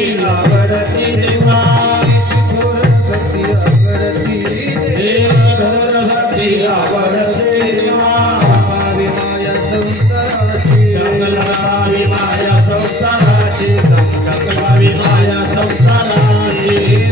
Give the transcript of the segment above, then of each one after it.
आवडती देवा थोर भक्ती आवडती थोर भक्ती आवडते देवा माया संसाराची संकल्पावी माया संसाराची संकल्पावी माया संसाराची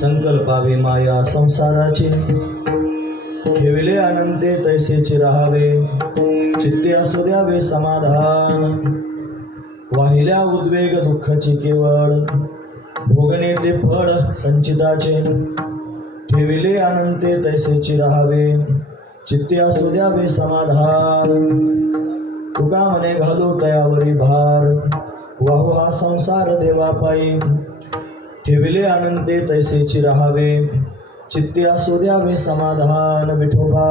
संकल्पावे माया संसाराचे ठेविले अनंते तैसेचे राहावे चित्ते असू द्यावे समाधान वाहिल्या उद्वेग दुःखाचे केवळ भोगणे ते फळ संचिताचे ठेविले अनंते तैसेचे राहावे चित्ते असू द्यावे समाधान तुका मने घालू तयावरी भार वाहू हा संसार देवापायी ठेविले अनंते तैसेची राहावे चित्ते असू द्यावे समाधान विठोबा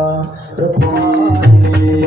रखुमाई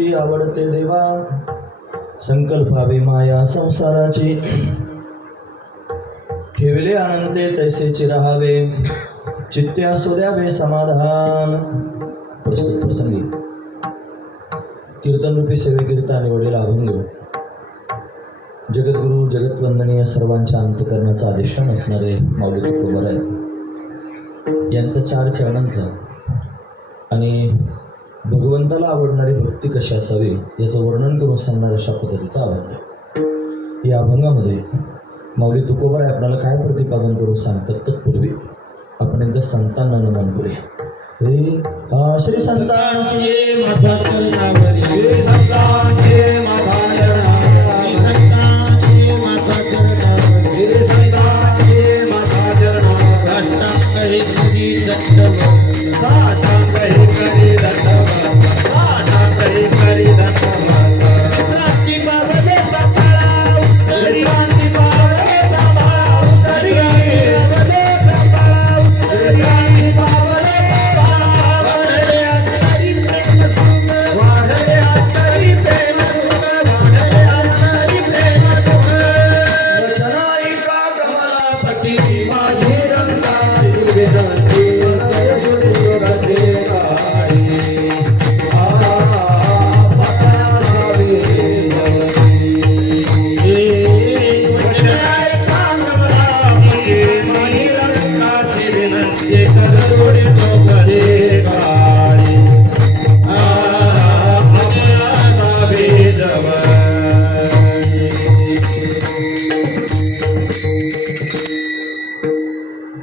भक्ती आवडते देवा संकल्पावे माया संसाराची ठेवले आनंदे तैसेचे राहावे चित्ते असू द्यावे समाधान. प्रस्तुत प्रसंगी कीर्तनरूपी सेवेकरिता निवडलेला अभंग जगद्गुरु जगतवंदनीय सर्वांच्या अंतकरणाचा अधिष्ठान असणारे माऊली तुकोबाराय यांचा 4 चरणांचा आणि भगवंताला आवडणारी भक्ती कशी असावी याचं वर्णन करून सांगणाऱ्या अशा पद्धतीचा अभंग. या अभंगामध्ये माऊली तुकोबाराय आपल्याला काय प्रतिपादन करून सांगतात तत्पूर्वी आपण एकदा संतांना नमन करूया. श्री संतांची माता चरणावरी, श्री संतांचे माता चरणावरी, श्री संतांचे माता चरणावरी, श्री संतांचे माता चरणावरी. अष्टांगहि करी दंडवत, साष्टांगहि करी दंडवत, साष्टांगहि करी दंडवत. क्रांती पावले सांभाळा उत्तरी, क्रांती पावले सांभाळा उत्तरी, पावले सांभाळा उत्तरी, क्रांती पावले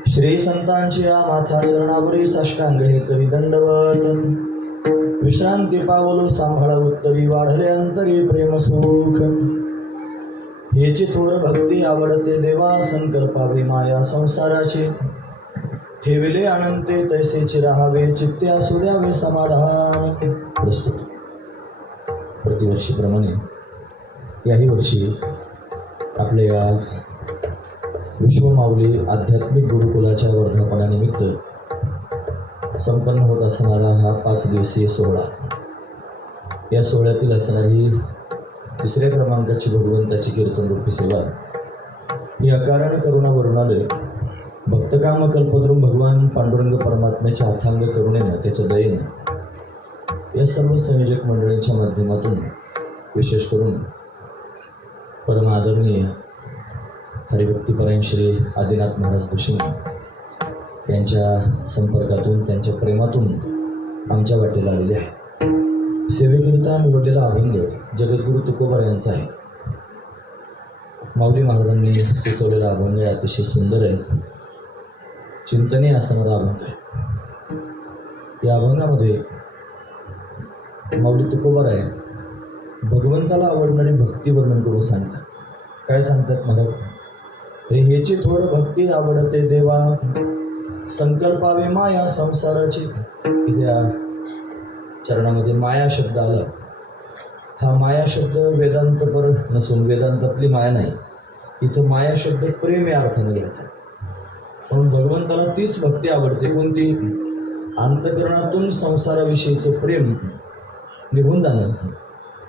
श्री संतांची या माथा चरणावरी साष्टांग हे करी दंडवत. विश्रांती पावलो सांभाळा उत्तरी, वाढले अंतरी प्रेम सुख. हेची थोर भक्ती आवडते देवा संकल्पावे माया संसाराची ठेविले अनंते तैसेचे राहावे चित्ते असू द्यावे समाधान. प्रस्तुत प्रतिवर्षीप्रमाणे याही वर्षी आपल्या या विश्वमाऊली आध्यात्मिक गुरुकुलाच्या वर्धापनानिमित्त संपन्न होत असणारा हा 5 दिवसीय सोहळा, या सोहळ्यातील असणारी 3ऱ्या क्रमांकाची भगवंताची कीर्तनरूपी सेवा ही अकारण करुणा वरुणालय भक्तकाम कल्पद्रुम भगवान पांडुरंग परमात्म्याच्या अथांग करुणेनं त्याच्या दयेनं या सर्व संयोजक मंडळींच्या माध्यमातून विशेष करून परम आदरणीय हरिभक्तीपरायण श्री आदिनाथ महाराज कुशिंग यांच्या संपर्कातून त्यांच्या प्रेमातून आमच्या वाटेला आलेले आहे. सेवेकरिता निवडलेला अभंग जगद्गुरु तुकोबार यांचा आहे. माऊली महाराजांनी सुचवलेला अभंग आहे, अतिशय सुंदर आहे, चिंतनीय असा मला अभंग आहे. या अभंगामध्ये माऊली तुकोबार आहे भगवंताला आवडणारी भक्ती वर्णन करून सांगतात. काय सांगतात महाराज? हेची थोर भक्ती आवडते देवा संकल्पावे माया संसाराची. या चरणामध्ये माया शब्द आला. हा माया शब्द वेदांतपर नसून वेदांतातली माया नाही, इथं माया शब्द प्रेम या अर्थाने घ्यायचा. म्हणून भगवंताला तीच भक्ती आवडते कोणती? अंतकरणातून संसाराविषयीचं प्रेम निघून जाणं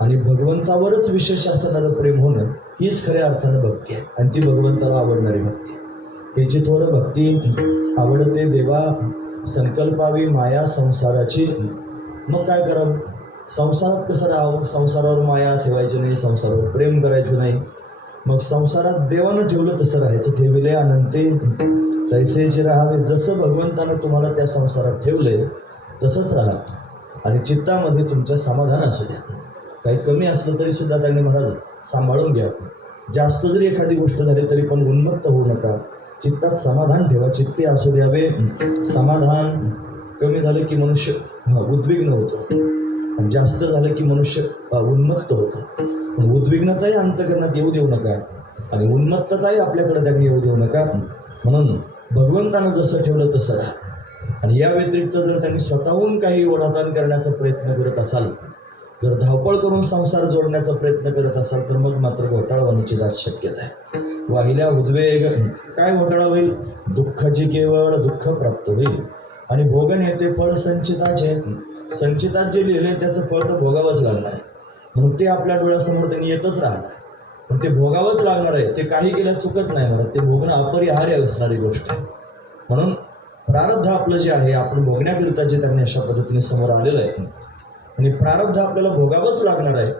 आणि भगवंतावरच विशेष असणारं प्रेम होणं हीच खऱ्या अर्थानं भक्ती आहे आणि ती भगवंताला आवडणारी भक्ती आहे. याची थोडं भक्ती आवडते देवा संकल्पावी माया संसाराची. मग काय करावं? संसारात कसं राहावं? संसारावर माया ठेवायची नाही, संसारावर प्रेम करायचं नाही. मग संसारात देवानं ठेवलं तसं राहायचं. ठेविले अनंते तैसेचे राहावे. जसं भगवंतानं तुम्हाला त्या संसारात ठेवलंय तसंच राहा आणि चित्तामध्ये तुमचं समाधान असू द्या. काही कमी असलं तरी सुद्धा त्यांनी महाराज सांभाळून घ्या. जास्त जरी एखादी गोष्ट झाली तरी पण उन्मत्त होऊ नका. चित्तात समाधान ठेवा. चित्ते असू द्यावे समाधान. कमी झालं की मनुष्य उद्विग्न होतो आणि जास्त झालं की मनुष्य उन्मत्त होतो. पण उद्विग्नताही अंतकरणात येऊ देऊ नका आणि उन्मत्तताही आपल्याकडे त्यांनी येऊ देऊ नका. म्हणून भगवंतानं जसं ठेवलं तसं राहा. आणि या व्यतिरिक्त जर त्यांनी स्वतःहून काही ओढाताण करण्याचा प्रयत्न करत असाल, जर धावपळ करून संसार जोडण्याचा प्रयत्न करत असाल तर मग मात्र घोटाळा होण्याची दाट शक्यता आहे. वाहिल्या उद्वेग. काय घोटाळा होईल? दुःखाची केवळ दुःख प्राप्त होईल आणि भोगन येते फळ संचिताचे. संचितात जे लिहिले त्याचं फळ तर भोगावंच लागणार आहे. म्हणून ते आपल्या डोळ्यासमोर त्यांनी येतच राहणार, पण ते भोगावंच लागणार आहे. ते काही केल्यास चुकत नाही म्हणत, ते भोगणं अपरिहार्य असणारी गोष्ट आहे. म्हणून प्रारब्ध आपलं जे आहे, आपण भोगण्याकरिता जे त्यांनी अशा पद्धतीने समोर आलेलं आहे आणि प्रारब्ध आपल्याला भोगावंच लागणार आहे.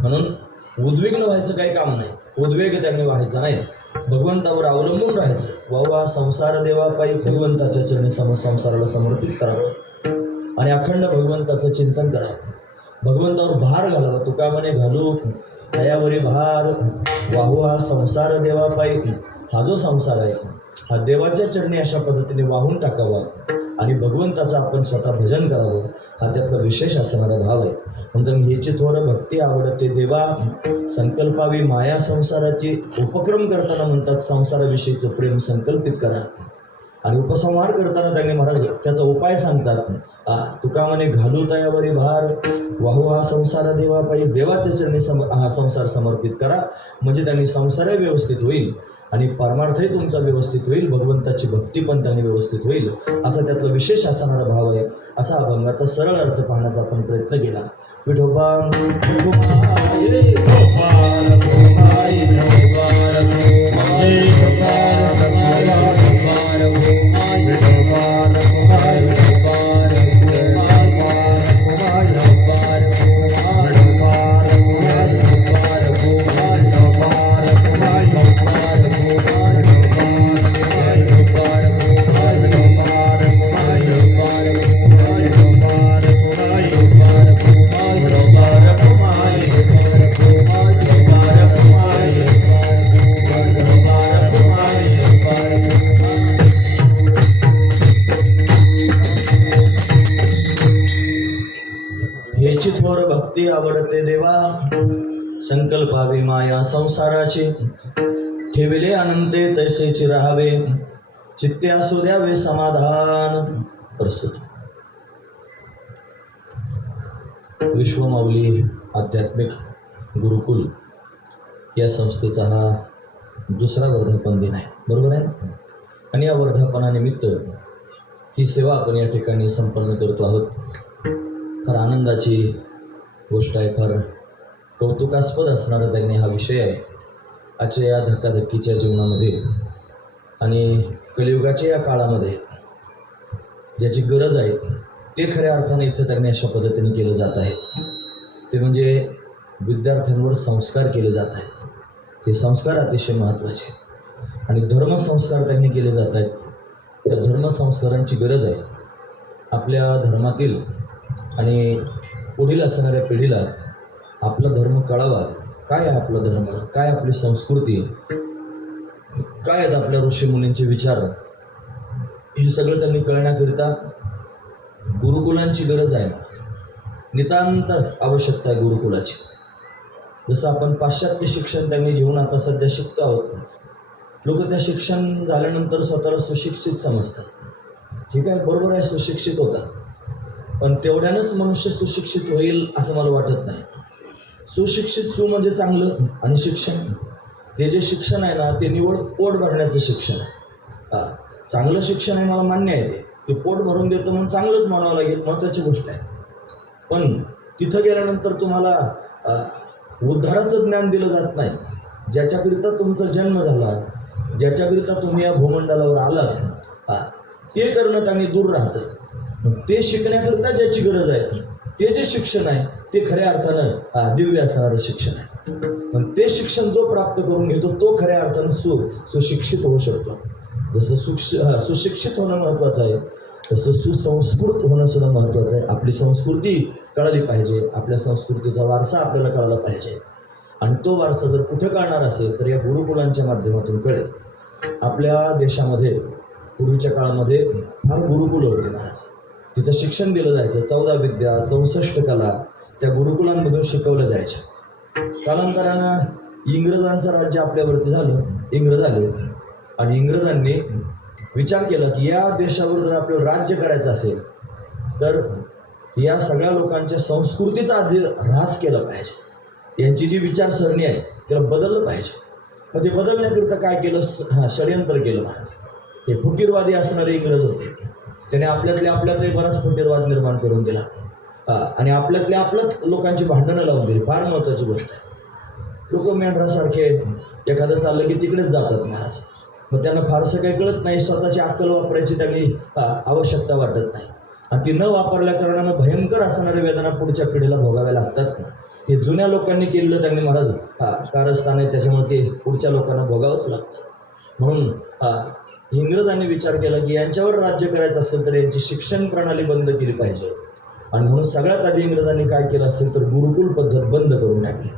म्हणून उद्विग्न व्हायचं काही काम नाही, उद्वेग त्यांनी व्हायचा नाही, भगवंतावर अवलंबून राहायचं. वावा संसार देवापायी भगवंताच्या चरणी संसाराला समर्पित करावं आणि अखंड भगवंताचं चिंतन करावं, भगवंतावर भार घालावा. तुका म्हणे घालू दयावरी भार, वाहू हा संसार देवापायी. हा जो संसार आहे हा देवाच्या चरणी अशा पद्धतीने वाहून टाकावा आणि भगवंताचं आपण स्वतः भजन करावं, हा त्यातला विशेष असणारा भाव आहे. नंतर ह्याची थोडं भक्ती आवडते देवा, संकल्पावी माया संसाराची. उपक्रम करताना म्हणतात संसाराविषयीचं प्रेम संकल्पित करा आणि उपसंहार करताना त्यांनी महाराज त्याचा उपाय सांगतात. तुका म्हणे घालू तयावरी भार, वाहू हा संसार देवापायी. देवाच्या चरणी हा संसार समर्पित करा, म्हणजे त्यांनी संसारही व्यवस्थित होईल आणि परमार्थही तुमचा व्यवस्थित होईल, भगवंताची भक्ती पण त्यांनी व्यवस्थित होईल, असा त्यातला विशेष असणारा भाव आहे. असा अभंगाचा सरळ अर्थ पाहण्याचा आपण प्रयत्न केला. विठोबा ह्याची थोर भक्ती आवडते देवा, संकल्पावी माया संसाराची. ठेविले अनंते तैसेची राहावे, चित्ते असू द्यावे समाधान. प्रस्तुत विश्वमाऊली आध्यात्मिक गुरुकुल या संस्थेचा हा दुसरा वर्धापन दिन आहे, बरोबर आहे. आणि या वर्धापनानिमित्त ही सेवा आपण या ठिकाणी संपन्न करतो आहोत. फार आनंदाची गोष्ट आहे, फार कौतुकास्पद असणारा त्यांनी हा विषय आहे आजच्या या धक्काधक्कीच्या जीवनामध्ये आणि कलियुगाच्या या काळामध्ये ज्याची गरज आहे ते खऱ्या अर्थाने इथं त्यांनी अशा पद्धतीने केलं जात आहे. ते म्हणजे विद्यार्थ्यांवर संस्कार केले जात आहेत. ते संस्कार अतिशय महत्त्वाचे आणि धर्मसंस्कार त्यांनी केले जात आहेत. त्या धर्मसंस्कारांची गरज आहे आपल्या धर्मातील आणि पुढील असणाऱ्या पिढीला आपला धर्म कळावा. काय आहे आपला धर्म, काय आपली संस्कृती, काय आहेत आपल्या ऋषीमुनींचे विचार, हे सगळं त्यांनी कळण्याकरिता गुरुकुलांची गरज आहे. नितांत आवश्यकता आहे गुरुकुलाची. जसं आपण पाश्चात्य शिक्षण त्यांनी घेऊन आता सध्या शिकतो आहोत, लोक त्या शिक्षण झाल्यानंतर स्वतःला सुशिक्षित समजतात. ठीक आहे, बरोबर आहे, सुशिक्षित होतात, पण तेवढ्यानंच मनुष्य सुशिक्षित होईल असं मला वाटत नाही. सुशिक्षित म्हणजे चांगलं आणि शिक्षण, ते जे शिक्षण आहे ना ते निवड पोट भरण्याचं शिक्षण आहे. चांगलं शिक्षण आहे मला मान्य आहे, ते पोट भरून देतं म्हणून चांगलंच म्हणावं लागेल, महत्त्वाची गोष्ट आहे. पण तिथं गेल्यानंतर तुम्हाला उद्धाराचं ज्ञान दिलं जात नाही. ज्याच्याकरिता तुमचा जन्म झाला, ज्याच्याकरिता तुम्ही या भूमंडलावर आलात, ते करणं त्यांनी दूर राहतं. ते शिकण्याकरिता ज्याची गरज आहे ते जे शिक्षण आहे ते खऱ्या अर्थानं दिव्य असणारं शिक्षण आहे. पण ते शिक्षण जो प्राप्त करून घेतो तो खऱ्या अर्थानं सुशिक्षित होऊ शकतो. जसं सुशिक्षित होणं महत्त्वाचं आहे तसं सुसंस्कृत होणं सुद्धा महत्त्वाचं आहे. आपली संस्कृती कळली पाहिजे, आपल्या संस्कृतीचा वारसा आपल्याला कळला पाहिजे आणि तो वारसा जर कुठे कळणार असेल तर या गुरुकुलांच्या माध्यमातून कळेल. आपल्या देशामध्ये पूर्वीच्या काळामध्ये फार गुरुकुल होते महाराज, तिथं शिक्षण दिलं जायचं. 14 विद्या 64 कला त्या गुरुकुलांमधून शिकवल्या जायच्या. कालांतरानं इंग्रजांचं राज्य आपल्यावरती झालं, इंग्रज आले आणि इंग्रजांनी विचार केला की या देशावर जर आपल्याला राज्य करायचं असेल तर या सगळ्या लोकांच्या संस्कृतीचा आधी ऱ्हास केला पाहिजे. यांची जी विचारसरणी आहे त्याला बदललं पाहिजे. मग ते बदलण्याकरिता काय केलं, षडयंत्र केलं महाराज. हे फुटीरवादी असणारे इंग्रज होते, त्याने आपल्यातले बराच फुटीरवाद निर्माण करून दिला आणि आपल्यातल्या आपल्याच लोकांची भांडणं लावून दिली. फार महत्त्वाची गोष्ट आहे. लोक मेंढरासारखे एखादं चाललं की तिकडेच जातात महाराज. मग त्यांना फारसं काही कळत नाही, स्वतःची अक्कल वापरायची त्यांनी आवश्यकता वाटत नाही. आणि ती न वापरल्या कारणानं भयंकर असणाऱ्या वेदना पुढच्या पिढीला भोगाव्या लागतात. हे जुन्या लोकांनी केलेलं त्यांनी महाराज कारस्थान आहे, त्याच्यामुळे ते पुढच्या लोकांना भोगावंच लागतं. म्हणून इंग्रजांनी विचार केला की यांच्यावर राज्य करायचं असेल तर यांची शिक्षण प्रणाली बंद केली पाहिजे. आणि म्हणून सगळ्यात आधी इंग्रजांनी काय केलं असेल तर गुरुकुल पद्धत बंद करून टाकली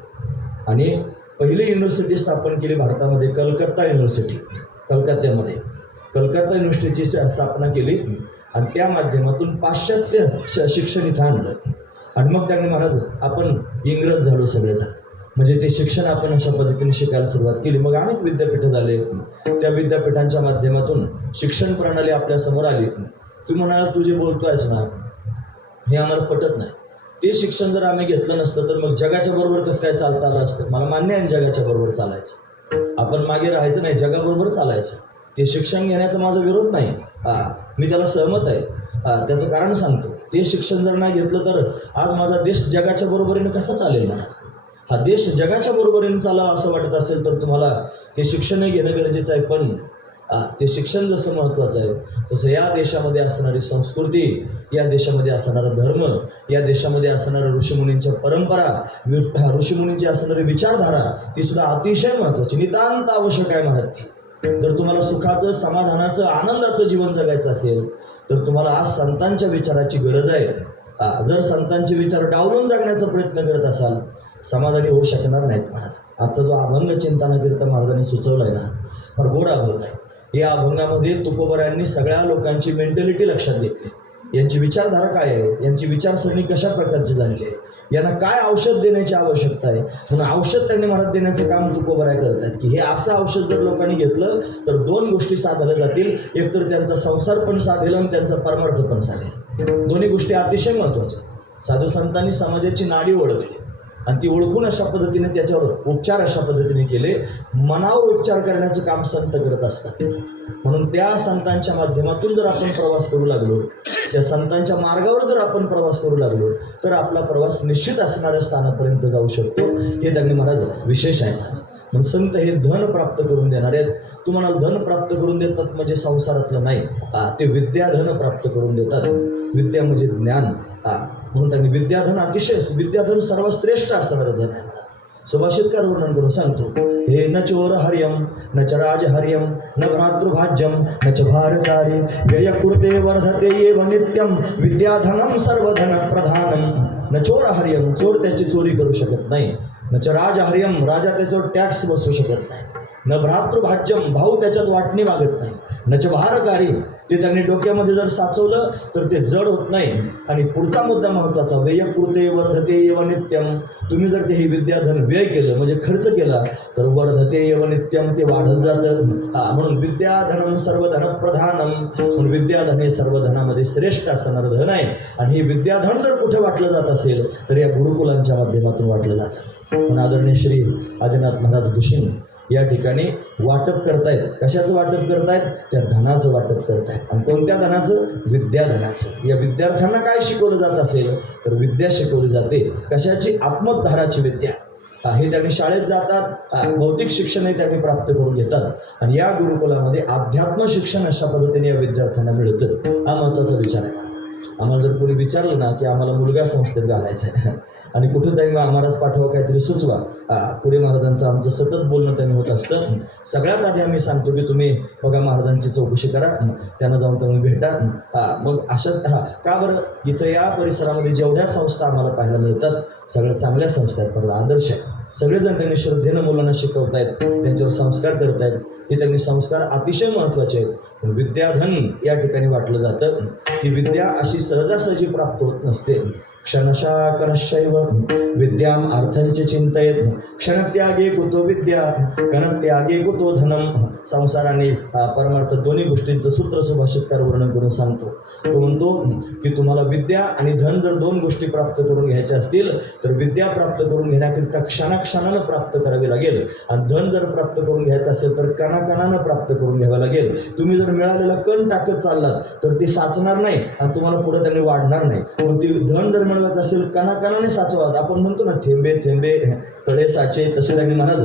आणि पहिली युनिव्हर्सिटी स्थापन केली भारतामध्ये, कलकत्ता युनिव्हर्सिटी. कलकत्ता युनिव्हर्सिटीची स्थापना केली आणि त्या माध्यमातून पाश्चात्य शिक्षण इथं आणलं. आणि मग त्यांनी महाराज आपण इंग्रज झालो सगळेजण, म्हणजे ते शिक्षण आपण अशा पद्धतीने शिकायला सुरुवात केली. मग अनेक विद्यापीठं झाले. त्या विद्यापीठांच्या माध्यमातून शिक्षण प्रणाली आपल्यासमोर आली. तू म्हणाल तू जे बोलतोयस ना हे आम्हाला पटत नाही. ते शिक्षण जर आम्ही घेतलं नसतं तर मग जगाच्या बरोबर कसं काय चालता आलं असतं. मला मान्य आहे जगाच्या बरोबर चालायचं, आपण मागे राहायचं नाही, जगाबरोबर चालायचं. ते शिक्षण घेण्याचा माझा विरोध नाही, मी त्याला सहमत आहे. त्याचं कारण सांगतो. ते शिक्षण जर नाही घेतलं तर आज माझा देश जगाच्या बरोबरीनं कसा चालेल महाराज. हा देश जगाच्या बरोबरीनं चालावा असं वाटत असेल तर तुम्हाला ते शिक्षणही घेणं गरजेचं आहे. पण ते शिक्षण जसं महत्त्वाचं आहे तसं या देशामध्ये असणारी संस्कृती, या देशामध्ये असणारा धर्म, या देशामध्ये असणाऱ्या ऋषीमुनींच्या परंपरा, ऋषीमुनींची असणारी विचारधारा ती सुद्धा अतिशय महत्त्वाची, नितांत आवश्यक आहे महाराज. जर तुम्हाला सुखाचं, समाधानाचं, आनंदाचं जीवन जगायचं असेल तर तुम्हाला आज संतांच्या विचाराची गरज आहे. जर संतांचे विचार डावलून जगण्याचा प्रयत्न करत असाल समाधानी होऊ शकणार नाहीत महाराज. आजचा जो अभंग चिंतनाकीर्तन महाराजांनी सुचवला आहे ना, फार गोड अभंग आहे. या अभंगामध्ये तुकोबरायांनी सगळ्या लोकांची मेंटॅलिटी लक्षात घेतली. यांची विचारधारा काय आहे, यांची विचारसरणी कशा प्रकारची झालेली आहे, यांना काय औषध देण्याची आवश्यकता आहे. म्हणून औषध त्यांनी महाराज देण्याचे काम तुकोबराय करत आहेत की हे असं औषध जर लोकांनी घेतलं तर दोन गोष्टी साधल्या जातील. एकतर त्यांचा संसार पण साधेल आणि त्यांचा परमार्थ पण साधेल. दोन्ही गोष्टी अतिशय महत्त्वाच्या. साधू संतांनी समाजाची नाडी ओळखली आणि ती ओळखून अशा पद्धतीने त्याच्यावर उपचार अशा पद्धतीने केले. मनावर उपचार करण्याचं काम संत करत असतात. म्हणून त्या संतांच्या माध्यमातून जर आपण प्रवास करू लागलो, त्या संतांच्या मार्गावर जर आपण प्रवास करू लागलो तर आपला प्रवास निश्चित असणाऱ्या स्थानापर्यंत जाऊ शकतो. हे त्यांनी महाराज विशेष आहे. म्हणून संत हे धन प्राप्त करून देणार आहेत. तुम्हाला धन प्राप्त करून देतात म्हणजे संसारातलं नाही, ते विद्याधन प्राप्त करून देतात. विद्या म्हणजे ज्ञान. म्हणून त्यांनी विद्याधन अतिशय, विद्याधन सर्वात श्रेष्ठ असणारं धन आहे. सुभाषितकार वर्णन करून सांगतो. हे न चोर हर्यम न च राज हर्यम न भ्रातृभाज्यम न च भारकारी व्यय कुर्ते वर्धते एव नित्यम विद्याधनम सर्वधन प्रधानम. न चोर हर्यम, चोर त्याची चोरी करू शकत नाही. न च राज हर्यम, राजा त्याच्यावर टॅक्स बसू शकत नाही. न भ्रातृभाज्यम, भाऊ त्याच्यात वाटणी मागत नाही. न च भारकारी, ते त्यांनी डोक्यामध्ये जर साचवलं तर ते जड होत नाही. आणि पुढचा मुद्दा महत्त्वाचा, व्यय कुर्ते वर्धते एव नित्यम. तुम्ही जर ते हे विद्याधन व्यय केलं म्हणजे खर्च केला तर वर्धते एव नित्यम, ते वाढत जातं. म्हणून विद्याधनम सर्वधन प्रधानम. म्हणून विद्याधन हे सर्वधनामध्ये श्रेष्ठ असणारं धन आहे. आणि हे विद्याधन जर कुठे वाटलं जात असेल तर या गुरुकुलांच्या माध्यमातून वाटलं जातं. म्हणून आदरणीय श्री आदिनाथ महाराज दुशीन या ठिकाणी वाटप करतायत. कशाचं वाटप करतायत? त्या धनाचं वाटप करतायत. आणि कोणत्या धनाचं? विद्याधनाचं. या विद्यार्थ्यांना काय शिकवलं जात असेल तर विद्या शिकवली जाते. कशाची? आत्मोद्धाराची विद्या. हे त्यांनी शाळेत जातात, भौतिक शिक्षणही त्यांनी प्राप्त करून घेतात. आणि या गुरुकुलामध्ये अध्यात्म शिक्षण अशा पद्धतीने या विद्यार्थ्यांना मिळतं. हा महत्त्वाचा विचार आहे. आम्हाला जर कोणी विचारलं ना की आम्हाला मुलगा संस्थेत घालायचा आहे आणि कुठं त्यांनी महाराज पाठवा, काहीतरी सुचवा, पुढे महाराजांचं आमचं सतत बोलणं त्यांनी होत असतं. सगळ्यात आधी आम्ही सांगतो की तुम्ही बघा महाराजांची चौकशी करा, त्यांना जाऊन तुम्ही भेटा. मग अशाच का बरं, इथं या परिसरामध्ये जेवढ्या संस्था आम्हाला पाहायला मिळतात सगळ्या चांगल्या संस्था आहेत, परत आदर्श आहेत. सगळेजण त्यांनी श्रद्धेनं मुलांना शिकवतायत, त्यांच्यावर संस्कार करतायत. हे त्यांनी संस्कार अतिशय महत्त्वाचे आहेत. विद्याधन या ठिकाणी वाटलं जातं. ही विद्या अशी सहजासहजी प्राप्त होत नसते. क्षणशा कनशैव विद्याम अर्थंच चिंतयेत क्षणत्यागे कुतो विद्या कनत्यागे कुतो धनम. संसार आणि परमार्थ दोन्ही गोष्टींचं सूत्र सुभाषितकार वर्णन करून सांगतो. तो म्हणतो की तुम्हाला विद्या आणि धन जर दोन गोष्टी प्राप्त करून घ्यायच्या असतील तर विद्या प्राप्त करून घेण्याकरिता क्षणाक्षणानं प्राप्त करावी लागेल. आणि धन जर प्राप्त करून घ्यायचं असेल तर कणाकणानं प्राप्त करून घ्यावं लागेल. तुम्ही जर मिळालेला कण टाकत चाललात तर ते साचणार नाही आणि तुम्हाला पुढे त्यांनी वाढणार नाही. पण ती धन जर मिळवायचं असेल कणाकणाने साचवा. आपण म्हणतो ना थेंबे थेंबे तळे साचे, तसे त्यांनी महाराज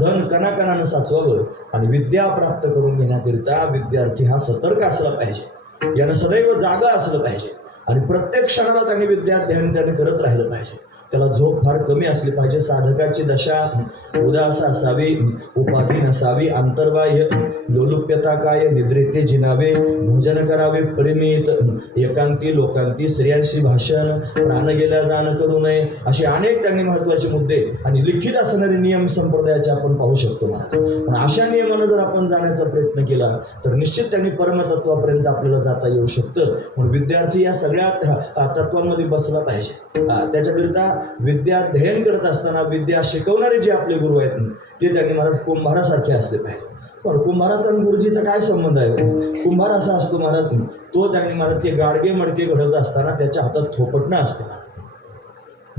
धन कणाकणानं साचवावं. आणि विद्या प्राप्त करून घेण्याकरिता विद्यार्थी हा सतर्क असला पाहिजे, यानं सदैव जागा असलं पाहिजे आणि प्रत्येक क्षणाला त्यांनी विद्या ध्यान त्याने करत राहिलं पाहिजे. त्याला झोप फार कमी असली पाहिजे. साधकाची दशा उदास असावी, उपाधी नसावी, अंतर्बाह्य लोलुप्यता काय, निद्रेते जिनावे, भोजन करावे परिमित, एकांती लोकांती, स्त्रियांशी भाषण, प्राण गेल्या जाण करू नये, असे अनेक त्यांनी महत्त्वाचे मुद्दे आणि लिखित असणारे नियम संप्रदायाचे आपण पाहू शकतो महाराज. पण अशा नियमानं जर आपण जाण्याचा प्रयत्न केला तर निश्चित त्यांनी परमतत्वापर्यंत आपल्याला जाता येऊ शकतं. म्हणून विद्यार्थी या सगळ्या तत्वांमध्ये बसला पाहिजे. त्याच्याकरिता विद्या अध्ययन करत असताना विद्या शिकवणारे जे आपले गुरु आहेत ते त्यांनी महाराज कुंभारासारखे असले पाहिजे. पण कुंभाराचा आणि गुरुजीचा काय संबंध आहे? कुंभार असा असतो महाराज, तो त्यांनी महाराज ते गाडगे मडके घडत असताना त्याच्या हातात थोपटणं असतं.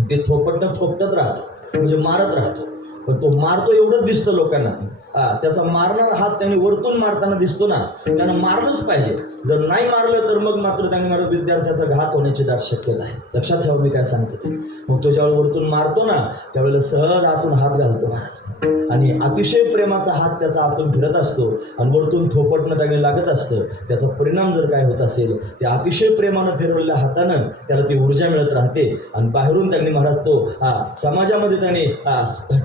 ते थोपटणं थोपटत राहतं, म्हणजे मारत राहतो. पण तो मारतो एवढंच दिसतं लोकांना. त्याचा मारणारा हात त्यांनी वरतून मारताना दिसतो ना, त्यानं मारलंच पाहिजे. जर नाही मारलं तर मग मात्र त्यांनी मला विद्यार्थ्याचा घात होण्याची दाट शक्यता आहे. लक्षात ठेवा मी काय सांगतो ते. मग तो ज्यावेळेला वरतून मारतो ना त्यावेळेला सहज आतून हात घालतो महाराज आणि अतिशय प्रेमाचा हात त्याचा आतून फिरत असतो आणि वरतून थोपटणं त्याने लागत असतं. त्याचा परिणाम जर काय होत असेल त्या अतिशय प्रेमानं फिरवलेल्या हातानं त्याला ती ऊर्जा मिळत राहते आणि बाहेरून त्यांनी महाराज तो समाजामध्ये त्याने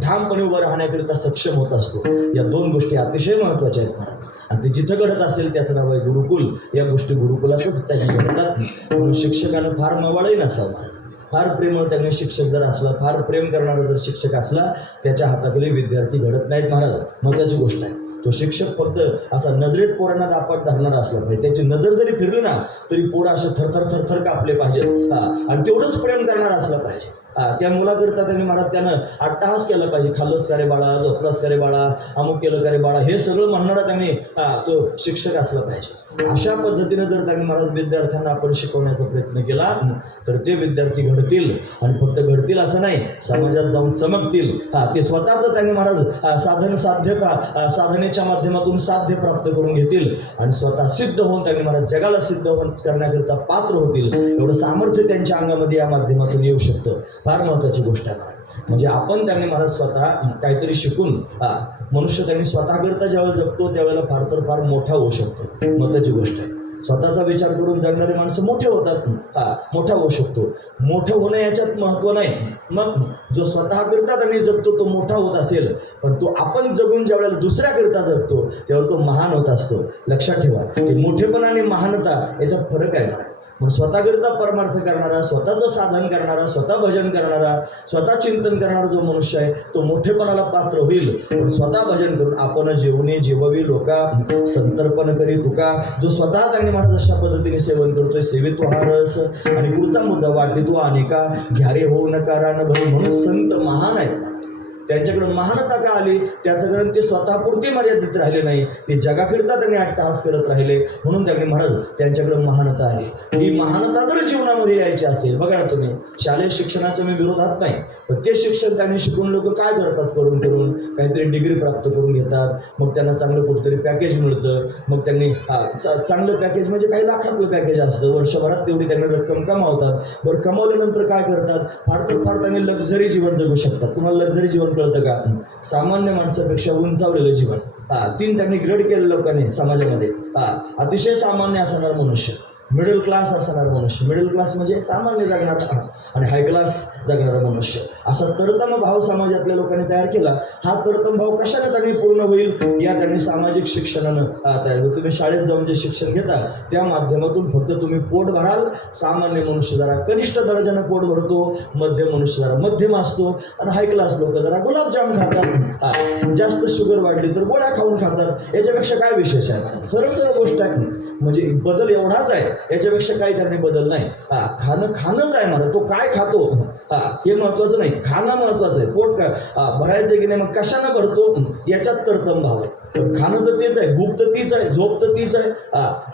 ठामपणे उभं राहण्याकरिता सक्षम होत असतो. या दोन गोष्टी अतिशय महत्त्वाच्या आहेत महाराज. आणि ते जिथं घडत असेल त्याचं नाव आहे गुरुकुल. या गोष्टी गुरुकुलातच त्यांनी घडतात. म्हणून शिक्षकानं फार मवाळही नसावं महाराज. फार प्रेमळ त्यांनी शिक्षक जर असला, फार प्रेम करणारा जर शिक्षक असला, त्याच्या हाताखाली विद्यार्थी घडत नाहीत महाराज. महत्त्वाची गोष्ट आहे. तो शिक्षक फक्त असा नजरेत पोरांना दापाट धरणारा असला पाहिजे. त्याची नजर जरी फिरली ना तरी पोरं असे थरथर थरथर कापले पाहिजेत आणि तेवढंच प्रेम करणारा असला पाहिजे. त्या मुलाकरिता त्यांनी महाराज त्यानं अट्टहास केला पाहिजे. खाल्लंच का रे बाळा, झोपलास का रे बाळा, अमुक केलं का रे बाळा, हे सगळं म्हणणारा त्यांनी तो शिक्षक असला पाहिजे. अशा पद्धतीने जर त्यांनी महाराज विद्यार्थ्यांना आपण शिकवण्याचा प्रयत्न केला तर ते विद्यार्थी घडतील. आणि फक्त घडतील असं नाही, समाजात जाऊन चमकतील. ते स्वतःच त्यांनी महाराज साधनेच्या माध्यमातून साध्य प्राप्त करून घेतील आणि स्वतः सिद्ध होऊन त्यांनी महाराज जगाला सिद्ध करण्याकरिता पात्र होतील. एवढं सामर्थ्य त्यांच्या अंगामध्ये या माध्यमातून येऊ शकतं. फार महत्त्वाची गोष्ट आहे. म्हणजे आपण त्यांनी महाराज स्वतः काहीतरी शिकून मनुष्य त्यांनी स्वतःकरता ज्यावेळेला जगतो त्यावेळेला फार तर फार मोठा होऊ शकतो. महत्त्वाची गोष्ट आहे. स्वतःचा विचार करून जगणारे माणसं मोठे होतात. मोठा होऊ शकतो. मोठं होणं याच्यात महत्त्व नाही. मग जो स्वतःकरता त्यांनी जगतो तो मोठा होत असेल, पण तो आपण जगून ज्यावेळेला दुसऱ्याकरिता जगतो त्यावेळेला तो महान होत असतो. लक्षात ठेवा, ते मोठेपणा आणि महानता याच्यात फरक आहे. म्हणून स्वतःकरिता परमार्थ करणारा, स्वतःचं साधन करणारा, स्वतः भजन करणारा, स्वतः चिंतन करणारा जो मनुष्य आहे तो मोठेपणाला पात्र होईल. पण स्वतः भजन करून आपण जेवणे जेवावी लोका संतर्पण करी तुका, जो स्वतः त्यांनी महाराज अशा पद्धतीने सेवन करतोय, सेवितो हा रस. आणि पुढचा मुद्दा वाटते तो अनेका घ्यारे होऊ नका रान भरू. म्हणून संत महान आहेत. त्यांच्याकडे महानता का आली? त्याच्याकडे ते स्वतःपुरती मर्यादित राहिले नाही, ते जगाकरिता त्यांनी अट्टहास करत राहिले. म्हणून त्यांनी महाराज त्यांच्याकडे महानता आली. ही महानता जर जीवनामध्ये यायची असेल, बघा ना तुम्ही, शालेय शिक्षणाच्या मी विरोधात नाही, पण ते शिक्षण त्यांनी शिकून लोक काय करतात, करून काहीतरी डिग्री प्राप्त करून घेतात. मग त्यांना चांगलं कुठेतरी पॅकेज मिळतं. मग त्यांनी चांगलं पॅकेज म्हणजे काही लाखातलं पॅकेज असतं. वर्षभरात तेवढी त्यांनी रक्कम कमावतात. बरं, कमावल्यानंतर काय करतात? फार तर फार त्यांनी लक्झरी जीवन जगू शकतात. तुम्हाला लक्झरी जीवन कळतं का? सामान्य माणसापेक्षा उंचावलेलं जीवन. 3 त्यांनी ग्रेड केलं लोकांनी समाजामध्ये. अतिशय सामान्य असणारा मनुष्य, मिडल क्लास असणारा मनुष्य. मिडल क्लास म्हणजे सामान्य जगणारा आणि हाय क्लास जगणारा मनुष्य, असा तरतम भाव समाजातल्या लोकांनी तयार केला. हा तरतम भाव कशाने त्यांनी पूर्ण होईल? या त्यांनी सामाजिक शिक्षणानं तयार होईल. तुम्ही शाळेत जाऊन जे शिक्षण घेता त्या माध्यमातून फक्त तुम्ही पोट भराल. सामान्य मनुष्य जरा कनिष्ठ दर्जानं पोट भरतो, मध्यम मनुष्य जरा मध्यम असतो आणि हाय क्लास लोक जरा गुलाबजाम खातात. जास्त शुगर वाढली तर गोळ्या खाऊन खातात. याच्यापेक्षा काय विशेष आहे? सरळ गोष्ट आहे. म्हणजे बदल एवढाच आहे, याच्यापेक्षा काही त्यांनी बदल नाही. खाणंच आहे मला. तो काय खातो हे महत्वाचं नाही, खाणं महत्वाचं आहे. पोट भरायचं की नाही, मग कशानं भरतो याच्यात तरतम भाव आहे. खाणं तर तेच आहे, भूक तर तीच आहे, झोप तर तीच आहे,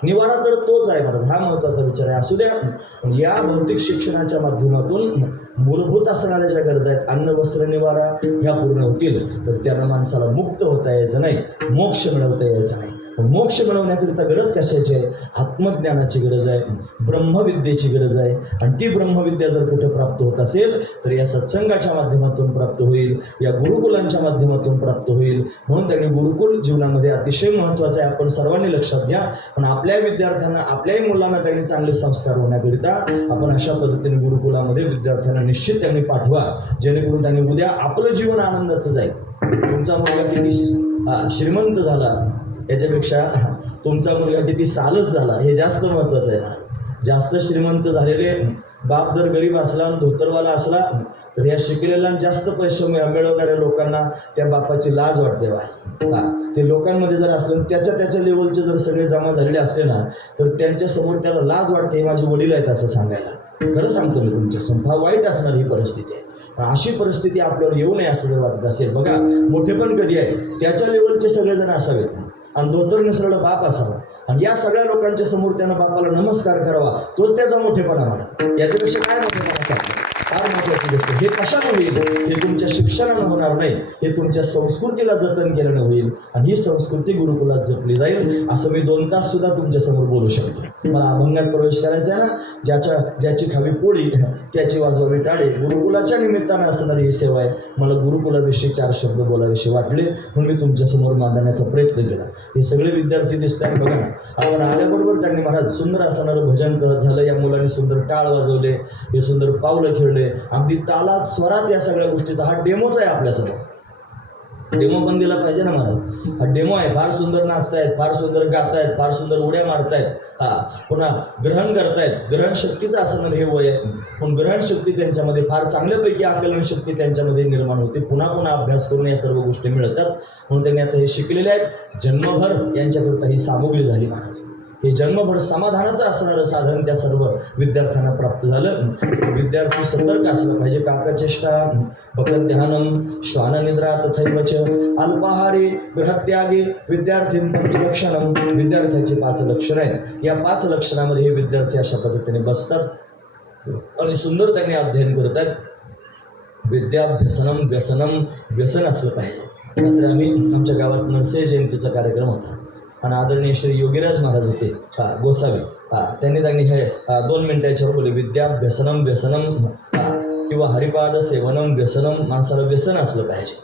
निवारा तर तोच आहे. बरं, हा महत्वाचा विचार आहे. असू द्या, या भौतिक शिक्षणाच्या माध्यमातून मूलभूत असणाऱ्या ज्या गरजा आहेत, अन्न वस्त्र निवारा, ह्या पूर्ण होतील तर त्यांना माणसाला मुक्त होता यायचं नाही, मोक्ष मिळवता यायचं नाही. मोक्ष मिळवण्याकरिता गरज कशाची आहे? आत्मज्ञानाची गरज आहे, ब्रह्मविद्येची गरज आहे. आणि ती ब्रह्मविद्या जर कुठे प्राप्त होत असेल तर या सत्संगाच्या माध्यमातून प्राप्त होईल, या गुरुकुलांच्या माध्यमातून प्राप्त होईल. म्हणून त्यांनी गुरुकुल जीवनामध्ये अतिशय महत्त्वाचं आहे, आपण सर्वांनी लक्षात घ्या. पण आपल्या विद्यार्थ्यांना, आपल्याही मुलांना त्यांनी चांगले संस्कार होण्याकरिता आपण अशा पद्धतीने गुरुकुलामध्ये विद्यार्थ्यांना निश्चित त्यांनी पाठवा, जेणेकरून त्यांनी उद्या आपलं जीवन आनंदाचं जाईल. तुमचा मुलगा किती श्रीमंत झाला याच्यापेक्षा तुमचा मुलगा किती सालच झाला हे जास्त महत्त्वाचं आहे. जास्त श्रीमंत झालेले बाप जर गरीब असला आणि धोतरवाला असला तर या शिकलेल्या जास्त पैसे मिळवणाऱ्या लोकांना त्या बापाची लाज वाटते. ते लोकांमध्ये जर असलं, त्याच्या लेवलचे जर सगळे जमा झालेले असले ना तर त्यांच्यासमोर त्याला लाज वाटते, माझे वडील आहेत असं सांगायला. खरं सांगतो मी तुमच्यासमोर, फार वाईट असणार ही परिस्थिती आहे. अशी परिस्थिती आपल्यावर येऊ नये असं जर वाटत असेल. बघा, मोठे पण कधी आहे त्याच्या लेवलचे सगळेजण असावेत आणि धोतर मिसळलेला बाप असावा आणि या सगळ्या लोकांच्या समोर त्यानं बापाला नमस्कार करावा, तोच त्याचा मोठेपणा म्हणा. याच्यापेक्षा काय मोठेपणा सांगतो? फार महत्त्वाची गोष्ट. हे कशानं होईल? हे तुमच्या शिक्षणानं होणार नाही, हे तुमच्या संस्कृतीला जतन केल्यानं होईल. आणि ही संस्कृती गुरुकुलात जपली जाईल. असं मी 2 तास सुद्धा तुमच्यासमोर बोलू शकतो. मला अभंगात प्रवेश करायचा आहे ना, ज्याची खावी पोळी त्याची वाजवावी टाळे. गुरुकुलाच्या निमित्तानं असणारी ही सेवा आहे. मला गुरुकुलाविषयी 4 शब्द बोलावेसे वाटले म्हणून मी तुमच्यासमोर मांडण्याचा प्रयत्न केला. हे सगळे विद्यार्थी दिसतात बघा ना. आपण आल्याबरोबर त्यांनी महाराज सुंदर असणारं भजन झालं, या मुलांनी सुंदर टाळ वाजवले, हे सुंदर पावलं खेळले, अगदी तालात स्वरात या सगळ्या गोष्टीचा हा डेमोच आहे आपल्यासमोर. डेमो पण दिला पाहिजे ना महाराज. हा डेमो आहे. फार सुंदर नाचतायत, फार सुंदर गातायत, फार सुंदर उड्या मारतायत, पुन्हा ग्रहण करतायत. ग्रहण शक्तीचं असणं हे वय आहे, पण ग्रहण शक्ती त्यांच्यामध्ये फार चांगल्यापैकी आकलन शक्ती त्यांच्यामध्ये निर्माण होते. पुन्हा पुन्हा अभ्यास करून या सर्व गोष्टी मिळतात. म्हणून त्यांनी आता हे शिकलेले आहेत. जन्मभर यांच्याकरता ही सामुग्री झाली महाराज. हे जन्मभर समाधानाचं असणारं साधन त्या सर्व विद्यार्थ्यांना प्राप्त झालं. विद्यार्थी सतर्क असलं पाहिजे. काकचेष्टा भगवत ध्यानम श्वाननिद्रा तथैवच अल्पाहारी गृहत्यागी विद्यार्थी पंचलक्षणम. विद्यार्थ्याची 5 लक्षणं आहेत. या 5 लक्षणामध्ये हे विद्यार्थी अशा पद्धतीने बसतात आणि सुंदर त्यांनी अध्ययन करतात. विद्याभ्यसनम व्यसनम, व्यसन असलं पाहिजे. नंतर आमच्या गावात नरसे जयंतीचा कार्यक्रम होता आणि आदरणीय श्री योगीराज महाराज होते गोसावी. त्यांनी हे 2 मिनिटाच्यावर बोलले, विद्याभ्यसनम व्यसनम किंवा हरिपाद सेवनम व्यसनम. माणसाला व्यसन असलं पाहिजे.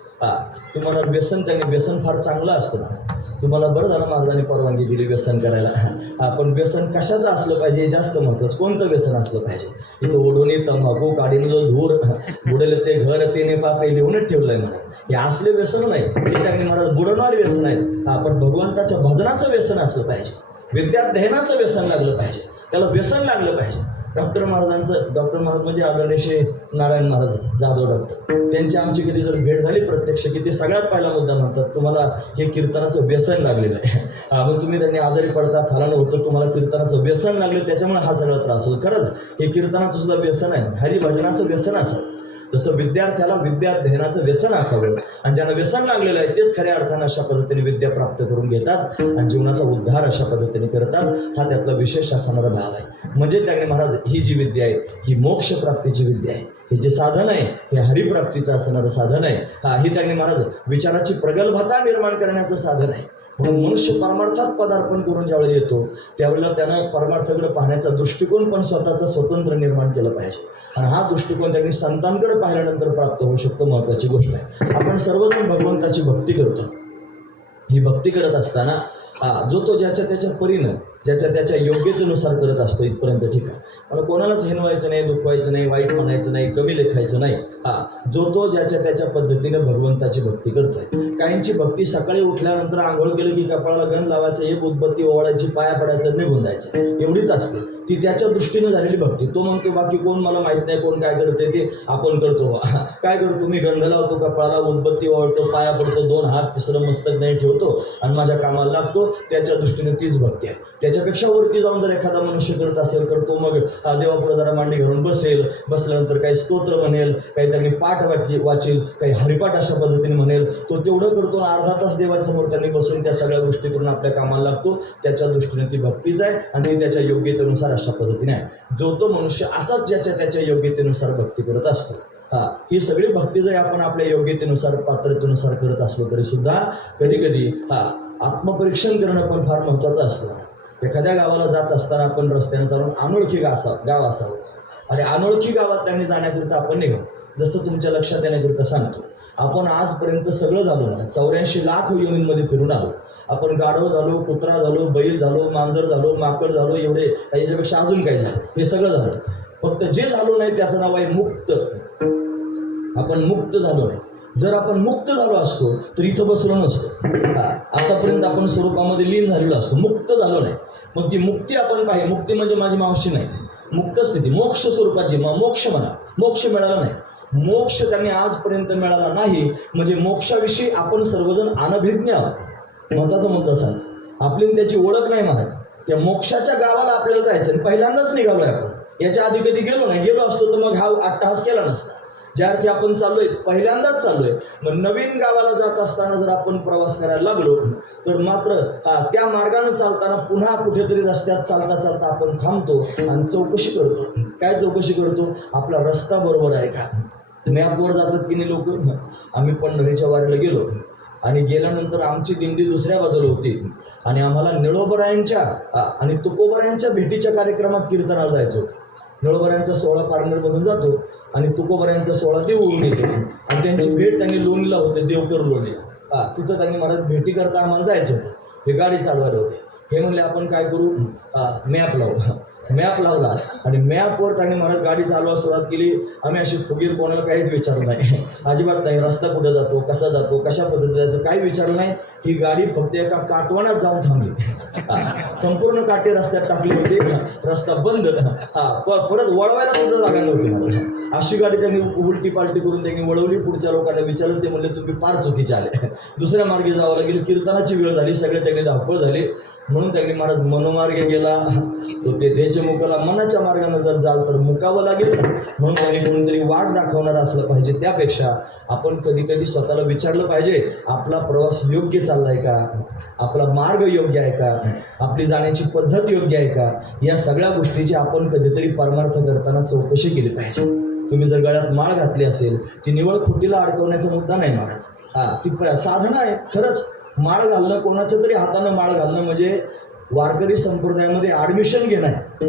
तुम्हाला व्यसन, त्यांनी व्यसन फार चांगलं असतं ना. तुम्हाला बरं झालं महाराजांनी परवानगी दिली व्यसन करायला. पण व्यसन कशाचं असलं पाहिजे हे जास्त महत्त्वाचं. कोणतं व्यसन असलं पाहिजे? इथं ओढोनी तंबाखू काढीन जो धूर बुडेल ते घर तेने पापे लिहूनच ठेवलं आहे म्हणा. हे असले व्यसन नाही, हे त्यांनी महाराज बुडवणारे व्यसन आहेत. आपण भगवंताच्या भजनाचं व्यसन असलं पाहिजे. विद्याध्ययनाचं व्यसन लागलं पाहिजे, त्याला व्यसन लागलं पाहिजे. डॉक्टर महाराज म्हणजे आदरणीय श्री नारायण महाराज जाधव डॉक्टर, त्यांची आमची कधी जर भेट झाली प्रत्यक्ष की ते सगळ्यात पहिला मुद्दा म्हणतात, तुम्हाला हे कीर्तनाचं व्यसन लागलेलं आहे. मग तुम्ही त्यांनी आजारी पडता फलानं होतं, तुम्हाला कीर्तनाचं व्यसन लागलं त्याच्यामुळे हा सगळा त्रास होतो. खरंच हे कीर्तनाचं सुद्धा व्यसन आहे, हरिभजनाचं व्यसन असावं. तसं विद्यार्थ्याला विद्याध्ययनाचं व्यसन असावं आणि ज्यांना व्यसन लागलेलं आहे तेच खऱ्या अर्थानं अशा पद्धतीने विद्या प्राप्त करून घेतात आणि जीवनाचा उद्धार अशा पद्धतीने करतात. हा त्यातला विशेष असणारा भाव आहे. म्हणजे त्यांनी महाराज ही जी विद्या आहे ही मोक्ष प्राप्तीची विद्या आहे. हे जे साधन आहे हे हरिप्राप्तीचं असणारं साधन आहे. ही त्यांनी महाराज विचाराची प्रगल्भता निर्माण करण्याचं साधन आहे. म्हणून मनुष्य परमार्थात पदार्पण करून ज्यावेळेला येतो त्यावेळेला त्यानं परमार्थाकडे पाहण्याचा दृष्टिकोन पण स्वतःचा स्वतंत्र निर्माण केला पाहिजे. आणि हा दृष्टिकोन त्यांनी संतांकडे पाहिल्यानंतर प्राप्त होऊ शकतो. महत्त्वाची गोष्ट आहे. आपण सर्वजण भगवंताची भक्ती करतो. ही भक्ती करत असताना जो तो ज्याच्या त्याच्या परीनं ज्याच्या त्याच्या योग्यतेनुसार करत असतो इथपर्यंत ठीक आहे. मला कोणालाच हिनवायचं नाही, दुखवायचं नाही, वाईट म्हणायचं नाही, कमी लेखायचं नाही. जो तो ज्याच्या त्याच्या पद्धतीने भगवंताची भक्ती करतोय. काहींची भक्ती सकाळी उठल्यानंतर आंघोळ केलं की कपाळाला गंध लावायचं, एक उदबत्ती ओवाळायची, पाया पडायचं, निघून जायचं, एवढीच असते ती त्याच्या दृष्टीनं झालेली भक्ती. तो म्हणतो बाकी कोण मला माहीत नाही, कोण काय करते ते आपण करतो. काय करतो मी? गंध लावतो, कपाळाला उदबत्ती ओवाळतो, पाया पडतो, 2 हात तिसरं मस्तक नाही ठेवतो आणि माझ्या कामाला लागतो. त्याच्या दृष्टीने तीच भक्ती आहे. त्याच्यापेक्षा वरती जाऊन जर एखादा मनुष्य करत असेल तर तो मग देवापुढे जरा मांडी घालून बसेल, बसल्यानंतर काही स्तोत्र म्हणेल, काही त्यांनी पाठ वाचेल, काही हरिपाठ अशा पद्धतीने म्हणेल. तो तेवढं करतो, अर्धा तास देवासमोर त्यांनी बसून त्या सगळ्या गोष्टी करून आपल्या कामाला लागतो. त्याच्या दृष्टीने ती भक्तीच आहे आणि ती त्याच्या योग्यतेनुसार अशा पद्धतीने आहे. जो तो मनुष्य असाच ज्याच्या त्याच्या योग्यतेनुसार भक्ती करत असतो. ही सगळी भक्ती जर आपण आपल्या योग्यतेनुसार पात्रतेनुसार करत असलो तरी सुद्धा कधी कधी आत्मपरीक्षण करणं पण फार महत्त्वाचं असतं. एखाद्या गावाला जात असताना आपण रस्त्याने चालून अनोळखी गाव असावं आणि अनोळखी गावात त्यांनी जाण्याकरिता आपण निघालो. जसं तुमच्या लक्षात येण्याकरिता सांगतो, आपण आजपर्यंत सगळं झालो ना, 84 लाख योनींमध्ये फिरून आलो. आपण गाढव झालो, कुत्रा झालो, बैल झालो, मांजर झालो, माकड झालो, एवढे याच्यापेक्षा अजून काय झालं, हे सगळं झालं. फक्त जे झालो नाही त्याचं नाव आहे मुक्त. आपण मुक्त झालो नाही. जर आपण मुक्त झालो असतो तर इथं बसलो नसतो. आतापर्यंत आपण स्वरूपामध्ये लीन झालेलो असतो. मुक्त झालो नाही. मग ती मुक्ती आपण पाहिजे. मुक्ती म्हणजे माझी मावशी नाही, मुक्त स्थिती, मोक्ष स्वरूपाची. मोक्ष म्हणा, मोक्ष मिळाला नाही. मोक्ष त्यांनी आजपर्यंत मिळाला नाही म्हणजे मोक्षाविषयी आपण सर्वजण अनभिज्ञ आहोत. महत्वाचा मुद्दा सांगतो, आपली त्याची ओळख नाही महाराज. त्या मोक्षाच्या गावाला आपल्याला जायचं आणि पहिल्यांदाच निघालोय आपण. याच्या आधी कधी गेलो नाही. गेलो असतो तर मग हा अट्टहास केला नसता. ज्या अर्थी आपण चाललोय, पहिल्यांदाच चाललोय. मग नवीन गावाला जात असताना जर आपण प्रवास करायला लागलो तर मात्र त्या मार्गाने चालताना पुन्हा कुठेतरी रस्त्यात चालता चालता आपण थांबतो आणि चौकशी करतो. काय चौकशी करतो? आपला रस्ता बरोबर आहे का? मॅपवर जातात की नाही लोक. आम्ही पंढरीच्या वारीला गेलो आणि गेल्यानंतर आमची दिंडी दुसऱ्या बाजूला होती आणि आम्हाला निळोबरायांच्या आणि तुकोबरायांच्या भेटीच्या कार्यक्रमात कीर्तनाला जायचं होतं. निळोबरायांचा 16 पारनेरमधून जातो आणि तुकोबरायांचा 16 देऊन येतो आणि त्यांची भेट त्यांनी लोणीला होते, देवकर लोणी. तिथं त्यांनी महाराज भेटी करता आम्हाला जायचं होतं. हे गाडी चालवायला होते. हे म्हणले आपण काय करू, मॅप लावू. मॅप लावला आणि मॅपवर त्यांनी महाराज गाडी चालवायला सुरुवात केली. आम्ही अशी फुगीर कोणाला काहीच विचारलं नाही, अजिबात नाही. रस्ता कुठं जातो, कसा जातो, कशा पद्धतीने जायचं काही विचारलं नाही. ही गाडी फक्त एका काटवणात जाऊन थांबली. संपूर्ण काटे रस्त्यात टाकली होती. रस्ता बंद. परत वळवायला सुद्धा जागा नव्हती. अशी गाडी त्यांनी उलटी पालटी करून त्यांनी वळवली. पुढच्या लोकांना विचारलं. ते म्हणले तुम्ही फार चुकीचे आले, दुसऱ्या मार्गे जावं लागेल. कीर्तनाची वेळ झाली, सगळे त्यांनी धावपळ झाली. म्हणून त्यांनी महाराज मनोमार्गे गेला तो तेथेचे मुकाला. मनाच्या मार्गाने जर जाल तर मुकावं लागेल. म्हणून त्यांनी कोणीतरी वाट दाखवणारा असलं पाहिजे. त्यापेक्षा आपण कधी कधी स्वतःला विचारलं पाहिजे, आपला प्रवास योग्य चाललाय का, आपला मार्ग योग्य आहे का, आपली जाण्याची पद्धत योग्य आहे का. या सगळ्या गोष्टीची आपण कधीतरी परमार्थ करताना चौकशी केली पाहिजे. तुम्ही जर गळ्यात माळ घातली असेल, ती निवळ खुटीला अडकवण्याचा मुद्दा नाही महाराज. ती साधना आहे खरंच. माळ घालणं, कोणाच्या तरी हातानं माळ घालणं म्हणजे वारकरी संप्रदायामध्ये ॲडमिशन घेणं आहे.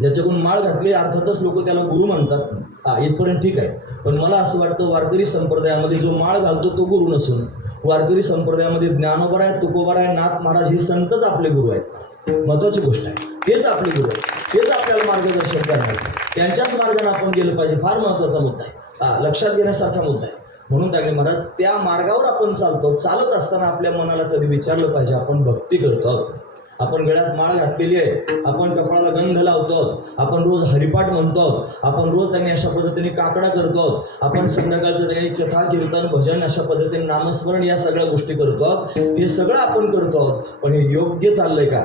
ज्याच्याकडून माळ घातली अर्थातच लोक त्याला गुरु म्हणतात. इथपर्यंत ठीक आहे. पण मला असं वाटतं वारकरी संप्रदायामध्ये जो माळ घालतो तो गुरु नसून वारकरी संप्रदायामध्ये ज्ञानोबा आहे, तुकोबा आहे, नाथ महाराज हे संतच आपले गुरु आहेत. महत्त्वाची गोष्ट आहे. तेच आपले गुरु आहेत. तेच आपल्याला मार्गदर्शन करणार. त्यांच्याच मार्गाने आपण गेलं पाहिजे. फार महत्त्वाचा मुद्दा आहे. लक्षात घेण्यासारखा मुद्दा आहे. म्हणून त्यांनी महाराज त्या मार्गावर आपण चालतो. चालत असताना आपल्या मनाला कधी विचारलं पाहिजे, आपण भक्ती करतो आहोत, आपण गळ्यात माळ घातलेली आहे, आपण कपाळाला गंध लावतो, आपण रोज हरिपाठ म्हणतो, आपण रोज त्यांनी अशा पद्धतीने काकडा करतो, आपण संध्याकाळचं त्यांनी कथा कीर्तन भजन अशा पद्धतीने नामस्मरण या सगळ्या गोष्टी करतो. हे सगळं आपण करतो. पण हे योग्य चाललंय का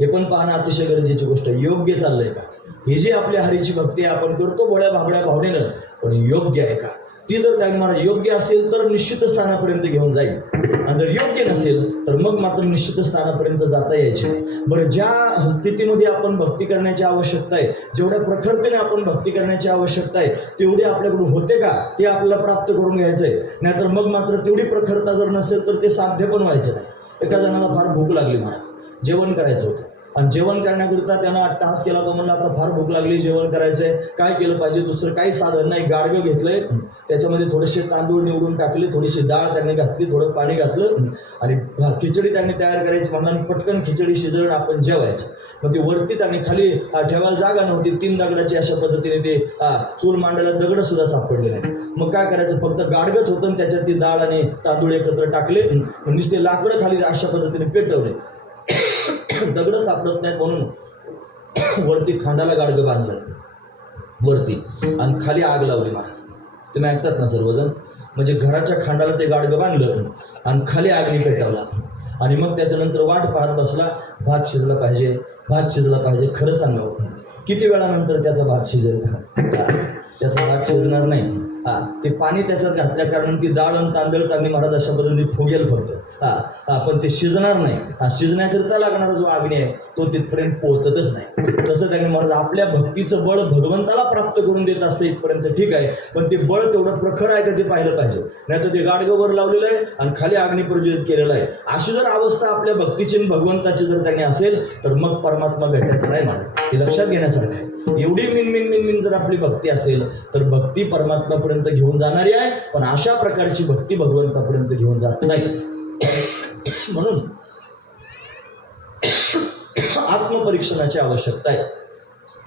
हे पण पाहणं अतिशय गरजेची गोष्ट आहे. योग्य चाललंय का? ही जी आपल्या हरीची भक्ती आपण करतो भोळ्या भाबड्या भावनेनं, पण योग्य आहे का? ती जर त्या मला योग्य असेल तर निश्चित स्थानापर्यंत घेऊन जाईल आणि जर योग्य नसेल तर मग मात्र निश्चित स्थानापर्यंत जाता यायचे. बरं, ज्या स्थितीमध्ये आपण भक्ती करण्याची आवश्यकता आहे, जेवढ्या प्रखरतेने आपण भक्ती करण्याची आवश्यकता आहे तेवढी आपल्याकडून होते का ते आपल्याला प्राप्त करून घ्यायचं आहे. नाहीतर मग मात्र तेवढी प्रखरता जर नसेल तर ते साध्य पण व्हायचं नाही. एका जणाला फार भूक लागली, मला जेवण करायचं होतं आणि जेवण करण्याकरिता त्यानं अट्टहास केला. तो म्हणला आता फार भूक लागली, जेवण करायचंय, काय केलं पाहिजे? दुसरं काही साधन नाही. गाडगं घेतलंय, त्याच्यामध्ये थोडेसे तांदूळ निवडून टाकले, थोडीशी डाळ त्यांनी घातली, थोडं पाणी घातलं आणि खिचडी त्यांनी तयार करायची म्हणून पटकन खिचडी शिजवून आपण जेवायचं. मग ती वरती त्यांनी खाली ठेवायला जागा नव्हती. 3 दगडाची अशा पद्धतीने ते चूल मांडायला दगड सुद्धा सापडले नाही. मग काय करायचं? फक्त गाडगंच होतं आणि त्याच्यात ती डाळ आणि तांदूळ एकत्र टाकले, नुसते लाकडं खाली अशा पद्धतीने पेटवले. दगड सापडत नाही म्हणून वरती खांडाला गाडगं बांधलं वरती आणि खाली आग लावली. महाराज तुम्ही ऐकतात ना सर्वजण? म्हणजे घराच्या खांडाला ते गाडगं बांधलं आणि खाली आगनी पेटवला आणि मग त्याच्यानंतर वाट पाहत बसला. भात शिजला पाहिजे, भात शिजला पाहिजे. खरं सांगावं किती वेळानंतर त्याचा भात शिजेल? त्याचा भात शिजणार नाही. ते पाणी त्याच्यात घातल्या कारण ती डाळ आणि तांदूळ त्यांनी महाराज अशा पद्धतीने फुगेल फक्त पण ते शिजणार नाही. शिजण्याकरिता लागणारा जो अग्नी आहे तो तिथपर्यंत पोहोचतच नाही. तसं त्यांनी महाराज आपल्या भक्तीचं बळ भगवंताला प्राप्त करून देत असतं इथपर्यंत ठीक आहे, पण ते बळ तेवढं प्रखर आहे का ते पाहिलं पाहिजे. नाही तर ते गाडगं लावलेलं आहे आणि खाली अग्नी प्रज्वलित केलेलं आहे. अशी जर अवस्था आपल्या भक्तीची आणि भगवंताची जर त्यांनी असेल तर मग परमात्मा भेटायचं नाही महाराज. हे लक्षात घेण्यासारखं आहे. एवढी मिन जर आपली भक्ती असेल तर भक्ती परमात्मापर्यंत घेऊन जाणारी आहे, पण अशा प्रकारची भक्ती भगवंतापर्यंत घेऊन जात नाही. म्हणून आत्मपरीक्षणाची आवश्यकता आहे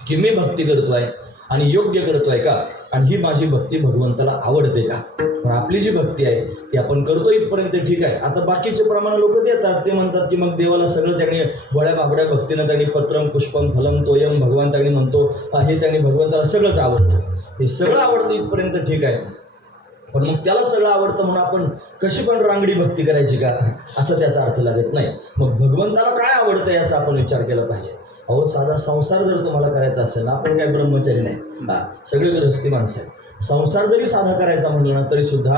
की मी भक्ती करतोय आणि योग्य करतोय का, आणि ही माझी भक्ती भगवंताला आवडते का. पण आपली जी भक्ती आहे ती आपण करतो इथपर्यंत ठीक आहे. आता बाकीचे प्रमाण लोक देतात, ते म्हणतात की मग देवाला सगळं त्यांनी भोळ्या बाबड्या भक्तीनं त्यांनी पत्रम पुष्पम फलम तोयम भगवान त्यांनी म्हणतो हे त्यांनी भगवंताला सगळंच आवडतं. हे सगळं आवडतं इथपर्यंत ठीक आहे, पण मग त्याला सगळं आवडतं म्हणून आपण कशी पण रांगडी भक्ती करायची का, असं त्याचा अर्थ लागत नाही. मग भगवंताला काय आवडतं याचा आपण विचार केला पाहिजे. अहो साधा संसार जर तुम्हाला करायचा असेल ना, आपण काय ब्रह्मचारी नाही, सगळे गृहस्थी माणसं आहे. संसार जरी साधा करायचा म्हणलं ना तरी सुद्धा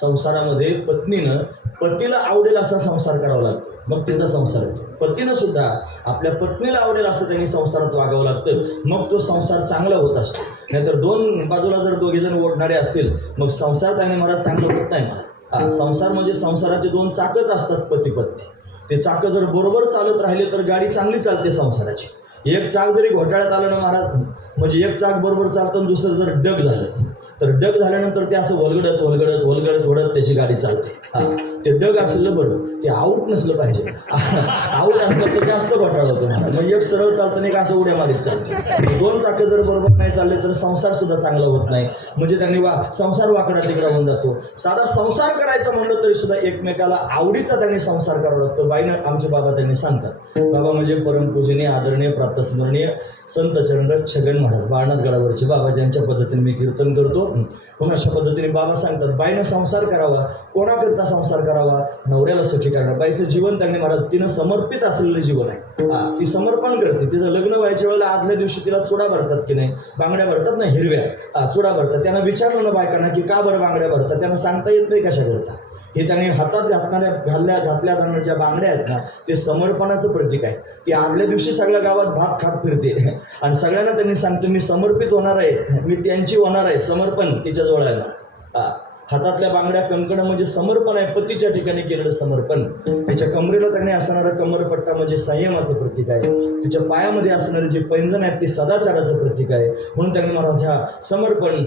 संसारामध्ये पत्नीनं पतीला आवडेल असा संसार करावा लागतो, मग तिचा संसार होतो. पतीनं सुद्धा आपल्या पत्नीला आवडेल असं त्यांनी संसारात वागावं लागतं, मग तो संसार चांगला होत असतो. नाहीतर दोन बाजूला जर दोघे जण ओढणारे असतील मग संसार त्यांनी मला चांगलं होत नाही. संसार म्हणजे संसाराचे दोन चाकच असतात पती पत्नी. ते चाकं जर बरोबर चालत राहिले तर गाडी चांगली चालते संसाराची. एक चाक जरी घोटाळ्यात आलं ना महाराज, म्हणजे एक चाक बरोबर चालतं आणि दुसरं जर डग झालं तर डग झाल्यानंतर ते असं वलगडत त्याची गाडी चालते. ते डग असलं बरं, ते आऊट नसलं पाहिजे. आऊट असलं तर जास्त घोटाळा होतो महाराज. मग एक सरळ चालतं नाही का असं उड्या मारीत चालतं. दोन चाकं जर बरोबर नाही चालले तर संसार सुद्धा चांगला होत नाही. म्हणजे त्यांनी संसार वाकडा तिकडा होऊन जातो. साधा संसार करायचं म्हणलं तरी सुद्धा एकमेकाला आवडीचा त्यांनी संसार करावा लागतो. बाईनं आमचे बाबा त्यांनी सांगतात, बाबा म्हणजे परमपूजनीय आदरणीय प्रातस्मरणीय संत चरणरथ छगन महाराज बाळनाथ गडावरचे बाबा, ज्यांच्या पद्धतीने मी कीर्तन करतो. म्हणून अशा पद्धतीने बाबा सांगतात बाईनं संसार करावा. कोणाकरता संसार करावा? नवऱ्याला सुखी करणं. बाईचं जीवन त्यांनी महाराज तिनं समर्पित असलेलं जीवन आहे. ती समर्पण करते. तिचं लग्न व्हायच्या वेळेला आदल्या दिवशी तिला चुडा भरतात की नाही, बांगड्या भरतात ना हिरव्या, चुडा भरतात. त्यांना विचारलं ना बायकांना की का बरं बांगड्या भरतात, त्यांना सांगता येत नाही कशा करता. हे त्यांनी हातात घातल्या जाणाऱ्या ज्या बांगड्या आहेत ना ते समर्पणाचं प्रतीक आहे. ती आदल्या दिवशी सगळ्या गावात भात खात फिरते आणि सगळ्यांना त्यांनी सांगतो मी समर्पित होणार आहे, मी त्यांची होणार आहे. समर्पण तिच्या जवळ आहे. हातातल्या बांगड्या कंकण म्हणजे समर्पण आहे, पतीच्या ठिकाणी केलेलं समर्पण. तिच्या कमरेला त्यांनी असणारा कमरपट्टा म्हणजे संयमाचं प्रतीक आहे. तिच्या पायामध्ये असणारे जे पैंजण आहेत ते सदाचाराचं प्रतीक आहे. म्हणून त्यांनी महाराज ह्या समर्पण,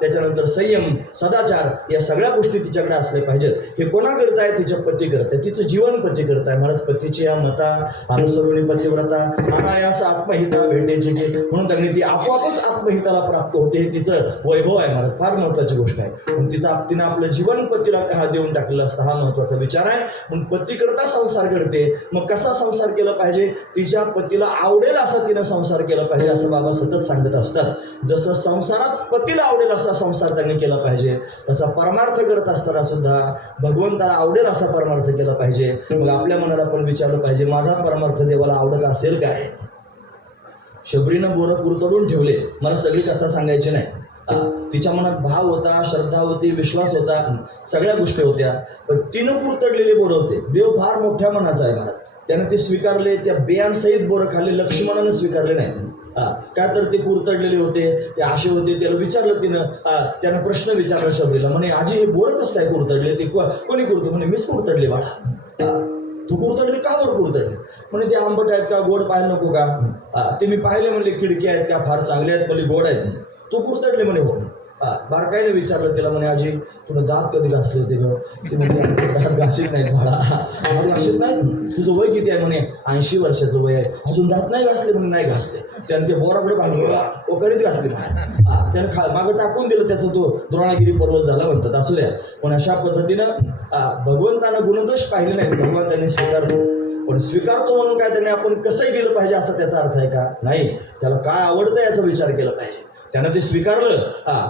त्याच्यानंतर संयम, सदाचार या सगळ्या गोष्टी तिच्याकडे असल्या पाहिजेत. हे कोणा करत आहे? तिच्या पती करत आहे. तिचं जीवन पती करत आहे महाराज. पतीची या मता अनुसरणी पतिव्रता अनायास आत्महिता भेटेची की, म्हणून त्यांनी ती आपोआपच आत्महिताला प्राप्त होते. हे तिचं वैभव आहे महाराज, फार महत्वाची गोष्ट आहे. म्हणून तिचा तिनं आपलं जीवन पतीला देऊन टाकलेलं असतं, हा महत्वाचा विचार आहे. म्हणून पती करता संसार करते. मग कसा संसार केला पाहिजे? तिच्या पतीला आवडेल असा तिनं संसार केला पाहिजे असं बाबा सतत सांगत असतात. जसं संसारात पतीला आवडेल असा संसार त्यांनी केला पाहिजे, तसा परमार्थ करत असताना सुद्धा भगवंताला आवडेल असा परमार्थ केला पाहिजे. मग आपल्या मनाला पण विचारलं पाहिजे माझा परमार्थ देवाला आवडत असेल काय? शबरीनं बोरं कुरतडून ठेवले, मला सगळी कथा सांगायची नाही. तिच्या मनात भाव होता, श्रद्धा होती, विश्वास होता, सगळ्या गोष्टी होत्या. पण तिनं कुरतडलेले बोरं होते. देव फार मोठ्या मनाचा आहे महाराज. त्यानं ते स्वीकारले. त्या बियांसहित बोरं खाल्ले. लक्ष्मणानं स्वीकारले नाही. का तर ते कुरतडलेले होते, ते आशे होते. त्याला विचारलं तिनं, त्यानं प्रश्न विचारला शबरीला, म्हणे आजी हे बोरं कसं काय कुरतडले? ते कोणी कुरतो? म्हणे मीच कुरतडले बाळा. तू कुरतडले का बरं कुरतडले? म्हणे ते आंबट आहेत का, गोड पाहायला नको का? ते मी पाहिले म्हणले, खिडकी आहेत त्या फार चांगल्या आहेत, म्हणजे गोड आहेत. तू कुरतडले म्हणे. हो. बारकाईने विचारलं तिला, म्हणे आजी तुला दात कधी घासले होते ग? ती म्हणजे दात घाशीत नाहीत बाळा. घाशीत नाही? तुझं वय किती आहे? म्हणे 80 वर्षाचं वय आहे. अजून दात नाही घासले? म्हणे नाही घासले. त्यानं ते बोराकडे बांधून ओकरीत घातले. त्यानं मागं टाकून दिलं. त्याचा तो द्रोणागिरी पर्वत झाला म्हणतात. असू द्या. पण अशा पद्धतीनं भगवंतानं गुणदोष पाहिले नाही, भगवंताने स्वीकारतो. पण स्वीकारतो म्हणून काय त्याने आपण कसंही गेलं पाहिजे असा त्याचा अर्थ आहे का? नाही. त्याला काय आवडतं याचा विचार केला पाहिजे. त्यानं ते स्वीकारलं.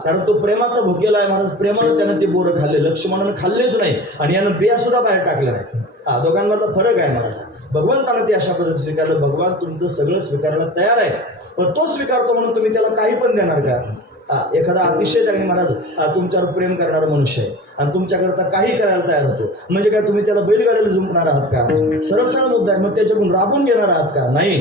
कारण तो प्रेमाचा भुकेला आहे महाराज. प्रेमानं त्यानं ते बोरं खाल्ले. लक्ष्मणानं खाल्लेच नाही आणि यानं बिया सुद्धा बाहेर टाकल्या नाही. दोघांमधला फरक आहे महाराज. भगवंतानं ते अशा पद्धतीने स्वीकारलं. भगवान तुमचं सगळं स्वीकारायला तयार आहे, पण तो स्वीकारतो म्हणून तुम्ही त्याला काही पण देणार का? एखादा अतिशय त्यांनी महाराज तुमच्यावर प्रेम करणारा मनुष्य आहे आणि तुमच्याकरता काही करायला तयार होतो, म्हणजे काय तुम्ही त्याला बैलगाडीला झुंपणार आहात का? सरळ सरळ मुद्दा आहे. मग त्याच्याकडून राबून घेणार आहात का? नाही.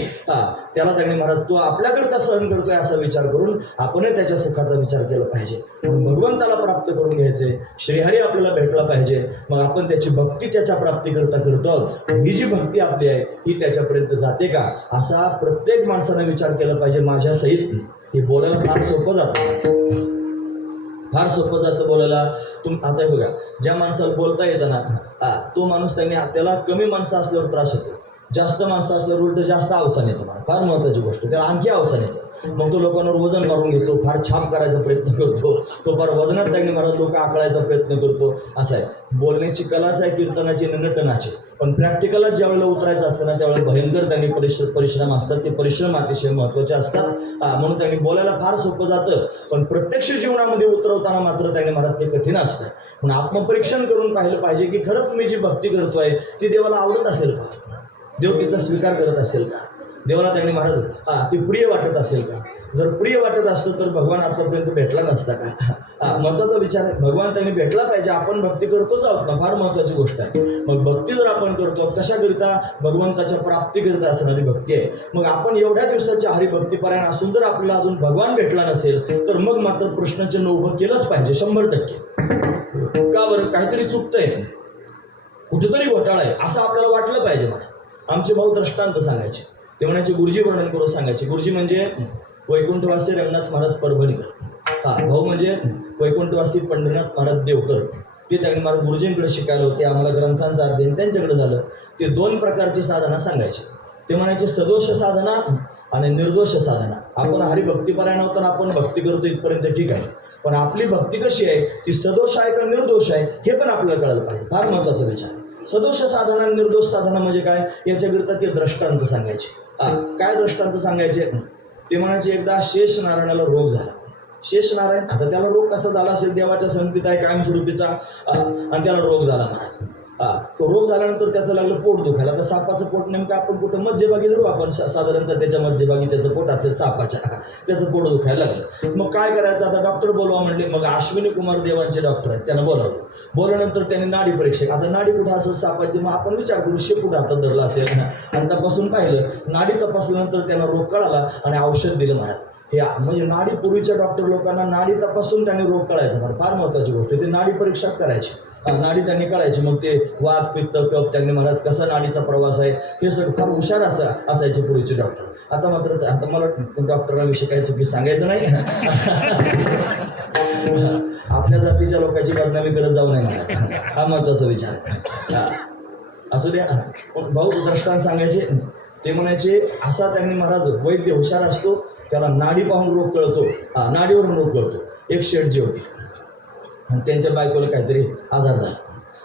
त्याला त्यांनी महाराज तो आपल्याकरता सहन करतोय असा विचार करून आपणही त्याच्या सुखाचा विचार केला पाहिजे. भगवंताला प्राप्त करून घ्यायचे, श्रीहरी आपल्याला भेटला पाहिजे. मग आपण त्याची भक्ती त्याच्या प्राप्तीकरता करतो. ही जी भक्ती आपली आहे ही त्याच्यापर्यंत जाते का, असा प्रत्येक माणसाने विचार केला पाहिजे. माझ्या सहित हे बोलायला फार सोपं जातं, फार सोपं जातं बोलायला. आता बघा, ज्या माणसाला बोलता येतं ना तो माणूस त्याला कमी माणसं असल्यावर त्रास होतो, जास्त माणसं असल्यावर उलट जास्त अवसान येतं. फार महत्त्वाची गोष्ट, त्याला आणखी अवसान येतं. मग तो लोकांवर वजन मारून घेतो, फार छाप करायचा प्रयत्न करतो, तो फार वजनात त्यांनी मला लोक आकळायचा प्रयत्न करतो. असं आहे. बोलण्याची कलाच आहे कीर्तनाची नटनाची, पण प्रॅक्टिकलच ज्यावेळेला उतरायचं असतं ना त्यावेळेला भयंकर त्यांनी परिश्रम असतात. ते परिश्रम अतिशय महत्त्वाचे असतात. म्हणून त्यांनी बोलायला फार सोपं जातं, पण प्रत्यक्ष जीवनामध्ये उतरवताना मात्र त्यांनी महाराज ते कठीण असतं. म्हणून आत्मपरीक्षण करून पाहिलं पाहिजे की खरंच मी जी भक्ती करतोय ती देवाला आवडत असेल का, देव तिचा स्वीकार करत असेल का, देवाला त्यांनी महाराज ती प्रिय वाटत असेल का. जर प्रिय वाटत असतं तर भगवान आतापर्यंत भेटला नसता का. महत्त्वाचा विचार आहे. भगवान त्यांनी भेटला पाहिजे. आपण भक्ती करतोच आहोत ना, फार महत्त्वाची गोष्ट आहे. मग भक्ती जर आपण करतो कशाकरिता, भगवंताच्या प्राप्तीकरिता असणारी भक्ती आहे. मग आपण एवढ्या दिवसाच्या हरिभक्तीपरायण असून जर आपल्याला अजून भगवान भेटला नसेल तर मग मात्र प्रश्नचिन्ह उभं केलंच पाहिजे 100%. का बरं, काहीतरी चुकतंय, कुठेतरी घोटाळा आहे असं आपल्याला वाटलं पाहिजे. मला आमचे भाऊ दृष्टांत सांगायचे, ते म्हणायचे गुरुजी वर्णन करून सांगायचे. गुरुजी म्हणजे वैकुंठवासी रंगनाथ महाराज परभणीकर, भाऊ म्हणजे वैकुंठवासी पंढरीनाथ महाराज देवकर. ते त्यांनी महाराज गुरुजींकडे शिकायला होते. आम्हाला ग्रंथांचा अध्ययन त्यांच्याकडे झालं. ते 2 प्रकारची साधना सांगायचे. ते म्हणायचे सदोष साधना आणि निर्दोष साधना. आपण हरिभक्तीपरायण होताना आपण भक्ती करतो इथपर्यंत ठीक आहे, पण आपली भक्ती कशी आहे, ती सदोष आहे का निर्दोष आहे हे पण आपल्याला कळलं पाहिजे. फार महत्त्वाचा विचार. सदोष साधना आणि निर्दोष साधना म्हणजे काय याच्याकरिता ते दृष्टांत सांगायचे. काय दृष्टांत सांगायचे, ते म्हणायचे एकदा शेष नारायणाला रोग झाला. शेष नारायण, आता त्याला रोग कसा झाला असेल, देवाच्या संगतीत आहे कायमस्वरूपीचा, आणि त्याला रोग झाला महाराज. तो रोग झाल्यानंतर त्याचं लागलं पोट दुखायला. तर सापाचं पोट नेमकं आपण कुठं मध्यभागी धरू आपण, साधारणतः त्याच्या मध्यभागी त्याचं पोट असेल सापाच्या, त्याचं पोट दुखायला लागलं. मग काय करायचं, आता डॉक्टर बोलवा म्हणले. मग अश्विनी कुमार देवांचे डॉक्टर आहेत, त्यांना बोलावलं. बोलल्यानंतर त्यांनी नाडी परीक्षा, आता नाडी कुठं असं सापायची, मग आपण विचार करू शेपूट हातात धरला असेल आणि तपासून पाहिलं. नाडी तपासल्यानंतर त्यांना रोग कळाला आणि औषध दिलं महाराज. हे म्हणजे नाडी, पूर्वीच्या डॉक्टर लोकांना नाडी तपासून त्यांनी रोग कळायचा. फार महत्त्वाची गोष्ट, ते नाडी परीक्षाच करायची. नाडी त्यांनी कळायची. मग ते वात पित्त कफ त्यांनी महाराज कसा नाडीचा प्रवास आहे हे सगळं फार हुशार असायचे पूर्वीचे डॉक्टर. आता मात्र आता मला डॉक्टरांविषयी काही चुकी सांगायचं नाही. आपल्या जातीच्या लोकांची बदनामी करत जाऊ नये मला, हा महत्त्वाचा विचार. असू द्या. भाऊ दृष्टांत सांगायचे. ते म्हणायचे असा त्यांनी महाराज वैद्य हुशार असतो, त्याला नाडी पाहून रोग कळतो, नाडीवरून रोग कळतो. एक शेठजी होती आणि त्यांच्या बायकोला काहीतरी आजार झाला.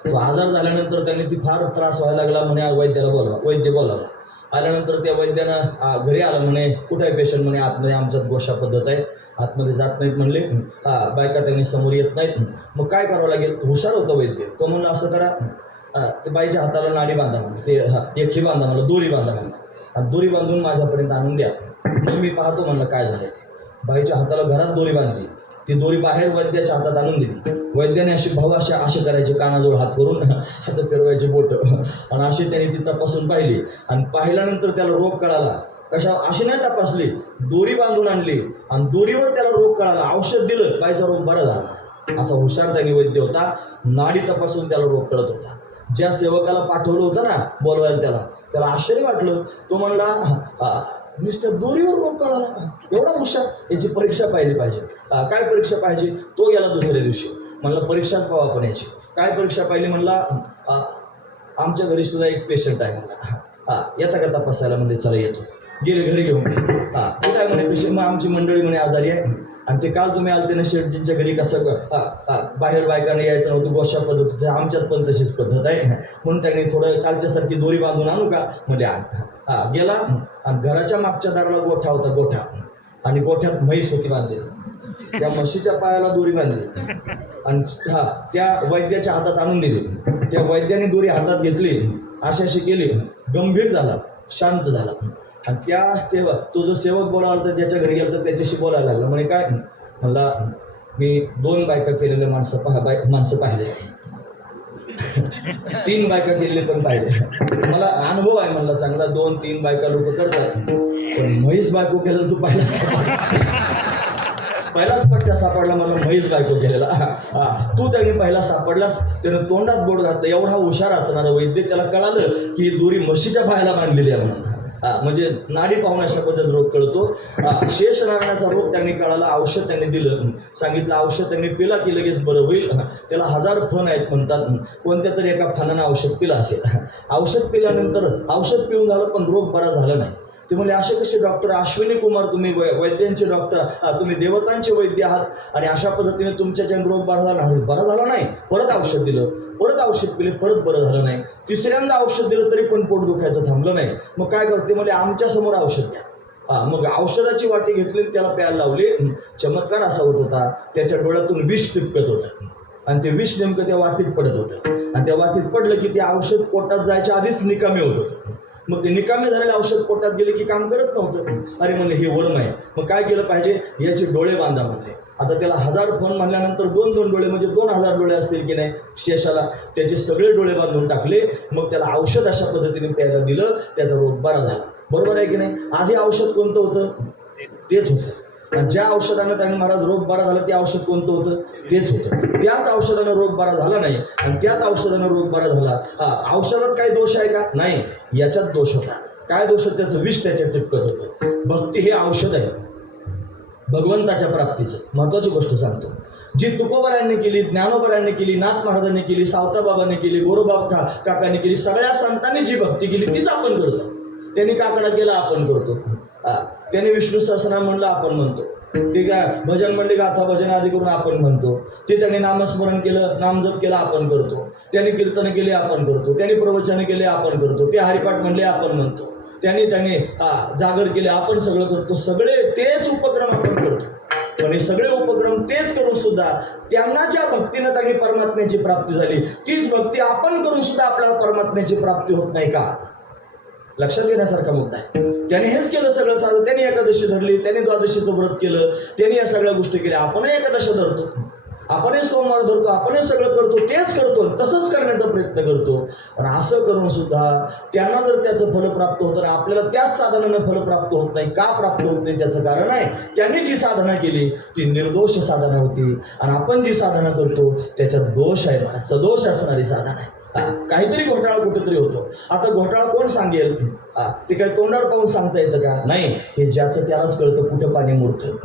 तो आजार झाल्यानंतर त्यांनी ती फार त्रास व्हायला लागला. म्हणे वैद्याला बोलावा. वैद्य बोलावा. आल्यानंतर त्या वैद्यानं घरी आलं. म्हणे कुठे आहे पेशंट, म्हणे आतमध्ये आमच्यात गोशा पद्धत आहे, आतमध्ये जात नाहीत म्हणले. बायका त्यांनी समोर येत नाहीत. मग काय करावं लागेल, हुशार होतं वैद्य. तो म्हणलं असं करा, ते बाईच्या हाताला नाडी बांधा म्हणून, ते एक ही बांधा म्हणलं, दोरी बांधा म्हणलं, आणि दोरी बांधून माझ्यापर्यंत आणून द्या. मग मी पाहतो म्हणलं काय झालं. बाईच्या हाताला घरात दोरी बांधली, ती दोरी बाहेर वैद्याच्या हातात आणून दिली. वैद्याने अशी भाऊ असे करायचे, कानाजवळ हात करून असं फिरवायचे बोटं, आणि अशी त्यांनी ती तपासून पाहिली. आणि पाहिल्यानंतर त्याला रोग कळाला. कशा अशी नाही तपासली, दोरी बांधून आणली आणि दोरीवर त्याला रोग कळाला. औषध दिलं, बाईचा रोग बरा झाला. असा हुशार त्यांनी वैद्य होता. नाडी तपासून त्याला रोग कळत होता. ज्या सेवकाला पाठवलं होतं ना बोलवायला, त्याला आश्चर्य वाटलं. तो म्हणला मिस्टर दोरीवर रोग कळाला, एवढा हुशार, याची परीक्षा पाहिली पाहिजे. काय परीक्षा पाहिजे, तो गेला दुसऱ्या दिवशी. म्हणलं परीक्षाच पाहू आपण याची. काय परीक्षा पाहिली, म्हणला आमच्या घरी सुद्धा एक पेशंट आहे, म्हणला येता का तपासायला. म्हणजे चला येतो. गेले घरी घेऊन गेले. ते काय म्हणे पेशंट, मग आमची मंडळी म्हणे आजारी आहे, आणि ते काल तुम्ही आलते ना शेठजींच्या घरी, कसं बाहेर बायकाने यायचं नव्हतं, गोशा पद्धत, आमच्यात पण तशीच पद्धत आहे, म्हणून त्यांनी थोडं कालच्यासारखी दोरी बांधून आणू का, म्हणजे गेला. आणि घराच्या मागच्या दाराला गोठा होता, गोठा, आणि गोठ्यात म्हैस होती बांधलेली. त्या म्हशीच्या पायाला दोरी बांधली आणि त्या वैद्याच्या हातात आणून दिली. त्या वैद्याने दोरी हातात घेतली, अशी केली, गंभीर झाला, शांत झाला. आणि त्या सेवक, तो जो सेवक बोलावला तर ज्याच्या घरी गेला तर त्याच्याशी बोलायला लागला. म्हणे काय, मला मी 2 बायका केलेले माणसं पाहिले 3 बायका केलेले पण पाहिले. मला अनुभव आहे म्हणला चांगला. 2-3 बायका लोक करतात, पण म्हैस बायको केलं तू पहिलाच पट्ट्या सापडला मला म्हैस बायको केलेला. तू त्यांनी पहिला सापडलास. त्यानं तोंडात बोट घातलं. एवढा हुशार असणारा वैद्य, त्याला कळालं की ही दोरी म्हशीच्या पायाला बांधलेली आहे म्हणून. म्हणजे नाडी पाहून अशा पद्धतीत रोग कळतो. शेष राहण्याचा रोग त्यांनी कळाला. औषध त्यांनी दिलं, सांगितलं औषध त्यांनी पिला की लगेच बरं होईल. त्याला 1000 फण आहेत म्हणतात. कोणत्या तरी एका फणानं औषध पिलं असेल. औषध पिल्यानंतर औषध पिऊन झालं पण रोग बरा झाला नाही. ते म्हणजे असे कसे डॉक्टर अश्विनी कुमार, तुम्ही वैद्यांचे डॉक्टर, तुम्ही देवतांचे वैद्य आहात आणि अशा पद्धतीने तुमच्या रोग बरा झाला नाही. परत औषध दिलं, परत औषध पिले, परत बरं झालं नाही. तिसऱ्यांदा औषध दिलं तरी पण पोट दुखायचं थांबलं नाही. मग काय करते म्हणजे आमच्या समोर औषध द्या. मग औषधाची वाटी घेतली, त्याला प्यायला लावली. चमत्कार असा होत होता, त्याच्या डोळ्यातून विष टिपकत होतं आणि ते विष नेमकं त्या वाटीत पडत होतं. आणि त्या वाटीत पडलं की ते औषध पोटात जायच्या आधीच निकामी होत होतं. मग ते निकामी झालेलं औषध पोटात गेले की काम करत नव्हतं. अरे म्हणले हे वर्म आहे. मग काय केलं पाहिजे, याचे डोळे बांधा म्हणले. आता त्याला 1000 फण म्हणल्यानंतर 2-2 डोळे म्हणजे 2000 डोळे असतील की नाही शेषाला. त्याचे सगळे डोळे बांधून टाकले. मग त्याला औषध अशा पद्धतीने प्यायला दिलं, त्याचा रोग बरा झाला. बरोबर आहे की नाही. आधी औषध कोणतं होतं, तेच होतं. आणि ज्या औषधानं त्यांनी महाराज रोग बरा झाला ते औषध कोणतं होतं, तेच होतं. त्याच औषधानं रोग बरा झाला नाही आणि त्याच औषधानं रोग बरा झाला. औषधात काही दोष आहे का, नाही, याच्यात दोष होता. काय दोष होतं, त्याचं विष त्याच्यात टिपकत होतं. भक्ती हे औषध आहे भगवंताच्या प्राप्तीचं. महत्वाची गोष्ट सांगतो, जी तुकोबारायांनी केली, ज्ञानोबारायांनी केली, नाथ महाराजांनी केली, सावताबाबांनी केली, गोरोबाब काकांनी केली, सगळ्या संतांनी जी भक्ती केली तीच आपण करतो. त्यांनी काकडा केला आपण करतो. त्याने विष्णू सहस्रनाम म्हणलं आपण म्हणतो. ते काय भजन म्हणले गाथा भजन आदी करून आपण म्हणतो. ते त्यांनी नामस्मरण केलं, नामजप केला आपण करतो. त्यांनी कीर्तन केले आपण करतो. त्यांनी प्रवचन केले आपण करतो. ते हरिपाठ म्हणले आपण म्हणतो. त्यांनी जागर केले आपण सगळं करतो. सगळे तेच उपक्रम आपण करतो. पण हे सगळे उपक्रम तेच करून सुद्धा त्यांना ज्या भक्तीनं त्यांनी परमात्म्याची प्राप्ती झाली तीच भक्ती आपण करून सुद्धा आपल्याला परमात्म्याची प्राप्ती होत नाही का. लक्षात घेण्यासारखा मुद्दा आहे. त्याने हेच केलं सगळं साधं. त्यांनी एकादशी धरली, त्यांनी द्वादशीचं व्रत केलं, त्यांनी या सगळ्या गोष्टी केल्या. आपणही एकादशी धरतो, आपणही सोमवार धरतो, आपणही सगळं करतो, तेच करतो, तसंच करण्याचा प्रयत्न करतो. पण असं करून सुद्धा त्यांना जर त्याचं फल प्राप्त होतं तर आपल्याला त्याच साधनानं फल प्राप्त होत नाही. का प्राप्त होत नाही त्याचं कारण आहे, त्यांनी जी साधना केली ती निर्दोष साधना होती आणि आपण जी साधना करतो त्याच्यात दोष आहे, सदोष असणारी साधना आहे. काहीतरी घोटाळा कुठेतरी होतो. आता घोटाळा कोण सांगेल, ते काही तोंडावर पाहून सांगता येतं का, नाही. हे ज्याचं त्यालाच कळतं कुठं पाणी मुरतं.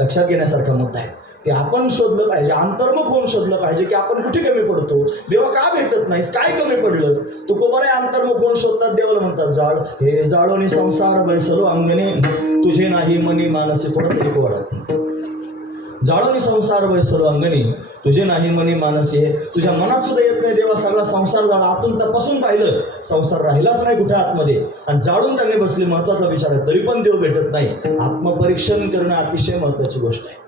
लक्षात घेण्यासारखा मुद्दा आहे. ते आपण शोधलं पाहिजे, अंतर्मुख होऊन शोधलं पाहिजे की आपण कुठे कमी पडतो, देवा का भेटत नाहीस, काय कमी पडलं. तुकोबारे अंतर्मुख होऊन शोधतात. देवाला म्हणतात जाळ हे जाळोनी संसार बैसलो अंगणे तुझे नाही मनी मानसे. थोडंसं एक वाढत, जाळोनी संसार बैसलो अंगणी तुझे नाही मनी मानसे. तुझ्या मनात सुद्धा येत नाही देवा, सगळा संसार झाला. आतून तपासून पाहिलं, संसार राहिलाच नाही कुठे आतमध्ये आणि जाळून त्यांनी बसले. महत्वाचा विचार आहे, तरी पण देव भेटत नाही. आत्मपरीक्षण करणं अतिशय महत्वाची गोष्ट आहे.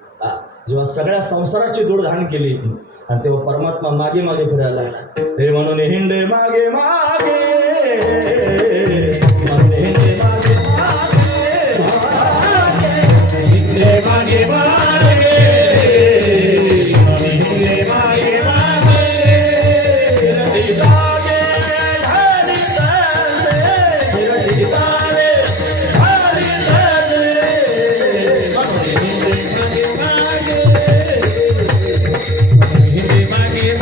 जेव्हा सगळ्या संसाराची जोडघाण केली आणि तेव्हा परमात्मा मागे मागे फिरायला लागला. हे म्हणून हिंडे मागे मागे, हिंडे मागे मागे, हिंडे मागे मागे, हिंडे मागे मागे, रडी जागे ढाली जागे, रडी जागे ढाली जागे, हिंडे मागे मागे, हिंडे मागे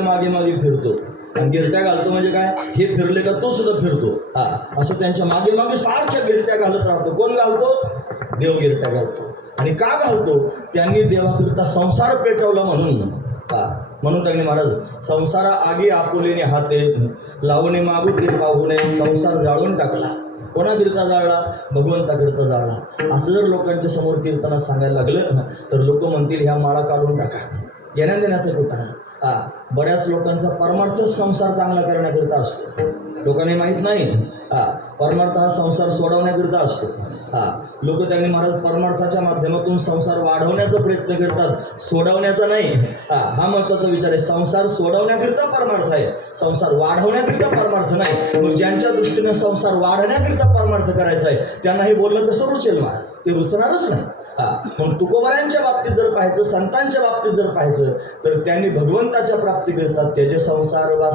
मागे मागे फिरतो. आणि गिरट्या घालतो म्हणजे काय, हे फिरले का तो सुद्धा फिरतो. हा, असं त्यांच्या मागे मागे सारख्या गिरट्या घालत राहतो. कोण घालतो? देव गिरट्या घालतो. आणि का घालतो? त्यांनी देवाकरिता संसार पेटवला म्हणून. हा, म्हणून त्यांनी महाराज संसारा आगी आपुलेने हाते लावणे मागू ते पाहुणे संसार जाळून टाकला. कोणाकरिता जाळला? भगवंताकरिता जाळला. असं जर लोकांच्या समोर कीर्तनात सांगायला लागलं तर लोक म्हणतील ह्या माळा काढून टाका, येण्या देण्याचं कुठं. हा, बऱ्याच लोकांचा परमार्थ संसार चांगला करण्याकरिता असतो. लोकांनी माहीत नाही. हा, परमार्थ हा संसार सोडवण्याकरिता असतो. हा, लोक त्यांनी महाराज परमार्थाच्या माध्यमातून संसार वाढवण्याचा प्रयत्न करतात, सोडवण्याचा नाही. हा महत्त्वाचा विचार आहे. संसार सोडवण्याकरिता परमार्थ आहे, संसार वाढवण्याकरिता परमार्थ नाही. मग ज्यांच्या दृष्टीनं संसार वाढवण्याकरिता परमार्थ करायचा आहे त्यांना हे बोलणं कसं रुचेल महाराज? ते रुचणारच नाही. मग तुकोबारांच्या बाबतीत जर पाहायचं, संतांच्या बाबतीत जर पाहायचं तर त्यांनी भगवंताच्या प्राप्ती करतात त्याचे संसार वा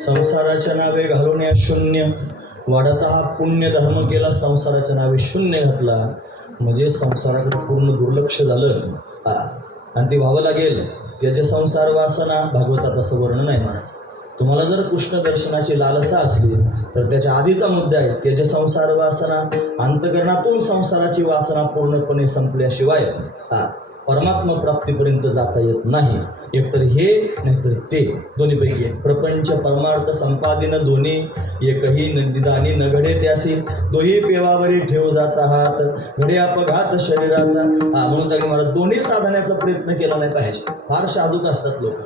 संसाराच्या नावे घालवण्या शून्य वाढता हा पुण्य धर्म केला, संसाराच्या नावे शून्य घातला म्हणजे संसाराकडे पूर्ण दुर्लक्ष झालं. आणि ते व्हावं लागेल. त्याचे संसार वासना भागवतात असं वर्णन आहे महाराज. तुम्हाला जर कृष्ण दर्शनाची लालसा असली तर त्याच्या आधीचा मुद्दा आहे त्याचे संसार वासना. अंतकरणातून संसाराची वासना पूर्णपणे संपल्याशिवाय परमात्मा प्राप्तीपर्यंत जाता येत नाही. एकतर हे नाहीतर ते, दोन्हीपैकी एक. प्रपंच परमार्थ संपादिन दोन्ही एकही निदानी न घडे त्यासी, दोही पेवावरी ठेव जात आहात घडे अपघात शरीराचा. म्हणून त्यांनी मला दोन्ही साधण्याचा प्रयत्न केला नाही पाहिजे. फार शाजूक असतात लोक,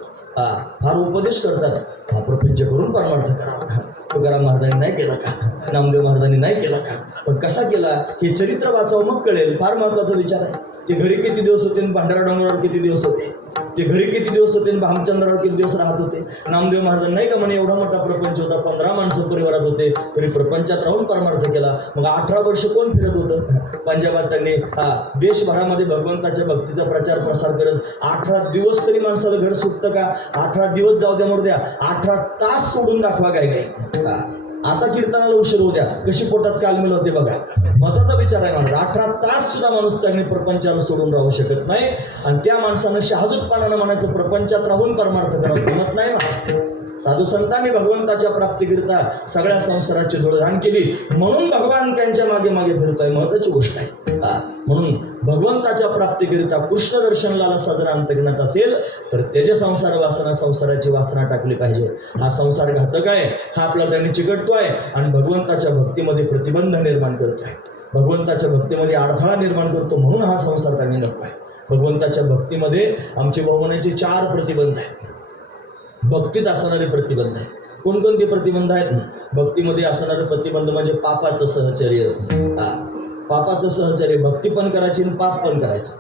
फार उपदेश करतात. प्रपंच करून परमार्थ करावा. तुकाराम महाराजांनी नाही केला का? नामदेव महाराजांनी नाही केला का? पण कसा केला हे चरित्र वाचावं मग कळेल. फार महत्त्वाचा विचार आहे. ते घरी किती दिवस होते आणि भांडारा डोंगरावर किती दिवस होते, ते घरी किती दिवस होते आणि भामचंद्रावर किती दिवस राहत होते. नामदेव महाराज नाही का म्हणे एवढा मोठा प्रपंच होता, 15 माणसं परिवारात होते, तरी प्रपंचात राहून परमार्थ केला. मग 18 वर्ष कोण फिरत होतं? पंजाबात त्यांनी देशभरामध्ये भगवंताच्या भक्तीचा प्रचार प्रसार करत 18 दिवस तरी माणसाला घर सुटतं का? 18 दिवस जाऊ द्या, मोर द्या, 18 तास सोडून दाखवा काय काय. आता कीर्तनाला उशीर होऊ द्या, कशी पोटात कालमिल होते बघा. महत्वाचा विचार आहे माझा. 18 तास सुद्धा माणूस त्यांनी प्रपंचाला सोडून राहू शकत नाही. आणि त्या माणसानं शहाजूतपणानं म्हणायचं प्रपंचात राहून परमार्थ करावं जमत नाही. साधू संतांनी भगवंताच्या प्राप्तीकरिता सगळ्या संसाराची धुळधाण केली, म्हणून भगवान त्यांच्या मागे मागे फिरतोय. महत्वाची गोष्ट आहे. म्हणून भगवंताच्या प्राप्तीकरिता कृष्ण दर्शनाला लालसा जर अंतर्गत असेल तर त्याच्या संसार वासना, संसाराची वासना टाकली पाहिजे. हा संसार घातक आहे, हा आपला त्यांनी चिकटतोय आणि भगवंताच्या भक्तीमध्ये प्रतिबंध निर्माण करतोय, भगवंताच्या भक्तीमध्ये अडथळा निर्माण करतो. म्हणून हा संसार त्यांनी नको आहे. भगवंताच्या भक्तीमध्ये आमचे भावनेचे 4 प्रतिबंध आहेत. भक्तीत असणारे प्रतिबंध आहे. कोणकोणते प्रतिबंध आहेत? भक्तीमध्ये असणारे प्रतिबंध म्हणजे पापाचं सहचर्य. पापाचं सहचर्य, भक्ती पण करायची आणि पाप पण करायचं.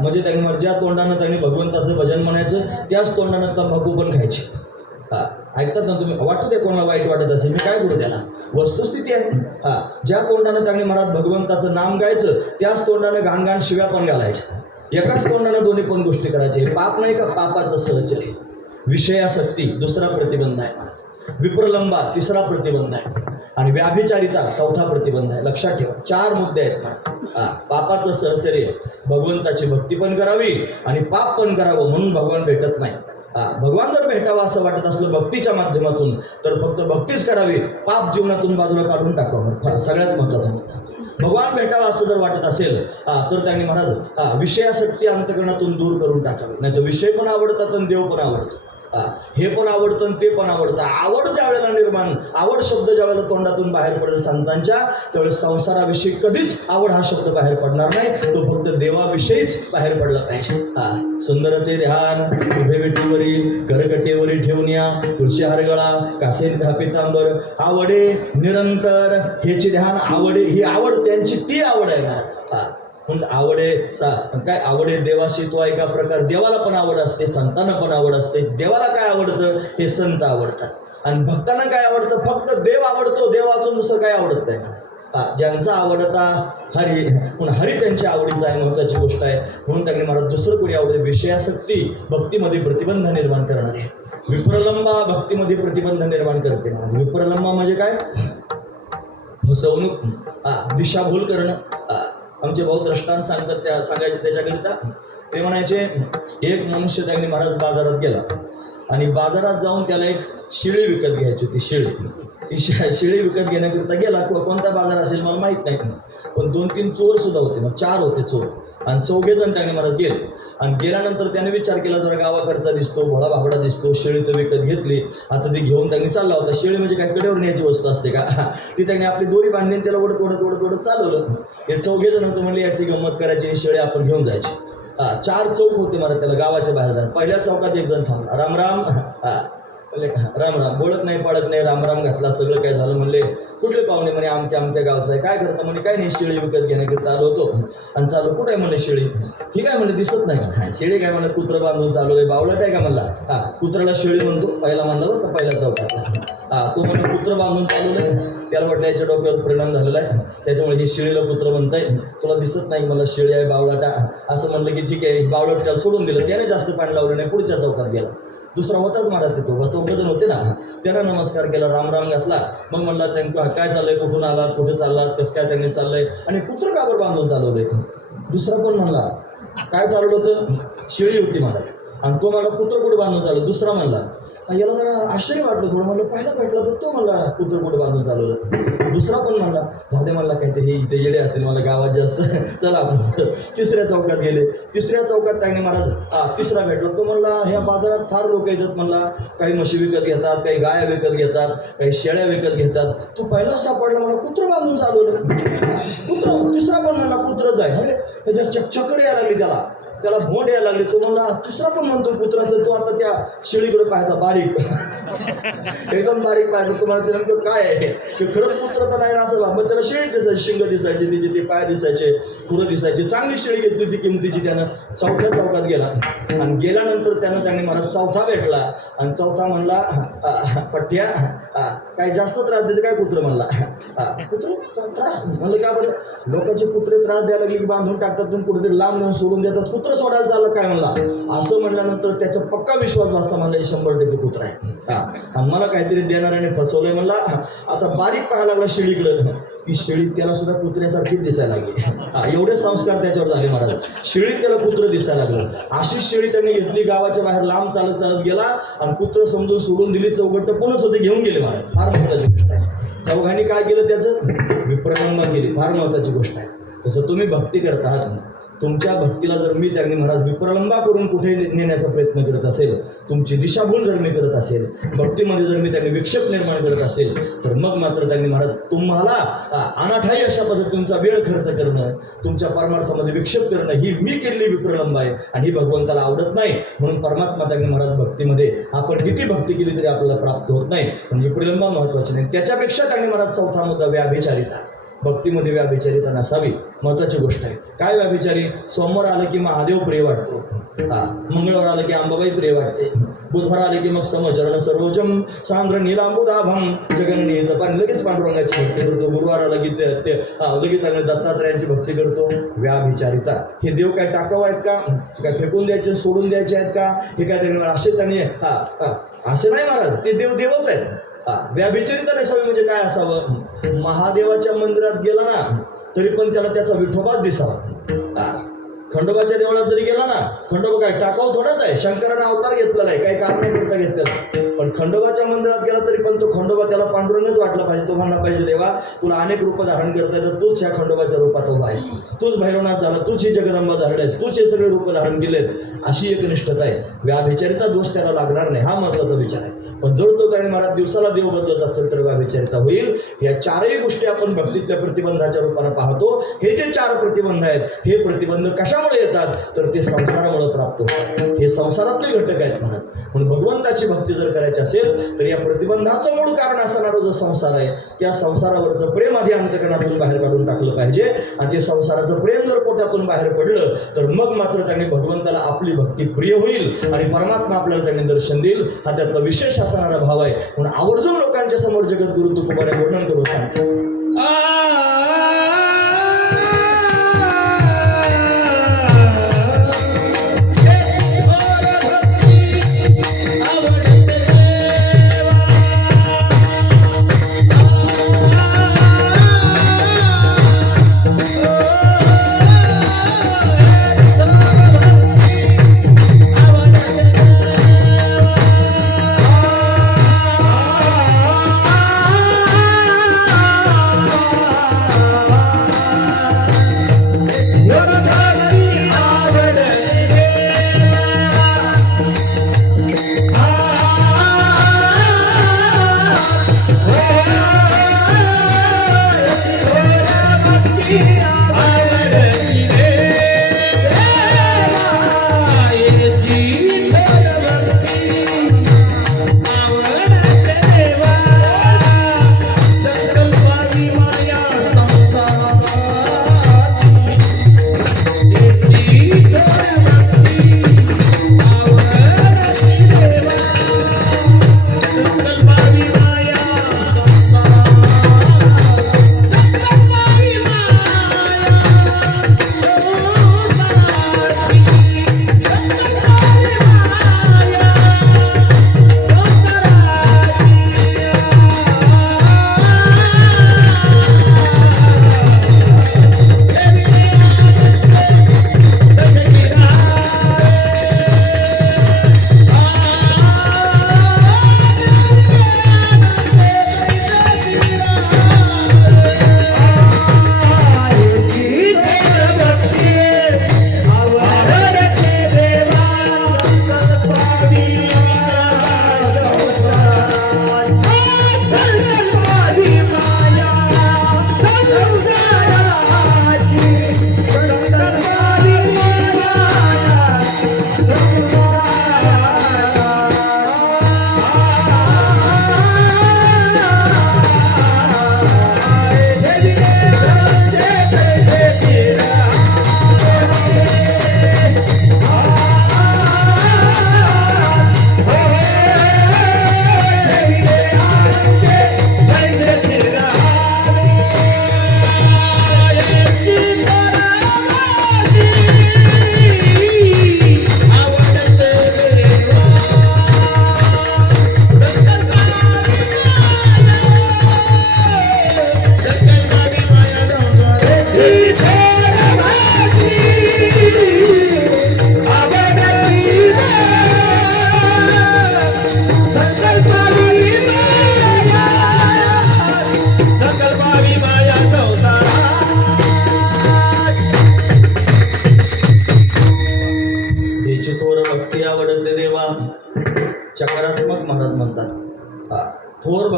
म्हणजे त्यांनी ज्या तोंडानं त्यांनी भगवंताचं भजन म्हणायचं त्याच तोंडानं तंबाखू पण खायची. ऐकतात ना तुम्ही? वाटत आहे कोणाला वाईट वाटत असेल, मी काय करू त्याला? वस्तुस्थिती आहे. ज्या तोंडानं त्यांनी महाराज भगवंताचं नाम गायचं त्याच तोंडानं घाण घाण शिव्या पण घालायच्या. एकाच तोंडानं दोन्ही पण गोष्टी करायचे. पाप नाही का? पापाचं सहचर्य. विषयासक्ती दुसरा प्रतिबंध आहे. विप्रलंबा तिसरा प्रतिबंध आहे. आणि व्याभिचारिता चौथा प्रतिबंध आहे. लक्षात ठेवा, 4 मुद्दे आहेत. पापाचं सहचर्य, भगवंताची भक्ती पण करावी आणि पाप पण करावं, म्हणून भगवान भेटत नाही. भगवान जर भेटावा असं वाटत असलं भक्तीच्या माध्यमातून तर फक्त भक्तीच करावी, पाप जीवनातून बाजूला काढून टाकावं. सगळ्यात महत्त्वाचा मुद्दा. भगवान भेटावा असं जर वाटत असेल तर त्यांनी महाराज विषयासक्ती अंतकरणातून दूर करून टाकावी. नाही तर विषय पण आवडतात आणि देव पण आवडतो. हे पण आवडतं आणि ते पण आवडतं. आवड ज्या वेळेला निर्माण, आवड शब्द ज्या वेळेला तोंडातून बाहेर पडेल संतांच्या, त्यावेळेस संसाराविषयी कधीच आवड हा शब्द बाहेर पडणार नाही. तो फक्त देवाविषयीच बाहेर पडला पाहिजे. सुंदर ते ध्यान उभे विठीवरी करकटेवरी ठेवून या, तुळशी हारगळा कासे पितांबर आवडे निरंतर. हेची ध्यान आवडे, ही आवड त्यांची ती आवड आहे ना. म्हणून आवडे काय? आवडे देवाशी तो एका प्रकार. देवाला पण आवड असते, संतांना पण आवड असते. देवाला काय आवडतं? हे संत आवडतात. आणि भक्तांना काय आवडतं? फक्त देव आवडतो, देव वाचून दुसरं काय आवडत नाही. ज्यांचा आवडता हरी, म्हणून हरी त्यांच्या आवडीचा आहे. महत्वाची गोष्ट आहे. म्हणून त्यांनी मला दुसरं कोणी आवडते. विषयासक्ती भक्तीमध्ये प्रतिबंध निर्माण करणार आहे. विप्रलंबा भक्तीमध्ये प्रतिबंध निर्माण करते. विप्रलंबा म्हणजे काय? फसवणूक, दिशाभूल करणं. आमचे भाऊ द्रष्टांत सांगतात, त्या सांगायचे त्याच्याकरिता. ते म्हणायचे, एक मनुष्य त्यांनी महाराज बाजारात गेला आणि बाजारात जाऊन त्याला एक शिळी विकत घ्यायची होती. शिळी विकत घेण्याकरिता गेला. कोणता बाजार असेल मला माहीत नाही, पण 2-3 चोर सुद्धा होते, मग 4 होते चोर. आणि 4घे जण त्यांनी महाराज गेले. आणि गेल्यानंतर त्याने विचार केला, जरा गावाकडचा दिसतो, भोळा भाबडा दिसतो, शेळी तर विकत घेतली. आता ती घेऊन त्यांनी चालला होता. शेळी म्हणजे काय कडेवर न्यायची वस्तू असते का? ती त्यांनी आपली दोरी बांधली, त्याला ओढत चालवलं. हे 4घे जण होतं. म्हणले याची गंमत करायची आणि शेळी आपण घेऊन जायची. 4 चौक होते मला त्याला गावाच्या बाहेर जाणं. पहिल्या चौकात एक जण थांबला. राम राम. राम राम बोलत नाही, पळत नाही, राम राम घातला. सगळं काय झालं? म्हणले कुठले पाहुणे? म्हणे आमच्या गावचं आहे. काय करता? म्हणे काय नाही, शेळी विकत घेण्याकरिता आलो होतो. आणि चालू कुठे आहे? म्हणले शेळी. ठीक आहे म्हणले, दिसत नाही. शेळी काय म्हणलं? कुत्रं बांधून चालू आहे. बावळट आहे का म्हणला? कुत्राला शेळी म्हणतो. पहिला म्हणलं बरं का, पहिल्या चौकात. तो म्हणलं कुत्रं बांधून चालवलं. त्याला म्हटलं याच्या डोक्यावर परिणाम झालेला आहे, त्याच्यामुळे हे शेळीला कुत्रं म्हणताय. तुला दिसत नाही मला शेळी आहे, बावळाटा. असं म्हणलं की ठीक आहे. बावळट त्याला सोडून दिलं. त्याने जास्त पाणी लावलं नाही. पुढच्या चौकात गेला. दुसरा होताच महाराज तिथं. 4 जण होते ना. त्यानं नमस्कार केला, राम राम घातला. मग म्हणला त्यांना काय झालंय, कुठून आलात, कुठे चाललात, कसं काय त्यांनी चाललंय, आणि कुत्रं काबर बांधून चालवलंय. दुसरा पण म्हणला काय चालवलं होतं? शेळी होती महाराज. आणि तो मला कुत्रं कुठे बांधून चाललं. दुसरा म्हणला, याला जरा आश्चर्य वाटलं थोडं. म्हणलं पहिला भेटला तर तो म्हणला कुत्रं कुठे बांधून चालवलं. दुसरा पण म्हणला झाले, म्हणला काहीतरी हे इथे येडे असतील, मला गावात जास्त. चला आपण 3ऱ्या चौकात गेले. 3ऱ्या चौकात त्यांनी महाराज तिसरा भेटला. तो म्हणला ह्या बाजारात फार लोक येतात. म्हणला काही म्हशी विकत घेतात, काही गाया विकत घेतात, काही शेळ्या विकत घेतात. तो पहिला सापडला, मला कुत्रं बांधून चालवलं. कुत्रं. तिसरा पण म्हणला कुत्रंच आहे. अरे त्याच्या चक्कर यायला लागली, त्याला भोंड यायला लागली. तो म्हणला, तिसरा पण म्हणतो कुत्राचं. तो आता त्या शेळीकडे पाहायचा, बारीक एकदम बारीक पाहायचं. तुम्हाला नेमकं काय आहे, खरंच कुत्र तर नाही असं. मग त्याला शेळी दिसायची, शिंग दिसायची, तिचे ते पाय दिसायचे, खुरं दिसायचे. चांगली शेळी घेतली होती किमतीची. त्यानं 4थ्या चौकात गेला. आणि गेल्यानंतर त्यांनी मला 4था भेटला. आणि 4था म्हणला, पठ्ठ्या काय जास्त त्रास देते काय कुत्रं? म्हणला कुत्रं त्रास. म्हणलं का बरं? लोकांचे कुत्रे त्रास द्यायला लागले की बांधून टाकतात, कुठेतरी लांब नेऊन सोडून देतात. कुत्रं सोडायला चाललं काय? म्हणला. असं म्हणल्यानंतर त्याचा पक्का विश्वास बसला, म्हणला 100% कुत्रा आहे. आणि मला काहीतरी देणाऱ्याने फसवलंय म्हणला. आता बारीक पाहायला लागला शेळीकडं. ती शेळी त्याला सुद्धा कुत्र्यासारखीच दिसायला लागली. एवढे संस्कार त्याच्यावर झाले महाराज. शेळीत त्याला कुत्र दिसायला लागलं. अशीच शेळी त्यांनी घेतली, गावाच्या बाहेर लांब चालत चालत गेला आणि कुत्र समजून सोडून दिली. चौघट पणच होते, घेऊन गेले महाराज. फार महत्वाची गोष्ट आहे. चौघांनी काय केलं, त्याचं विप्रलंबा केली. फार महत्वाची गोष्ट आहे. तसं तुम्ही भक्ती करत आहात, तुमच्या भक्तीला जर मी त्यांनी महाराज विप्रलंबा करून कुठे नेण्याचा प्रयत्न करत असेल, तुमची दिशाभूल जर मी करत असेल, भक्तीमध्ये जर मी त्यांनी विक्षेप निर्माण करत असेल, तर मग मात्र त्यांनी महाराज तुम्हाला अनाठाई अशा पद्धतीने तुमचा वेळ खर्च करणं, तुमच्या परमार्थामध्ये विक्षेप करणं, ही मी केलेली विप्रलंबा आहे आणि ही भगवंताला आवडत नाही. म्हणून परमात्मा त्यांनी महाराज भक्तीमध्ये आपण किती भक्ती केली तरी आपल्याला प्राप्त होत नाही. पण विप्रलंबा महत्वाची नाही. त्याच्यापेक्षा त्यांनी महाराज चौथा मुद्दा व्याभिचारिता. भक्तीमध्ये व्याभिचारिता नसावी, महत्वाची गोष्ट आहे. काय व्याभिचारी? सोमवार आलं की महादेव प्रिय वाटतो, मंगळवार आलं की अंबाबाई प्रिय वाटते, बुधवार आले की मग समचरण सरोजम सांद्र नीलांबुदाभम जगन्नीत पण लगेच पांडुरंगाची भक्ती करतो. गुरुवार आला की लगेच दत्तात्रयांची भक्ती करतो. व्याभिचारिता. हे देव काय टाकाव आहेत का? काय फेकून द्यायचे, सोडून द्यायचे आहेत का? हे काय त्यांनी असे त्यांनी असे नाही महाराज, ते देव देवच आहेत. व्याभिचारिता नसावी म्हणजे काय असावं? महादेवाच्या मंदिरात गेला ना तरी पण त्याला त्याचा विठोबाच दिसावा. खंडोबाच्या देवळात जरी गेला ना, खंडोबा काय टाकाव थोडाच आहे, शंकराने अवतार घेतलेला आहे, काही कारणाकरता घेतलेला. पण खंडोबाच्या मंदिरात गेला तरी पण तो खंडोबा त्याला पांडुरंगच वाटला पाहिजे. तो म्हणला पाहिजे, देवा तुला अनेक रूप धारण करता येतं, तूच ह्या खंडोबाच्या रूपात उभा आहेस, तूच भैरवनाथ झाला, तूच ही जगदंबा धारण आहेस, तूच हे सगळे रूप धारण केलेत. अशी एक निष्ठता आहे. व्याभिचारिता दोष त्याला लागणार नाही, हा महत्वाचा विचार आहे. पण जर तो काही महाराज दिवसाला देव बदलत असेल तर व्याभिचारिता होईल. या चारही गोष्टी आपण भक्तीतल्या प्रतिबंधाच्या रूपाने पाहतो. हे जे 4 प्रतिबंध आहेत, हे प्रतिबंध कशामुळे येतात? तर ते संसारामुळे प्राप्त होतात. हे संसारातले घटक आहेत म्हणत. म्हणून भगवंताची भक्ती जर करायची असेल तर या प्रतिबंधाचं मूळ कारण असणारा जो संसार आहे, त्या संसारावरचं प्रेम आधी अंतकरणातून बाहेर काढून टाकलं पाहिजे. आणि ते संसाराचं प्रेम जर पोटातून बाहेर पडलं तर मग मात्र त्यांनी भगवंताला आपली भक्ती प्रिय होईल आणि परमात्मा आपल्याला त्यांनी दर्शन देईल. हा त्याचा विशेष असणारा भाव आहे. म्हणून आवर्जून लोकांच्या समोर जगद्गुरु तुकोबाने वर्णन करून सांगतो.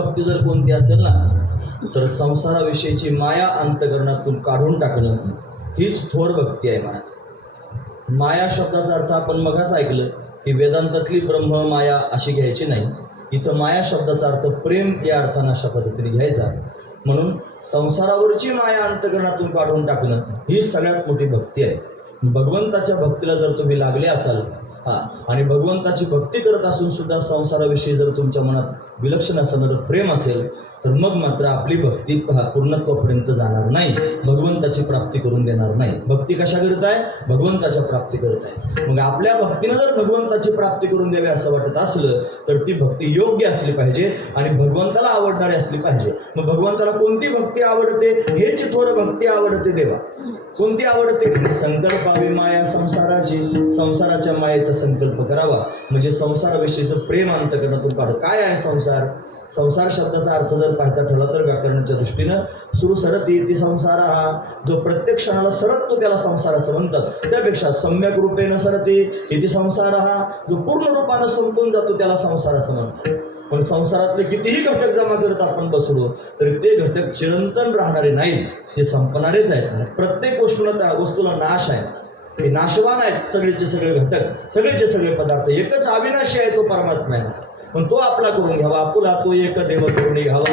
भक्ती जर कोणती असेल ना तर संसाराविषयीची माया अंतकरणातून काढून टाकणं हीच थोर भक्ती आहे महाराज. माया शब्दाचा अर्थ आपण मगाच ऐकलं की वेदांतातली ब्रह्म माया अशी घ्यायची नाही. इथं माया शब्दाचा अर्थ प्रेम या अर्थानं अशा पद्धतीने घ्यायचा. म्हणून संसारावरची माया अंतकरणातून काढून टाकणं ही सगळ्यात मोठी भक्ती आहे. भगवंताच्या भक्तीला जर तुम्ही लागले असाल आणि भगवंताची भक्ती करत असून सुद्धा संसाराविषयी जर तुमच्या मनात विलक्षण असणारं प्रेम असेल तर मग मात्र आपली भक्ती पूर्णत्वापर्यंत जाणार नाही, भगवंताची प्राप्ती करून देणार नाही. भक्ती कशा करत आहे? भगवंताच्या प्राप्ती करत आहे. मग आपल्या भक्तीनं जर भगवंताची प्राप्ती करून द्यावी असं वाटत असलं तर ती भक्ती योग्य असली पाहिजे आणि भगवंताला आवडणारी असली पाहिजे. मग भगवंताला कोणती भक्ती आवडते? हेच थोर भक्ती आवडते देवा. कोणती आवडते? संकल्पावी माया संसाराची. संसाराच्या मायेचा संकल्प करावा म्हणजे संसाराविषयीचं प्रेम अंतकरणातून काढू. काय आहे संसार? संसार शब्दाचा अर्थ जर पाहायचा ठरला तर व्याकरणाच्या दृष्टीनं सुरू सरती इति संसार हा जो प्रत्येक क्षणाला सरकतो त्याला संसार असं म्हणतात. त्यापेक्षा सम्यक रूपेण सरती इति संसार हा जो पूर्ण रूपानं संपून जातो त्याला संसार असं म्हणतात. पण संसारातले कितीही घटक जमा करत आपण बसलो तरी ते घटक चिरंतन राहणारे नाहीत, ते संपणारेच आहेत. प्रत्येक वस्तूला नाश आहे, ते नाशवान आहेत. सगळेचे सगळे घटक, सगळेचे सगळे पदार्थ. एकच अविनाशी आहे तो परमात्मा आहे. पण तो आपला करून घ्यावा, आपुला तो एक देव करून घ्यावा.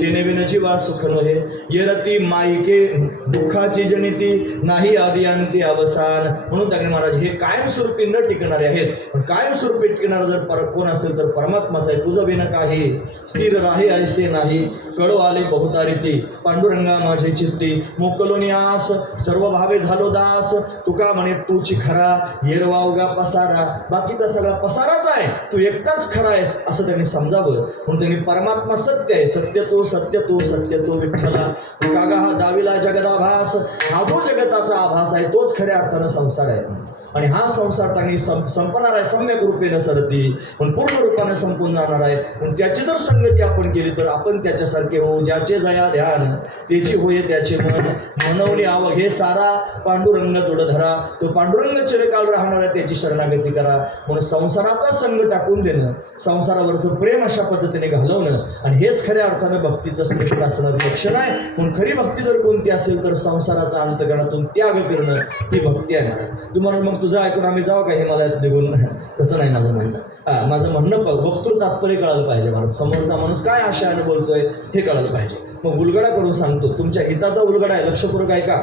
तेने विन जीवा सुख नव्हे येरती माईके दुःखाची जनिती नाही आदी अंती अवसान. म्हणून त्याने महाराज हे कायमस्वरूपी न टिकणारे आहेत. पण कायमस्वरूपी टिकणारा जर कोण असेल तर परमात्माच आहे. तुझं विन काही स्थिर राही ऐसे नाही कळो आले बहुतारिती पांडुरंगा माझे चित्ती मोकलोनी आस सर्व भावे झालो दास तुका म्हणे तूची खरा येरवा उगा पसारा. बाकीचा सगळा पसाराच आहे, तू एकटाच खरा आहेस असं त्यांनी समजावं. म्हणून त्यांनी परमात्मा सत्य आहे, सत्य तो विठ्ठला कागा हा दाविला जगदाभास. हा जो जगताचा आभास आहे तोच खऱ्या अर्थानं संसार आहे. आणि हा संसार त्यांनी संपणार आहे सम्यक रूपेनं सरती, पण पूर्ण रूपाने संपून जाणार आहे. पण त्याची जर संगती आपण केली तर आपण त्याच्यासारखे होऊ. ज्याचे जया ध्यान त्याची होय त्याचे मन मनवणी आवघे सारा पांडुरंग धरा. तो पांडुरंग चिरकाल राहणार आहे, त्याची शरणागती करा. म्हणून संसाराचा संग टाकून देणं, संसारावरचं प्रेम अशा पद्धतीने घालवणं आणि हेच खऱ्या अर्थानं भक्तीचं श्रेष्ठ असणारं लक्षण आहे. म्हणून खरी भक्ती जर कोणती असेल तर संसाराचा अंतकरणातून त्याग करणं ही भक्ती आहे. तुम्हाला मग तुझं ऐकून आम्ही जाऊ का हिमालयात निघून? तसं नाही माझं म्हणणं. माझं म्हणणं वक्तृ तात्पर्य कळालं पाहिजे. मला समोरचा माणूस काय आशयाने बोलतोय हे कळालं पाहिजे. मग उलगडा करून सांगतो, तुमच्या हिताचा उलगडा आहे, लक्षपूर्वक ऐका.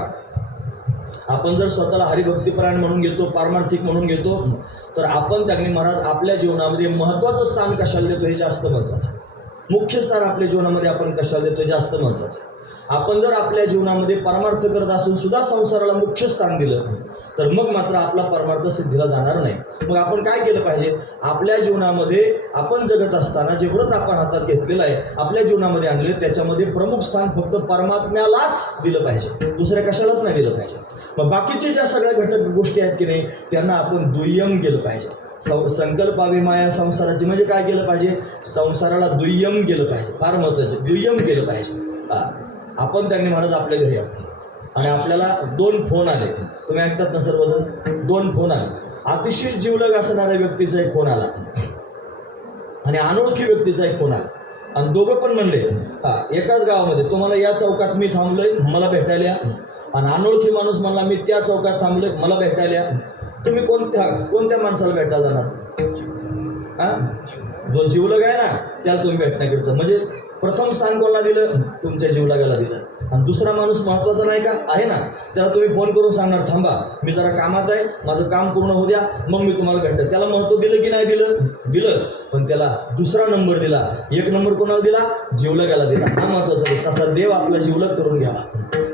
आपण जर स्वतःला हरिभक्तीपरायण म्हणून घेतो, पारमार्थिक म्हणून घेतो तर आपण त्यांनी महाराज आपल्या जीवनामध्ये महत्त्वाचं स्थान कशाला देतो हे जास्त महत्त्वाचं. मुख्य स्थान आपल्या जीवनामध्ये आपण कशाला देतो जास्त महत्त्वाचं. आपण जर आपल्या जीवनामध्ये परमार्थ करत असून सुद्धा संसाराला मुख्य स्थान दिलं तर मग मात्र आपला परमार्थ सिद्धीला जाणार नाही. मग आपण काय केलं पाहिजे? आपल्या जीवनामध्ये आपण जगत असताना जे व्रत आपण हातात घेतलेलं आहे आपल्या जीवनामध्ये आणले त्याच्यामध्ये प्रमुख स्थान फक्त परमात्म्यालाच दिलं पाहिजे, दुसऱ्या कशालाच नाही दिलं पाहिजे. मग बाकीचे ज्या सगळ्या घटक गोष्टी आहेत की नाही त्यांना आपण दुय्यम केलं पाहिजे. संकल्पावी माया संसाराची म्हणजे काय केलं पाहिजे? संसाराला दुय्यम केलं पाहिजे. फार महत्त्वाचं, दुय्यम केलं पाहिजे. आपण त्यांनी महाराज आपल्या घरी आलो आणि आपल्याला 2 फोन आले. तुम्ही ऐकतात ना सर्वजण? 2 फोन आले. अतिशय जीवलग असणाऱ्या व्यक्तीचा एक फोन आला आणि अनोळखी व्यक्तीचा एक फोन आला आणि दोघं पण म्हणले एकाच गावामध्ये तुम्हाला या चौकात मी थांबलोय मला भेटायला, आणि अनोळखी माणूस म्हणला मी त्या चौकात थांबलोय मला भेटायला. तुम्ही कोणत्या माणसाला भेटायला जाणार? जो जीवलग आहे ना त्याला तुम्ही भेटण्याकरिता. म्हणजे प्रथम स्थान कोणाला दिलं? तुमच्या जीवलगाला दिलं. आणि दुसरा माणूस महत्त्वाचा नाही का आहे ना, त्याला तुम्ही फोन करून सांगणार थांबा मी जरा कामात आहे, माझं काम पूर्ण होऊ द्या मग मी तुम्हाला भेटतो. त्याला महत्त्व दिलं की नाही दिलं? दिलं. पण त्याला दुसरा नंबर दिला. 1 नंबर कोणाला दिला? जीवलगाला दिला. हा महत्त्वाचा. तसा देव आपला जीवलग करून घ्यावा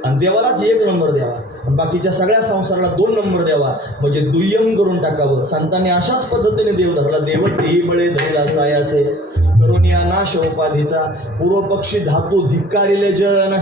आणि देवालाच 1 नंबर द्यावा, बाकीच्या सगळ्या संसाराला 2 नंबर द्यावा. म्हणजे दुय्यम करून टाकावं. संतांनी अशाच पद्धतीने देव धरला. देवती बळे धरला सायासे करोनिया नाश उपाधीचा पूर्वपक्षी धातू धिक्कारिले जन.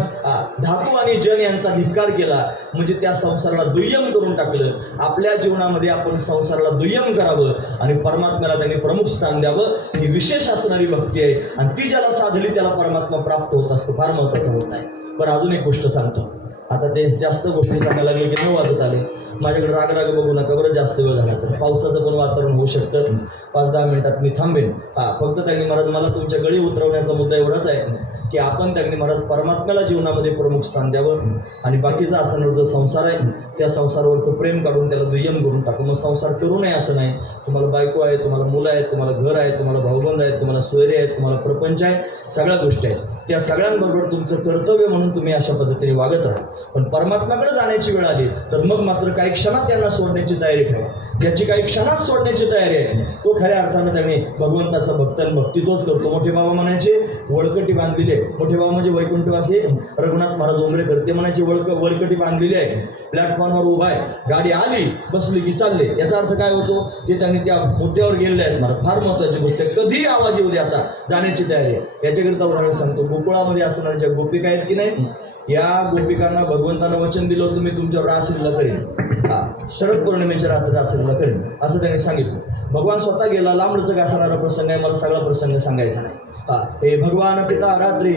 धातू आणि जन यांचा धिक्कार केला म्हणजे त्या संसाराला दुय्यम करून टाकलं. आपल्या जीवनामध्ये आपण संसाराला दुय्यम करावं आणि परमात्म्याला त्यांनी प्रमुख स्थान द्यावं. ही विशेष असणारी भक्ती आहे आणि ती ज्याला साधली त्याला परमात्मा प्राप्त होत असतो. फार महत्त्वाचं होत आहे. पण अजून एक गोष्ट सांगतो. आता ते जास्त गोष्टी सांगायला लागले की 9 वाजत आले. माझ्याकडे राग बघू नका बरं, जास्त वेळ झाला तर. पावसाचं पण वातावरण होऊ शकतं. 5-10 मिनिटात मी थांबेन. फक्त त्यांनी महाराज मला तुमच्या गळी उतरवण्याचा मुद्दा एवढाच आहे की आपण त्यांनी महाराज परमात्म्याला जीवनामध्ये प्रमुख स्थान द्यावं आणि बाकीचा असणारा जो संसार आहे त्या संसारावरचं प्रेम काढून त्याला दुय्यम करून टाकू. मग संसार करू नये असं नाही. तुम्हाला बायको आहे, तुम्हाला मुलं आहेत, तुम्हाला घर आहे, तुम्हाला भाऊबंद आहेत, तुम्हाला सोयरे आहेत, तुम्हाला प्रपंच आहे, सगळ्या गोष्टी आहेत. त्या सगळ्यांबरोबर तुमचं कर्तव्य म्हणून तुम्ही अशा पद्धतीने वागत राहा. पण परमात्म्याकडे जाण्याची वेळ आली तर मग मात्र काही क्षणात त्यांना सोडण्याची तयारी ठेवा. ज्याची काही क्षणात सोडण्याची तयारी आहे तो खऱ्या अर्थानं त्याने भगवंताचा भक्त आणि भक्ती तोच करतो. मोठे बाबा म्हणायचे वळकटी बांधलेली आहे. मोठे बाबा म्हणजे वैकुंठवासी रघुनाथ महाराज उमरेकर ते म्हणायचे वळकटी बांधलेली आहे. प्लॅटफॉर्मवर उभा आहे, गाडी आली बसली की चालले. याचा अर्थ काय होतो ते त्यांनी त्या मुद्द्यावर गेलेले आहेत. मला फार महत्त्वाची गोष्ट आहे. कधी आवाज येऊ दे आता जाण्याची तयारी आहे. याच्याकरिता उदाहरण सांगतो. गोकुळामध्ये असणाऱ्या ज्या गोपिका आहेत की नाही या गोपिकांना भगवंतानं वचन दिलं होतं मी तुमच्यावर रासलीला करेन. शरद पौर्णिमेच्या रात्री रासलीला करेन असं त्यांनी सांगितलं. भगवान स्वतः गेला. लांबलचक असणारा प्रसंग आहे, मला सगळा प्रसंग सांगायचा नाही. हे भगवान पिता रात्री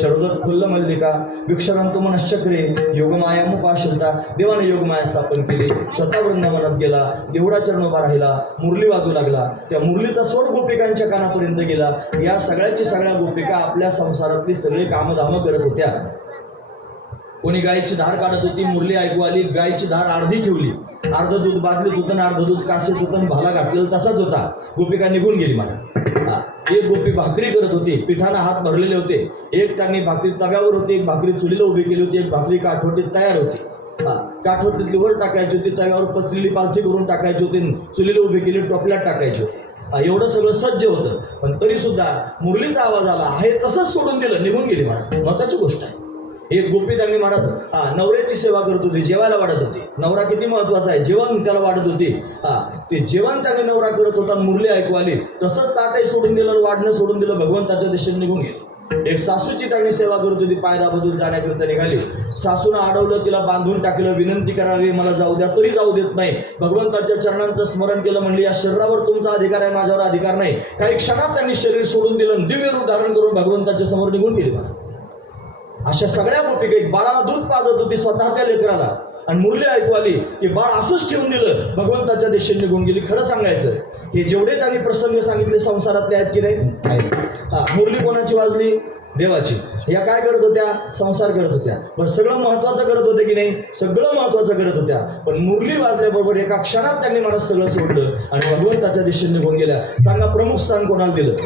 शरदोत्फुल्ल मल्लिका विक्षरंत मनश्चक्रे योगमायामुपाश्रिता. देवाने योगमाया स्थापन केली. स्वतः वृंदावनात गेला, देवळाचरण उभा राहिला, मुरली वाजू लागला. त्या मुरलीचा स्वर गोपिकांच्या कानापर्यंत गेला. या सगळ्या गोपिका आपल्या संसारातली सगळी कामधामं करत होत्या. कोणी गायीची धार काढत होती, मुरली ऐकू आली, गायीची धार अर्धी ठेवली. अर्ध दूध बादलीत होतं, अर्ध दूध काशीत होतं, भाला घातलेला तसाच होता. गोपिका निघून गेली महाराज. एक गोपी भाकरी करत होती, पिठानं हात भरलेले होते. एक त्यांनी भाकरी तव्यावर होती, एक भाकरी चुलीला उभी केली होती, एक भाकरी काठवटीत तयार होती. काठवटीतली वर टाकायची होती, तव्यावर पचलेली पालथी करून टाकायची होती, चुलीला उभी केली टोपल्यात टाकायची होती. एवढं सगळं सज्ज होतं. पण तरी सुद्धा मुरलीचा आवाज आला, आहे तसंच सोडून दिलं, निघून गेली महाराज. महत्वाची गोष्ट आहे. एक गोपी त्यांनी महाराज नवऱ्याची सेवा करत होती, जेवायला वाढत होती. नवरा किती महत्वाचा आहे, जेवण त्याला वाढत होती. ते जेवण त्याने नवरा करत होता, मुरली ऐकू आली. तसंच ताटही सोडून दिलं, वाढणं सोडून दिलं, भगवंताच्या दिशेने निघून गेली. एक सासूची त्यांनी सेवा करत होती, पायदाबदून जाण्याकरिता निघाली. सासूनं अडवलं, तिला बांधून टाकलं, विनंती करावी मला जाऊ द्या, तरी जाऊ देत नाही. भगवंताच्या चरणांचं स्मरण केलं, म्हणली या शरीरावर तुमचा अधिकार आहे, माझ्यावर अधिकार नाही. काही क्षणात त्यांनी शरीर सोडून दिलं, दिव्य रूप धारण करून भगवंताच्या समोर निघून गेली. अशा सगळ्या गोपिका एक बाळाला दूध पाजत होती स्वतःच्या लेकराला आणि मुरली ऐकू आली की बाळ असंच ठेवून दिलं, भगवंताच्या दिशेने निघून गेली. खरं सांगायचं हे जेवढे त्यांनी प्रसंग सांगितले संसारातले आहेत की नाही. मुरली कोणाची वाजली? देवाची. या काय करत होत्या? संसार करत होत्या. पण सगळं महत्वाचं करत होते की नाही? सगळं महत्वाचं करत होत्या. पण मुरली वाजल्याबरोबर एका क्षणात त्यांनी मला सगळं सोडलं आणि भगवंताच्या दिशेने निघून गेल्या. सांगा प्रमुख स्थान कोणाला दिलं?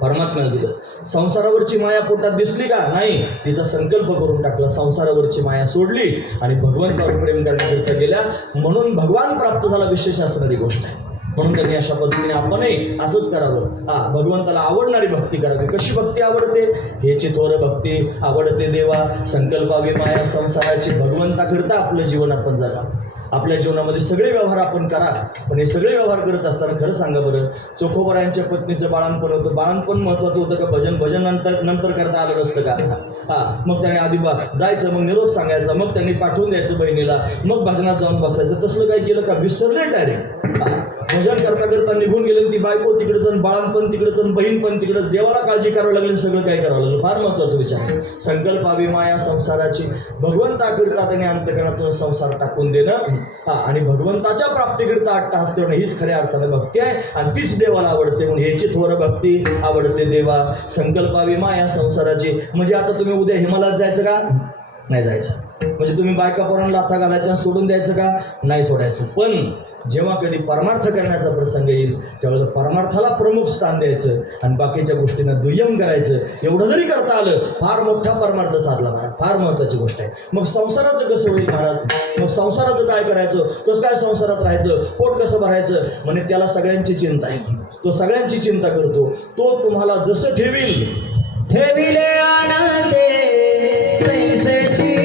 परमात्म्याला दिलं. संसारावरची माया पोटात दिसली का? नाही. तिचा संकल्प करून टाकला, संसारावरची माया सोडली आणि भगवंतावर प्रेम करण्याकरिता गेल्या. म्हणून भगवान प्राप्त झाला, विशेष असणारी गोष्ट आहे. म्हणून त्यांनी अशा पद्धतीने आपणही असंच करावं. भगवंताला आवडणारी भक्ती करावी. कशी भक्ती आवडते? हेची थोर भक्ती आवडते देवा, संकल्पावी माया संसाराची. भगवंताकरिता आपलं जीवन आपण जगावं. आपल्या जीवनामध्ये सगळे व्यवहार आपण करा. पण हे सगळे व्यवहार करत असताना खरं सांगा बरं, चोखोबरायांच्या पत्नीचं बाळणपण होतं. बाळणपण महत्वाचं होतं का? भजन नंतर करता आलं नसतं का? मग त्याने आधी जायचं, मग निरोप सांगायचा, मग त्यांनी पाठवून द्यायचं बहिणीला, मग भजनात जाऊन बसायचं. तसलं काय केलं का? विसरले डायरेक्ट. भजन करता करता निघून गेले. ती बायको तिकडे जाऊन, बाळणपण तिकडे जाऊन, बहीण पण तिकडे. देवाला काळजी करावी लागली, सगळं काय करावं लागलं. फार महत्वाचा विचार. संकल्पावी माया संसाराची. भगवंताकरिता त्याने अंतकरणातून संसार टाकून देणं आणि भगवंताच्या प्राप्तीकरिता अट्टहास करणं हीच खऱ्या अर्थाने भक्ती आहे. आणि तीच देवाला आवडते. म्हणून ह्याची थोर भक्ती आवडते देवा, संकल्पावी माया संसाराची. म्हणजे आता तुम्ही उद्या हिमालयात जायचं का? नाही जायचं. म्हणजे तुम्ही बायका पोरांना लाथा घालायच्या सोडून द्यायचं का? नाही सोडायचं. पण जेव्हा कधी परमार्थ करण्याचा प्रसंग येईल त्यावेळेला परमार्थाला प्रमुख स्थान द्यायचं आणि बाकीच्या गोष्टींना दुय्यम करायचं. एवढं जरी करता आलं, फार मोठा परमार्थ साधला महाराज. फार महत्वाची गोष्ट आहे. मग संसाराचं कसं होईल महाराज? मग संसाराचं काय करायचं? कसं काय संसारात राहायचं? पोट कसं भरायचं? म्हणजे त्याला सगळ्यांची चिंता आहे. तो सगळ्यांची चिंता करतो. तो तुम्हाला जसं ठेवील ठेविले आनंदे कैसेची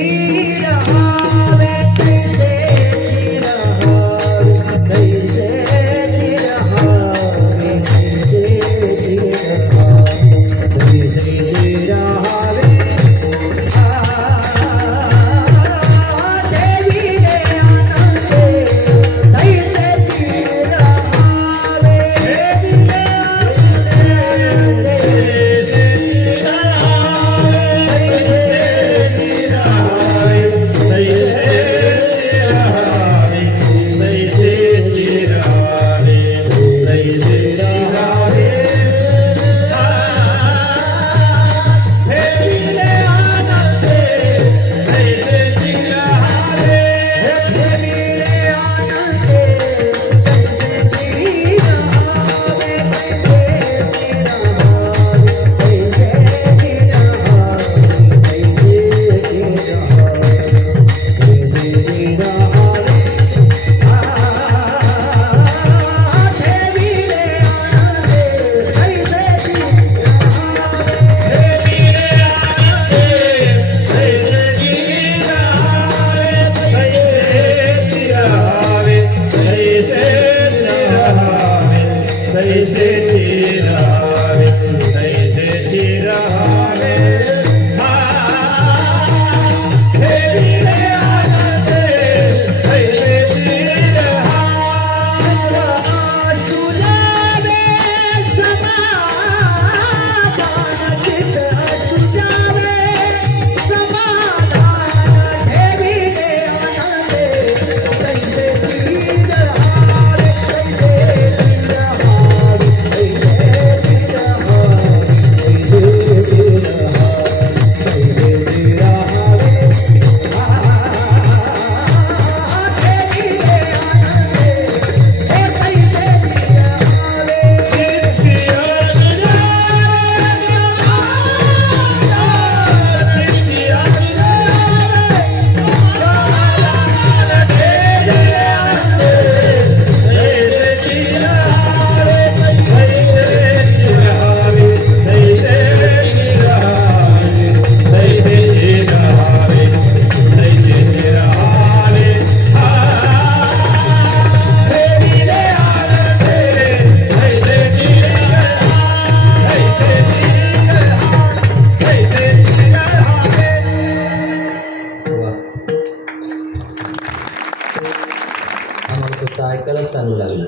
आता ऐकायलाच चांगलं लागलं.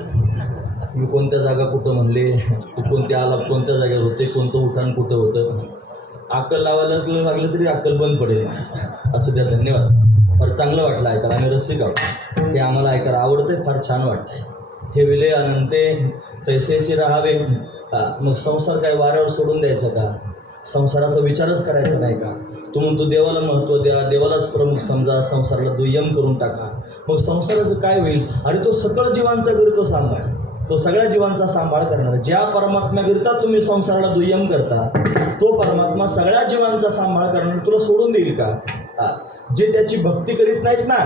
मी कोणत्या जागा कुठं म्हणले, तू कोणत्या आला, कोणत्या जागेवर होते, कोणतं उठाण कुठं होतं. अक्कल लावायला लागलं तरी अक्कल बंद पडेल. असू द्या, धन्यवाद. फार चांगलं वाटलं ऐकायला. आम्ही रसिक आहोत, ते आम्हाला ऐकायला आवडतं, फार छान वाटतंय. ठेविले अनंते पैसेची राहावे. मग संसार काय वाऱ्यावर सोडून द्यायचा का? संसाराचा विचारच करायचा नाही का? तू म्हणतो देवाला महत्त्व द्या, देवालाच प्रमुख समजा, संसाराला दुय्यम करून टाका. मग संसाराचं काय होईल? आणि तो सकळ जीवांचा करतो सांभाळ, तो सगळ्या जीवांचा सांभाळ करणार. ज्या परमात्म्याकरिता तुम्ही संसाराला दुय्यम करता, तो परमात्मा सगळ्या जीवांचा सांभाळ करणार. तुला सोडून देईल का? जे त्याची भक्ती करीत नाहीत ना,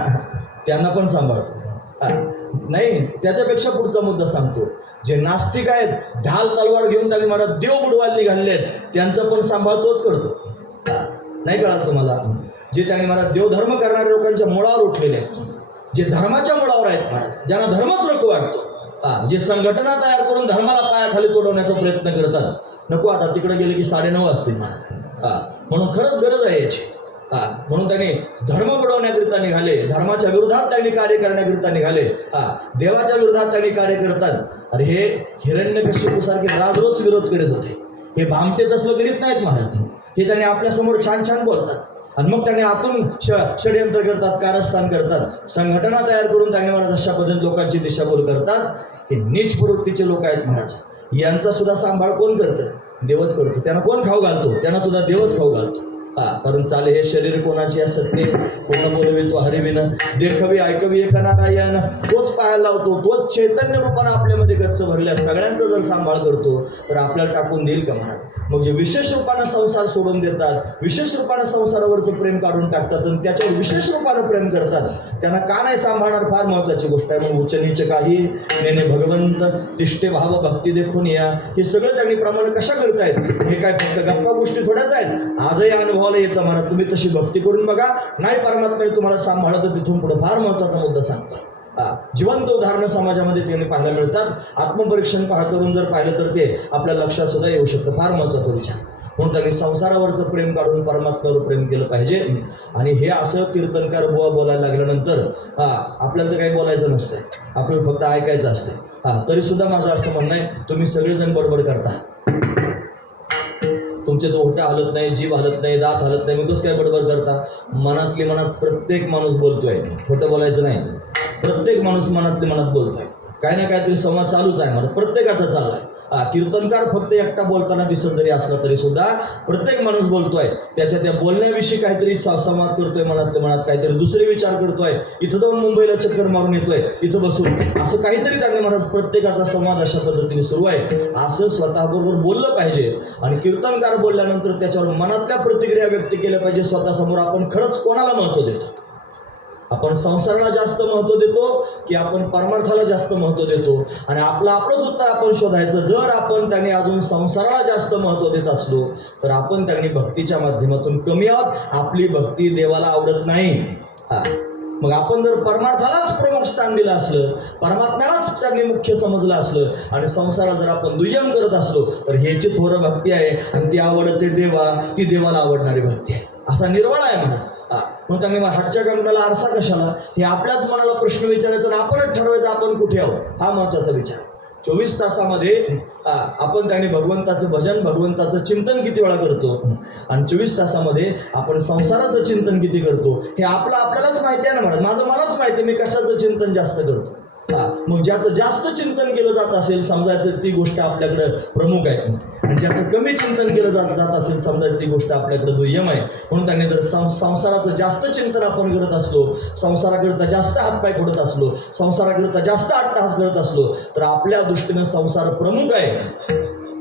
त्यांना पण सांभाळतो. नाही, त्याच्यापेक्षा पुढचा मुद्दा सांगतो. जे नास्तिक आहेत, ढाल तलवार घेऊन त्यांनी मला देव बुडवायला निघालेले आहेत, त्यांचा पण सांभाळ तोच करतो. नाही कळाल तुम्हाला? जे त्यांनी मला देवधर्म करणाऱ्या लोकांच्या मुळावर उठलेले आहेत, जे धर्माच्या मुळावर आहेत, ज्यांना धर्मच नको वाटतो, जे संघटना तयार करून धर्माला पायाखाली तोडवण्याचा प्रयत्न करतात. नको आता तिकडे गेले की 9:30 वाजतील. म्हणून खरंच गरज आहे याची. म्हणून त्यांनी धर्म बुडवण्याकरिता निघाले, धर्माच्या विरोधात त्यांनी कार्य करण्याकरिता निघाले, देवाच्या विरोधात त्यांनी कार्य करतात. अरे हे हिरण्यकश्यपूसारखे राजरोस विरोध करीत होते. हे भामटे तसलं करीत नाहीत महाराज. हे त्यांनी आपल्यासमोर छान छान बोलतात आणि मग त्यांनी आतून षडयंत्र करतात, कारस्थान करतात, संघटना तयार करून त्यांनी मला अशा पद्धतीने लोकांची दिशाभूल करतात. हे नीच प्रवृत्तीचे लोक आहेत महाराज. यांचा सुद्धा सांभाळ कोण करतं? देवच करतो. त्यांना कोण खाऊ घालतो? त्यांना सुद्धा देवच खाऊ घालतो. कारण चाले हे शरीर कोणाची असते, कोण बोलवितो हरिविन, देखवी ऐकवी एकनारायण. तोच पायाला लावतो, तोच चैतन्य रूपानं आपल्यामध्ये गच्च भरल्या सगळ्यांचा जर सांभाळ करतो तर आपल्याला टाकून देईल का महाराज? मग जे विशेष रूपानं संसार सोडून देतात, विशेष रूपानं संसारावरचं प्रेम काढून टाकतात आणि त्याच्यावर विशेष रूपानं प्रेम करतात, त्यांना का नाही सांभाळणार? फार महत्त्वाची गोष्ट आहे. मग उच्चनीच काही नेने भगवंत तिष्ठे भाव भक्ती देखून या. हे सगळं त्यांनी प्रमाण कशा करतायत? हे काय फक्त गप्पा गोष्टी थोड्याच आहेत? आजही अनुभवाला येतं महाराज. तुम्ही तशी भक्ती करून बघा. नाही परमात्म्याने तुम्हाला सांभाळत तर तिथून पुढे फार महत्त्वाचा मुद्दा सांगतो. जिवंत उदाहरणं समाजामध्ये त्यांनी पाहायला मिळतात. आत्मपरीक्षण करून जर पाहिलं तर ते आपल्या लक्षात सुद्धा येऊ शकतं. फार महत्त्वाचा विचार. म्हणून त्यांनी संसारावरचं प्रेम काढून परमात्म्यावर प्रेम केलं पाहिजे. आणि हे असं कीर्तनकार बुवा बोलायला लागल्यानंतर आपल्याला तर काही बोलायचं नसतंय, आपल्याला फक्त ऐकायचं असतंय. तरी सुद्धा माझं असं म्हणणं आहे, तुम्ही सगळेजण बडबड करता. तुमचे तो ओठा हलत नाही, जीभ हलत नाही, दात हलत नाही, मग कसं काय बडबड करता? मनातली मनात प्रत्येक माणूस बोलतोय, खोटं बोलायचं नाही. प्रत्येक माणूस मनातली मनात बोलतोय. काही ना काहीतरी संवाद चालूच आहे. मला प्रत्येकाचा चालू आहे. कीर्तनकार फक्त एकटा बोलताना दिसत जरी असला तरी सुद्धा प्रत्येक माणूस बोलतोय. त्या बोलण्याविषयी काहीतरी संवाद करतोय, मनातल्या मनात काहीतरी दुसरे विचार करतोय. इथं जाऊन मुंबईला चक्कर मारून येतोय, इथं बसून असं काहीतरी त्यांनी महाराज प्रत्येकाचा संवाद अशा पद्धतीने सुरू आहे. असं स्वतःबरोबर बोललं पाहिजे. आणि कीर्तनकार बोलल्यानंतर त्याच्यावर मनातल्या प्रतिक्रिया व्यक्त केल्या पाहिजे. स्वतःसमोर आपण खरंच कोणाला महत्त्व देतो? आपण संसाराला जास्त महत्त्व देतो की आपण परमार्थाला जास्त महत्त्व देतो? आणि आपलंच उत्तर आपण शोधायचं. जर आपण त्यांनी अजून संसाराला जास्त महत्त्व देत असलो तर आपण त्यांनी भक्तीच्या माध्यमातून कमी आहोत. आपली भक्ती देवाला आवडत नाही. मग आपण जर परमार्थालाच प्रमुख स्थान दिलं असलं, परमात्म्यालाच त्यांनी मुख्य समजलं असलं आणि संसाराला जर आपण दुय्यम करत असलो तर ह्याची थोरं भक्ती आहे आणि ती आवडते देवा, ती देवाला आवडणारी भक्ती आहे. असा निर्वाळा आहे महाराज. मग त्यांनी हातच्या कंकणाला आरसा कशाला? हे आपल्याच मनाला प्रश्न विचारायचा आणि आपणच ठरवायचं आपण कुठे आहोत. हा महत्त्वाचा विचार. 24 तासामध्ये आपण त्यांनी भगवंताचं भजन, भगवंताचं चिंतन किती वेळा करतो आणि 24 तासामध्ये आपण संसाराचं चिंतन किती करतो हे आपल्यालाच माहिती आहे ना महाराज. मलाच माहिती आहे मी कशाचं चिंतन जास्त करतो. मग ज्याचं जास्त चिंतन केलं जात असेल समजायचं ती गोष्ट आपल्याकडं प्रमुख आहे, आणि ज्याचं कमी चिंतन केलं जात असेल समजायचं ती गोष्ट आपल्याकडे दुय्यम आहे. म्हणून त्यांनी जर संसाराचं जास्त चिंतन आपण करत असलो, संसाराकरिता जास्त हातपाय फोडत असलो, संसाराकरिता जास्त अट्टहास करत असलो तर आपल्या दृष्टीनं संसार प्रमुख आहे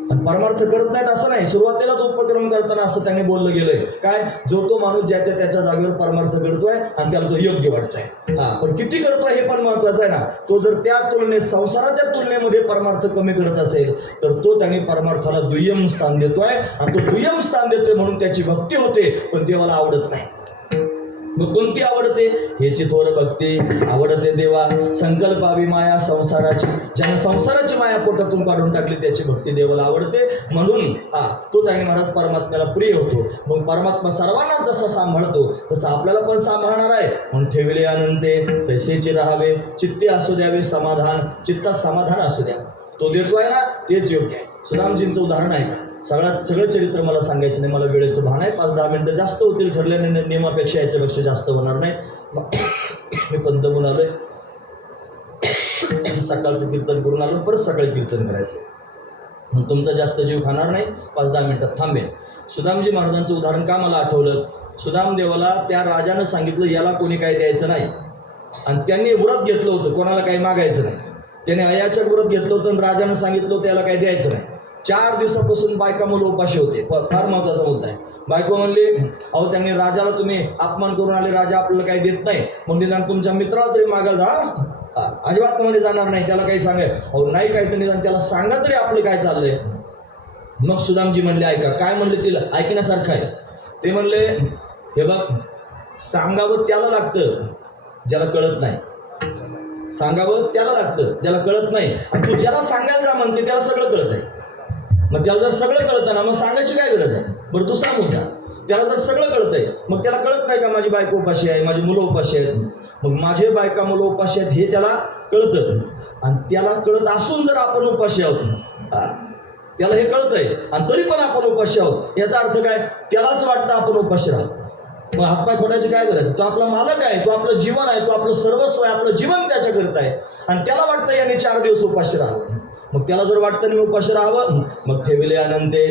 आणि परमार्थ करत नाहीत असं नाही. सुरुवातीलाच उपक्रम करताना असं त्यांनी बोललं गेलंय काय? जो तो माणूस ज्याच्या त्याच्या जागेवर परमार्थ करतोय आणि त्याला तो योग्य वाटतोय. पण किती करतोय हे पण महत्वाचं आहे ना. तो जर त्या तुलनेत संसाराच्या तुलनेमध्ये परमार्थ कमी करत असेल तर तो त्यांनी परमार्थाला दुय्यम स्थान देतोय आणि तो दुय्यम स्थान देतोय म्हणून त्याची भक्ती होते पण देवाला आवडत नाही. मग कोणती आवडते? हेची थोर भक्ती आवडते देवा. संकल्पावी माया संसाराची, ज्यानं संसाराची माया पोटातून काढून टाकली त्याची भक्ती देवाला आवडते. म्हणून तो त्याने महाराज परमात्म्याला प्रिय होतो. मग परमात्मा सर्वांना जसा सांभाळतो तसं आपल्याला पण सांभाळणार आहे. म्हणून ठेवले अनंते तसेची राहावे, चित्ते असू द्यावे समाधान, चित्तात समाधान असू द्या. तो देतोय ना तेच योग्य आहे. सुदामजींचं उदाहरण आहे का? सगळं चरित्र मला सांगायचं नाही, मला वेळेचं भान आहे. 5-10 मिनिटं जास्त होतील ठरल्याने नियमापेक्षा याच्यापेक्षा जास्त होणार नाही. मी पण दमून आलोय. सकाळचं कीर्तन करून आलो, परत सकाळी कीर्तन करायचं. मग तुमचा जास्त जीव खाणार नाही, 5-10 मिनिटात थांबेल. सुदामजी महाराजांचं उदाहरण का मला आठवलं? सुदाम देवाला त्या राजानं सांगितलं याला कोणी काही द्यायचं नाही, आणि त्यांनी व्रत घेतलं होतं कोणाला काही मागायचं नाही. त्याने अयाच्या व्रत घेतलं होतं आणि राजानं सांगितलं होतं त्याला काही द्यायचं नाही. 4 दिवसापासून बायका मुलं उपाशी होते. फार महत्वाचं बोलताय. बायको म्हणली अहो त्यांनी राजाला तुम्ही अपमान करून आले, राजा आपल्याला काही देत नाही, मग निदान तुमच्या मित्राला तरी मागायला जा. अजिबात मध्ये जाणार नाही, त्याला काही सांगाय अहो नाही काही तर निदान त्याला सांगा तरी आपलं काय चाललंय. मग सुदामजी म्हणले ऐका. काय म्हणले तिला? ऐकण्यासारखं आहे. ते म्हणले हे बघ, सांगावं त्याला लागतं ज्याला कळत नाही, सांगावं त्याला लागतं ज्याला कळत नाही. आणि तू ज्याला सांगायला जा म्हणते त्याला सगळं कळत आहे. मग त्याला जर सगळं कळतं ना मग सांगायची काय गरज आहे? बरं दुसरा मुद्दा, त्याला जर सगळं कळतंय मग त्याला कळत नाही का माझी बायको उपाशी आहे, माझी मुलं उपाशी आहेत. मग माझे बायका मुलं उपाशी आहेत हे त्याला कळतं, आणि त्याला कळत असून जर आपण उपाशी आहोत, त्याला हे कळतंय आणि तरी पण आपण उपाशी आहोत, याचा अर्थ काय? त्यालाच वाटतं आपण उपाशी राहतो. मग हातपाय खोडायची काय गरज? तो आपला मालक आहे, तो आपलं जीवन आहे, तो आपलं सर्वस्व आहे, आपलं जीवन त्याच्याकरिता आहे, आणि त्याला वाटतं याने 4 दिवस उपाशी राहावं. मग त्याला जर वाटतं मी उपाशी राहावं, मग ठेवले अनंते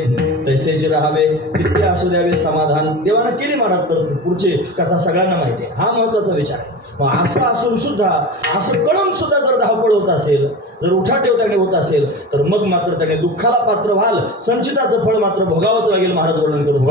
तैसेचे राहावे, चित्ते असू द्यावे समाधान. देवानं केली महाराज. तर पुढची कथा सगळ्यांना माहिती आहे. हा महत्वाचा विचार आहे. मग असं असून सुद्धा, असं कळून सुद्धा जर धावपळ होत असेल, जर उठाठेव त्याने होत असेल, तर मग मात्र त्याने दुःखाला पात्र व्हाल, संचिताचं फळ मात्र भोगावंच लागेल. महाराज वर्णन करून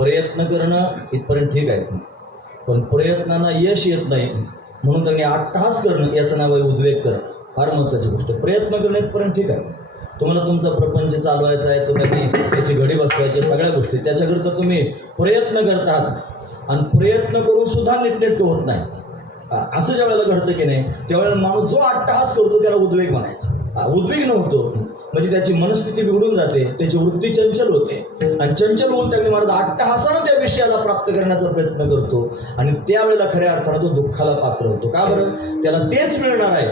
प्रयत्न करणं इथपर्यंत ठीक आहे, पण प्रयत्नांना यश येत नाही म्हणून त्यांनी अट्टहास करणं याचं नाव आहे उद्वेग करणं. फार महत्त्वाची गोष्ट. प्रयत्न करणं इथपर्यंत ठीक आहे, तुम्हाला तुमचा प्रपंच चालवायचा आहे, तुम्ही त्याची घडी बसवायची, सगळ्या गोष्टी त्याच्याकरता तुम्ही प्रयत्न करतात आणि प्रयत्न करून सुद्धा नीटनेटकं होत नाही. असं ज्या वेळेला घडतं की नाही त्यावेळेला माणूस जो अट्टहास करतो त्याला उद्वेग म्हणायचं. उद्विग्न होतो म्हणजे त्याची मनस्थिती बिघडून जाते, त्याची वृत्ती चंचल होते आणि चंचल होऊन त्यांनी महाराज अट्टहासानं त्या विषयाला प्राप्त करण्याचा प्रयत्न करतो आणि त्यावेळेला खऱ्या अर्थानं तो दुःखाला पात्र होतो. का बरं? त्याला तेच मिळणार आहे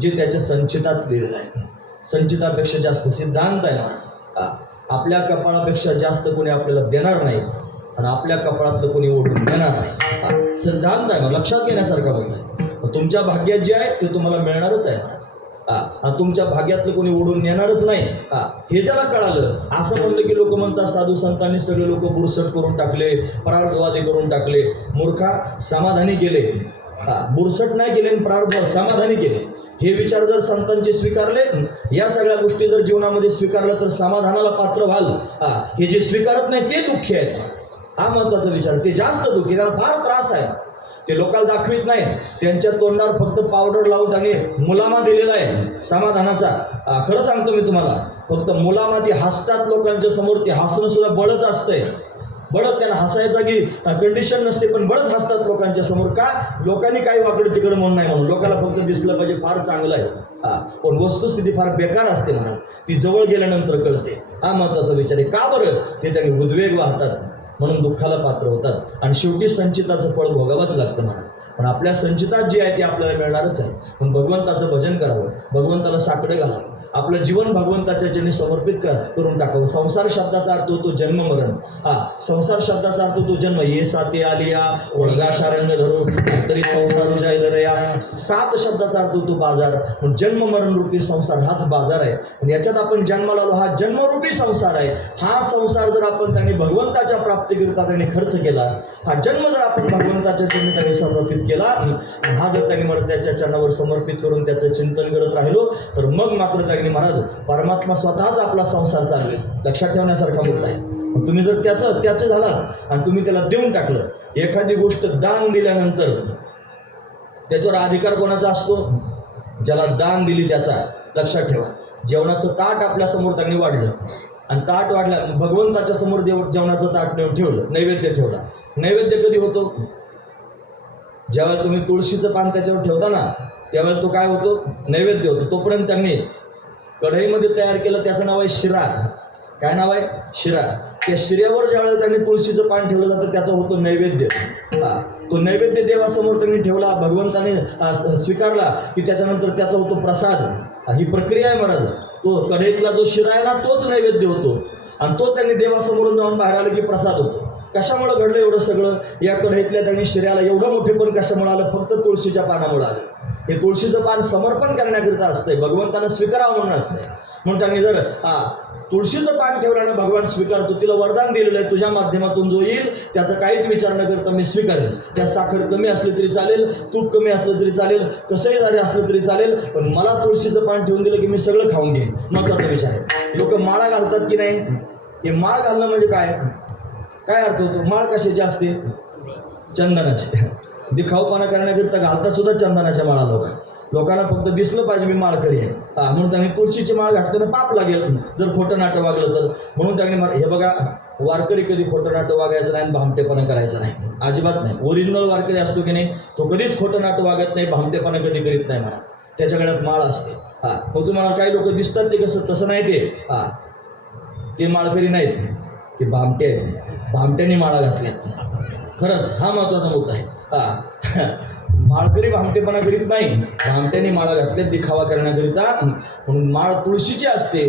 जे त्याच्या संचितात लिहिलेलं आहे. संचितापेक्षा जास्त सिद्धांत आहे महाराज. आपल्या कपाळापेक्षा जास्त कोणी आपल्याला देणार नाही आणि आपल्या कपाळातलं कोणी ओढून देणार नाही. सिद्धांत आहे, लक्षात घेण्यासारखा बोलत आहे. तुमच्या भाग्यात जे आहे ते तुम्हाला मिळणारच आहे महाराज. तुमच्या भाग्यातलं कोणी ओढून नेणारच नाही. हे ज्याला कळालं, असं म्हणलं की लोक म्हणतात साधू संतांनी सगळे लोक बुरसट करून टाकले, प्रारब्धवादी करून टाकले. मूर्खा, समाधानी केले. बुरसट नाही केले आणि प्रारब्ध समाधानी केले. हे विचार जर संतांचे स्वीकारले, या सगळ्या गोष्टी जर जीवनामध्ये स्वीकारल्या तर समाधानाला पात्र व्हाल. हे जे स्वीकारत नाही ते दुःखी आहेत. हा महत्वाचा विचार. ते जास्त दुःखी, त्यांना फार त्रास आहे. ते लोकांना दाखवित नाही. त्यांच्या तोंडावर फक्त पावडर लावून त्यांनी मुलामा दिलेला आहे समाधानाचा. खरं सांगतो मी तुम्हाला, फक्त मुलामा ती हसतात लोकांच्या समोर. ते हसणं सुद्धा बळच असतंय. बळत त्यांना हसायचा की कंडिशन नसते, पण बळच हसतात लोकांच्या समोर. का? लोकांनी काही वाकडं तिकडं म्हणून नाही म्हणून. लोकांना फक्त दिसलं पाहिजे फार चांगलं आहे. पण वस्तुस्थिती फार बेकार असते म्हणून ती जवळ गेल्यानंतर कळते. हा महत्वाचा विचार आहे. का बरं? ते त्यांनी उद्वेग वाहतात म्हणून दुःखाला पात्र होतात आणि शेवटी संचिताचं फळ भोगावंच लागतं म्हणा. पण आपल्या संचितात जे आहे ते आपल्याला मिळणारच आहे. पण भगवंताचं भजन करावं, भगवंताला साकडं घालावं, आपलं जीवन भगवंताच्या चरणी समर्पित करून टाकावं. संसार शब्दाचा अर्थ होतो जन्म मरण. संसार शब्दाचा अर्थ होतो जन्म. ये साते आलिया ओळगा शारंग धरून तरी संसार जाईल रया. 7 शब्दाचा अर्थ होतो बाजार. पण जन्म मरण रूपी संसार हाच बाजार आहे. आणि याच्यात आपण जन्माला आलो, हा जन्मरूपी संसार आहे. हा संसार जर आपण त्यांनी भगवंताच्या प्राप्तीकरिता त्यांनी खर्च केला, हा जन्म जर आपण भगवंताच्या चरणी त्यांनी समर्पित केला, हा जर त्यांनी मला त्याच्या चरणावर समर्पित करून त्याचं चिंतन करत राहिलो, तर मग मात्र त्यांनी महाराज परमात्मा स्वतःच आपला संसार चालवेल. लक्षात ठेवण्यासारखा मुद्दा आहे. तुम्ही जर त्याचं झालात आणि तुम्ही त्याला देऊन टाकलं, एखादी गोष्ट दान दिल्यानंतर त्याच्यावर अधिकार कोणाचा असतो? ज्याला दान दिली त्याचा. लक्षात ठेवा. जेवणाचं ताट आपल्या समोर त्यांनी वाढलं आणि ताट वाढलं, भगवंताच्या समोर जेवणाचं ताट ठेवलं, नैवेद्य ठेवला. नैवेद्य कधी होतो? ज्यावेळेला तुम्ही तुळशीचं पान त्याच्यावर ठेवता ना, त्यावेळेला तो काय होतो? नैवेद्य होतो. तोपर्यंत त्यांनी कढईमध्ये तयार केलं, त्याचं नाव आहे शिरा. काय नाव आहे? शिरा. त्या शिऱ्यावर ज्यावेळेला त्यांनी तुळशीचं पान ठेवलं जातं त्याचा होतो नैवेद्य. तो नैवेद्य देवासमोर त्यांनी ठेवला, भगवंताने स्वीकारला की त्याच्यानंतर त्याचा होतो प्रसाद. ही प्रक्रिया आहे महाराज. तो कढईतला जो शिरा आहे ना तोच नैवेद्य होतो आणि तो त्यांनी देवासमोरून जाऊन बाहेर आलं की प्रसाद होतो. कशामुळे घडलं एवढं सगळं? या कढईतल्या त्यांनी शिऱ्याला एवढं मोठेपण कशामुळे आलं? फक्त तुळशीच्या पानामुळे आलं. हे तुळशीचं पान समर्पण करण्याकरिता असतंय, भगवंतानं स्वीकारावं म्हणून असतंय. म्हणून त्यांनी जर तुळशीचं पान ठेवल्यानं भगवान स्वीकारतो. तिला वरदान दिलेलं आहे, तुझ्या माध्यमातून जो येईल त्याचा काहीच विचार न करता मी स्वीकारेल. त्या साखर कमी असली तरी चालेल, तूप कमी असलं तरी चालेल, कसंही जरी असलं तरी चालेल, पण मला तुळशीचं पान ठेवून दिलं की मी सगळं खाऊन घेईन. महत्वाचा विचार आहे. लोक माळा घालतात की नाही? हे माळ घालणं म्हणजे काय? काय अर्थ होतो? माळ कशाची असते? चंदनाची. दिखाऊपणा करण्याकरिता घालतात सुद्धा चंदनाच्या माळा लोकांना फक्त दिसलं पाहिजे मी माळकरी आहे म्हणून त्यांनी तुळशीची माळ घातल्यानं पाप लागेल जर खोटं नाटं वागलं तर. म्हणून त्यांनी हे बघा, वारकरी कधी खोटं नाटं वागायचं नाही आणि भामटेपणा करायचं नाही, अजिबात नाही. ओरिजिनल वारकरी असतो की नाही तो कधीच खोटं नाटं वागत नाही, भामटेपणा कधी करीत नाही म्हणा. त्याच्या गळ्यात माळ असते. मग तुम्हाला काही लोक दिसतात ते कसं? तसं नाही. ते माळकरी नाहीत, ते भामटे आहेत. भामट्यांनी माळा घातल्यात. खरंच हा महत्वाचा मुद्दा आहे. माळकरी भामटेपणा करीत नाही, भामट्यांनी माळा घातल्यात दिखावा करण्याकरिता. म्हणून माळ तुळशीची असते.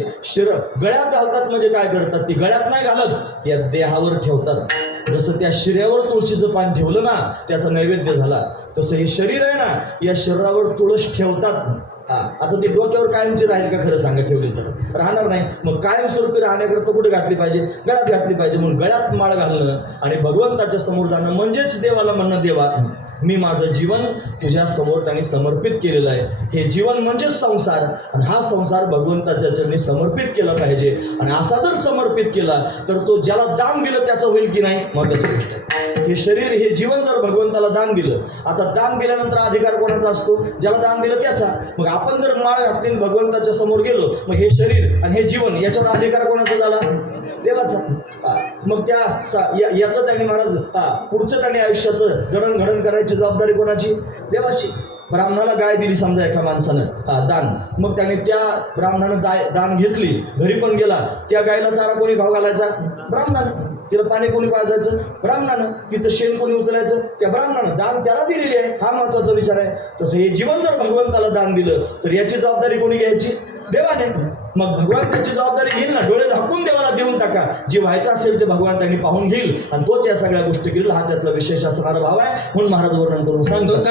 गळ्यात घालतात म्हणजे काय करतात? ती गळ्यात नाही घालत, या देहावर ठेवतात. जसं त्या शिऱ्यावर तुळशीचं पान ठेवलं ना त्याचा नैवेद्य झाला, तसं हे शरीर आहे ना, या शरीरावर तुळस ठेवतात. आता ती डोक्यावर कायमची राहील का? खरं सांगा, ठेवली तर राहणार नाही. मग कायमस्वरूपी राहण्याकरता कुठे घातली पाहिजे? गळ्यात घातली पाहिजे. म्हणून गळ्यात माळ घालणं आणि भगवंताच्या समोर जाणं म्हणजेच देवाला म्हणणं, देवा मी माझं जीवन तुझ्या समोर त्यांनी समर्पित केलेलं आहे. हे जीवन म्हणजेच संसार आणि हा संसार भगवंताच्या चरणी समर्पित केला पाहिजे. आणि असा जर समर्पित केला तर तो ज्याला दान दिलं त्याचं होईल की नाही महत्वाची गोष्ट आहे. हे शरीर हे जीवन जर भगवंताला दान दिलं, आता दान दिल्यानंतर अधिकार कोणाचा असतो? ज्याला दान दिलं त्याचा. मग आपण जर माळ घातली भगवंताच्या समोर गेलो, मग हे शरीर आणि हे जीवन याच्यावर अधिकार कोणाचा झाला? देवाचा. मग याचं त्यांनी महाराज पुढचं त्यांनी आयुष्याचं जडणघडण करायची जबाबदारी कोणाची? देवाची. ब्राह्मणाला गाय दिली समजा एका माणसानं दान, मग त्याने त्या ब्राह्मणानं दान घेतली, घरी पण गेला, त्या गायला चारा कोणी खाऊ घालायचा? ब्राह्मणानं. तिला पाणी कोणी पाजायचं? ब्राह्मणानं. तिचं शेण कोणी उचलायचं? त्या ब्राह्मणानं. दान त्याला दिलेली आहे, हा महत्वाचा विचार आहे. तसं हे जीवन जर भगवंताला दान दिलं तर याची जबाबदारी कोणी घ्यायची? देवाने. मग भगवान त्याची जबाबदारी घेईल ना. डोळे झाकून देवाला देऊन टाका. जे व्हायचं असेल ते भगवान त्यांनी पाहून घेईल आणि तोच या सगळ्या गोष्टी घेईल. हा त्यातला विशेष असणारा भाव आहे म्हणून महाराज वर्णन करून सांगतो.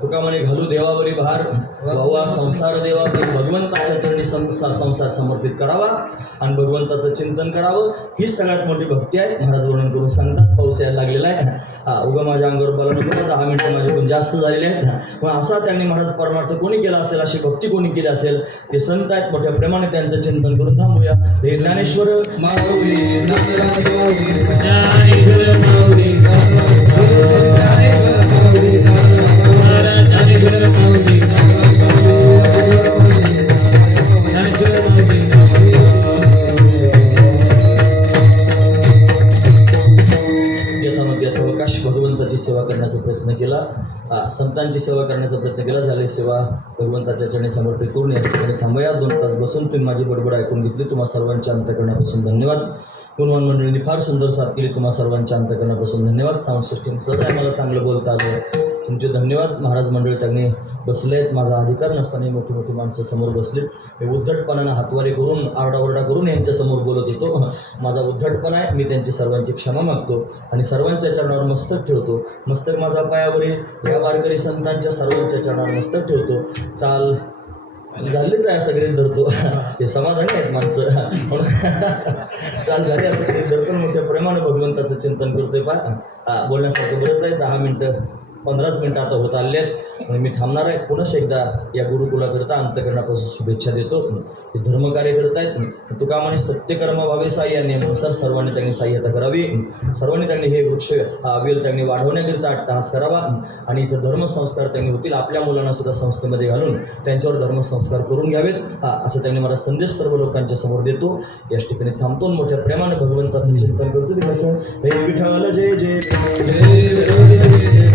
तुकामाने घालू देवावरी भार भावा संसार देवा, भगवंताच्या चरणी संसार समर्पित करावा आणि भगवंताचं चिंतन करावं. ही सगळ्यात मोठी भक्ती आहे. महाराज वर्णन करून सांगतात. पाऊस यायला लागलेला आहे. उगा माझ्या अंगावर बला नको, 10 मिनिटं माझे पण जास्त झालेले आहेत. पण असा त्यांनी महाराज परमार्थ कोणी केला असेल, अशी भक्ती कोणी केली असेल, ते संत आहेत. मोठ्या प्रेमाने त्यांचं चिंतन करून थांबूया. हे ज्ञानेश्वर भगवंताची सेवा करण्याचा प्रयत्न केला, संतांची सेवा करण्याचा प्रयत्न केला. झाली सेवा भगवंताच्या चरणी समर्पित करून या ठिकाणी थांबूया. 2 तास बसून तुम्ही माझी बडबड ऐकून घेतली. तुम्हा सर्वांच्या अंतःकरणापासून धन्यवाद. गुणवान मंडळींनी फार सुंदर साथ केली. तुम्हा सर्वांच्या अंतःकरणापासून धन्यवाद. साऊंड सिस्टीम सहज आहे, मला चांगलं बोलता आलं, तुमचे धन्यवाद. महाराज मंडळी त्यांनी बसले आहेत. माझा अधिकार नसताना मोठी मोठी माणसं समोर बसलीत. मी उद्धटपणानं हातवारे करून आरडाओरडा करून यांच्यासमोर बोलत होतो. माझा उद्धटपणा आहे. मी त्यांची सर्वांची क्षमा मागतो आणि सर्वांच्या चरणावर मस्तक ठेवतो. मस्तक माझा पायावरील या वारकरी संतांच्या सर्वांच्या चरणावर मस्तक ठेवतो. चाल झालीच आहे सगळे धरतो. हे समाधानी आहेत माणसं म्हणून चाल झाली असं सगळे धरतो. मोठ्या प्रेमानं भगवंताचं चिंतन करतोय. बोलण्यासारखं बरंच आहे. 10 मिनटं 15 मिनटं आता होत आले आहेत आणि मी थांबणार आहे. पुन्हा एकदा या गुरुकुलाकरता अंतःकरणापासून शुभेच्छा देतो. हे धर्मकार्य करत आहेत. तुकामाने सत्यकर्म व्हावे साई या नियमानुसार सर्वांनी त्यांनी सहाय्यता करावी. सर्वांनी त्यांनी हे वृक्ष अवेल त्यांनी वाढवण्याकरिता अट्टहास करावा आणि इथं धर्मसंस्कार त्यांनी होतील. आपल्या मुलांना सुद्धा संस्थेमध्ये घालून त्यांच्यावर धर्मसंस्कार करून घ्यावेत असं त्यांनी मला संदेश सर्व लोकांच्या समोर देतो. याच ठिकाणी थांबतो. मोठ्या प्रेमानं भगवंताचं चिंतन करतो. ते कसं हे विठ्ठल जय जय जय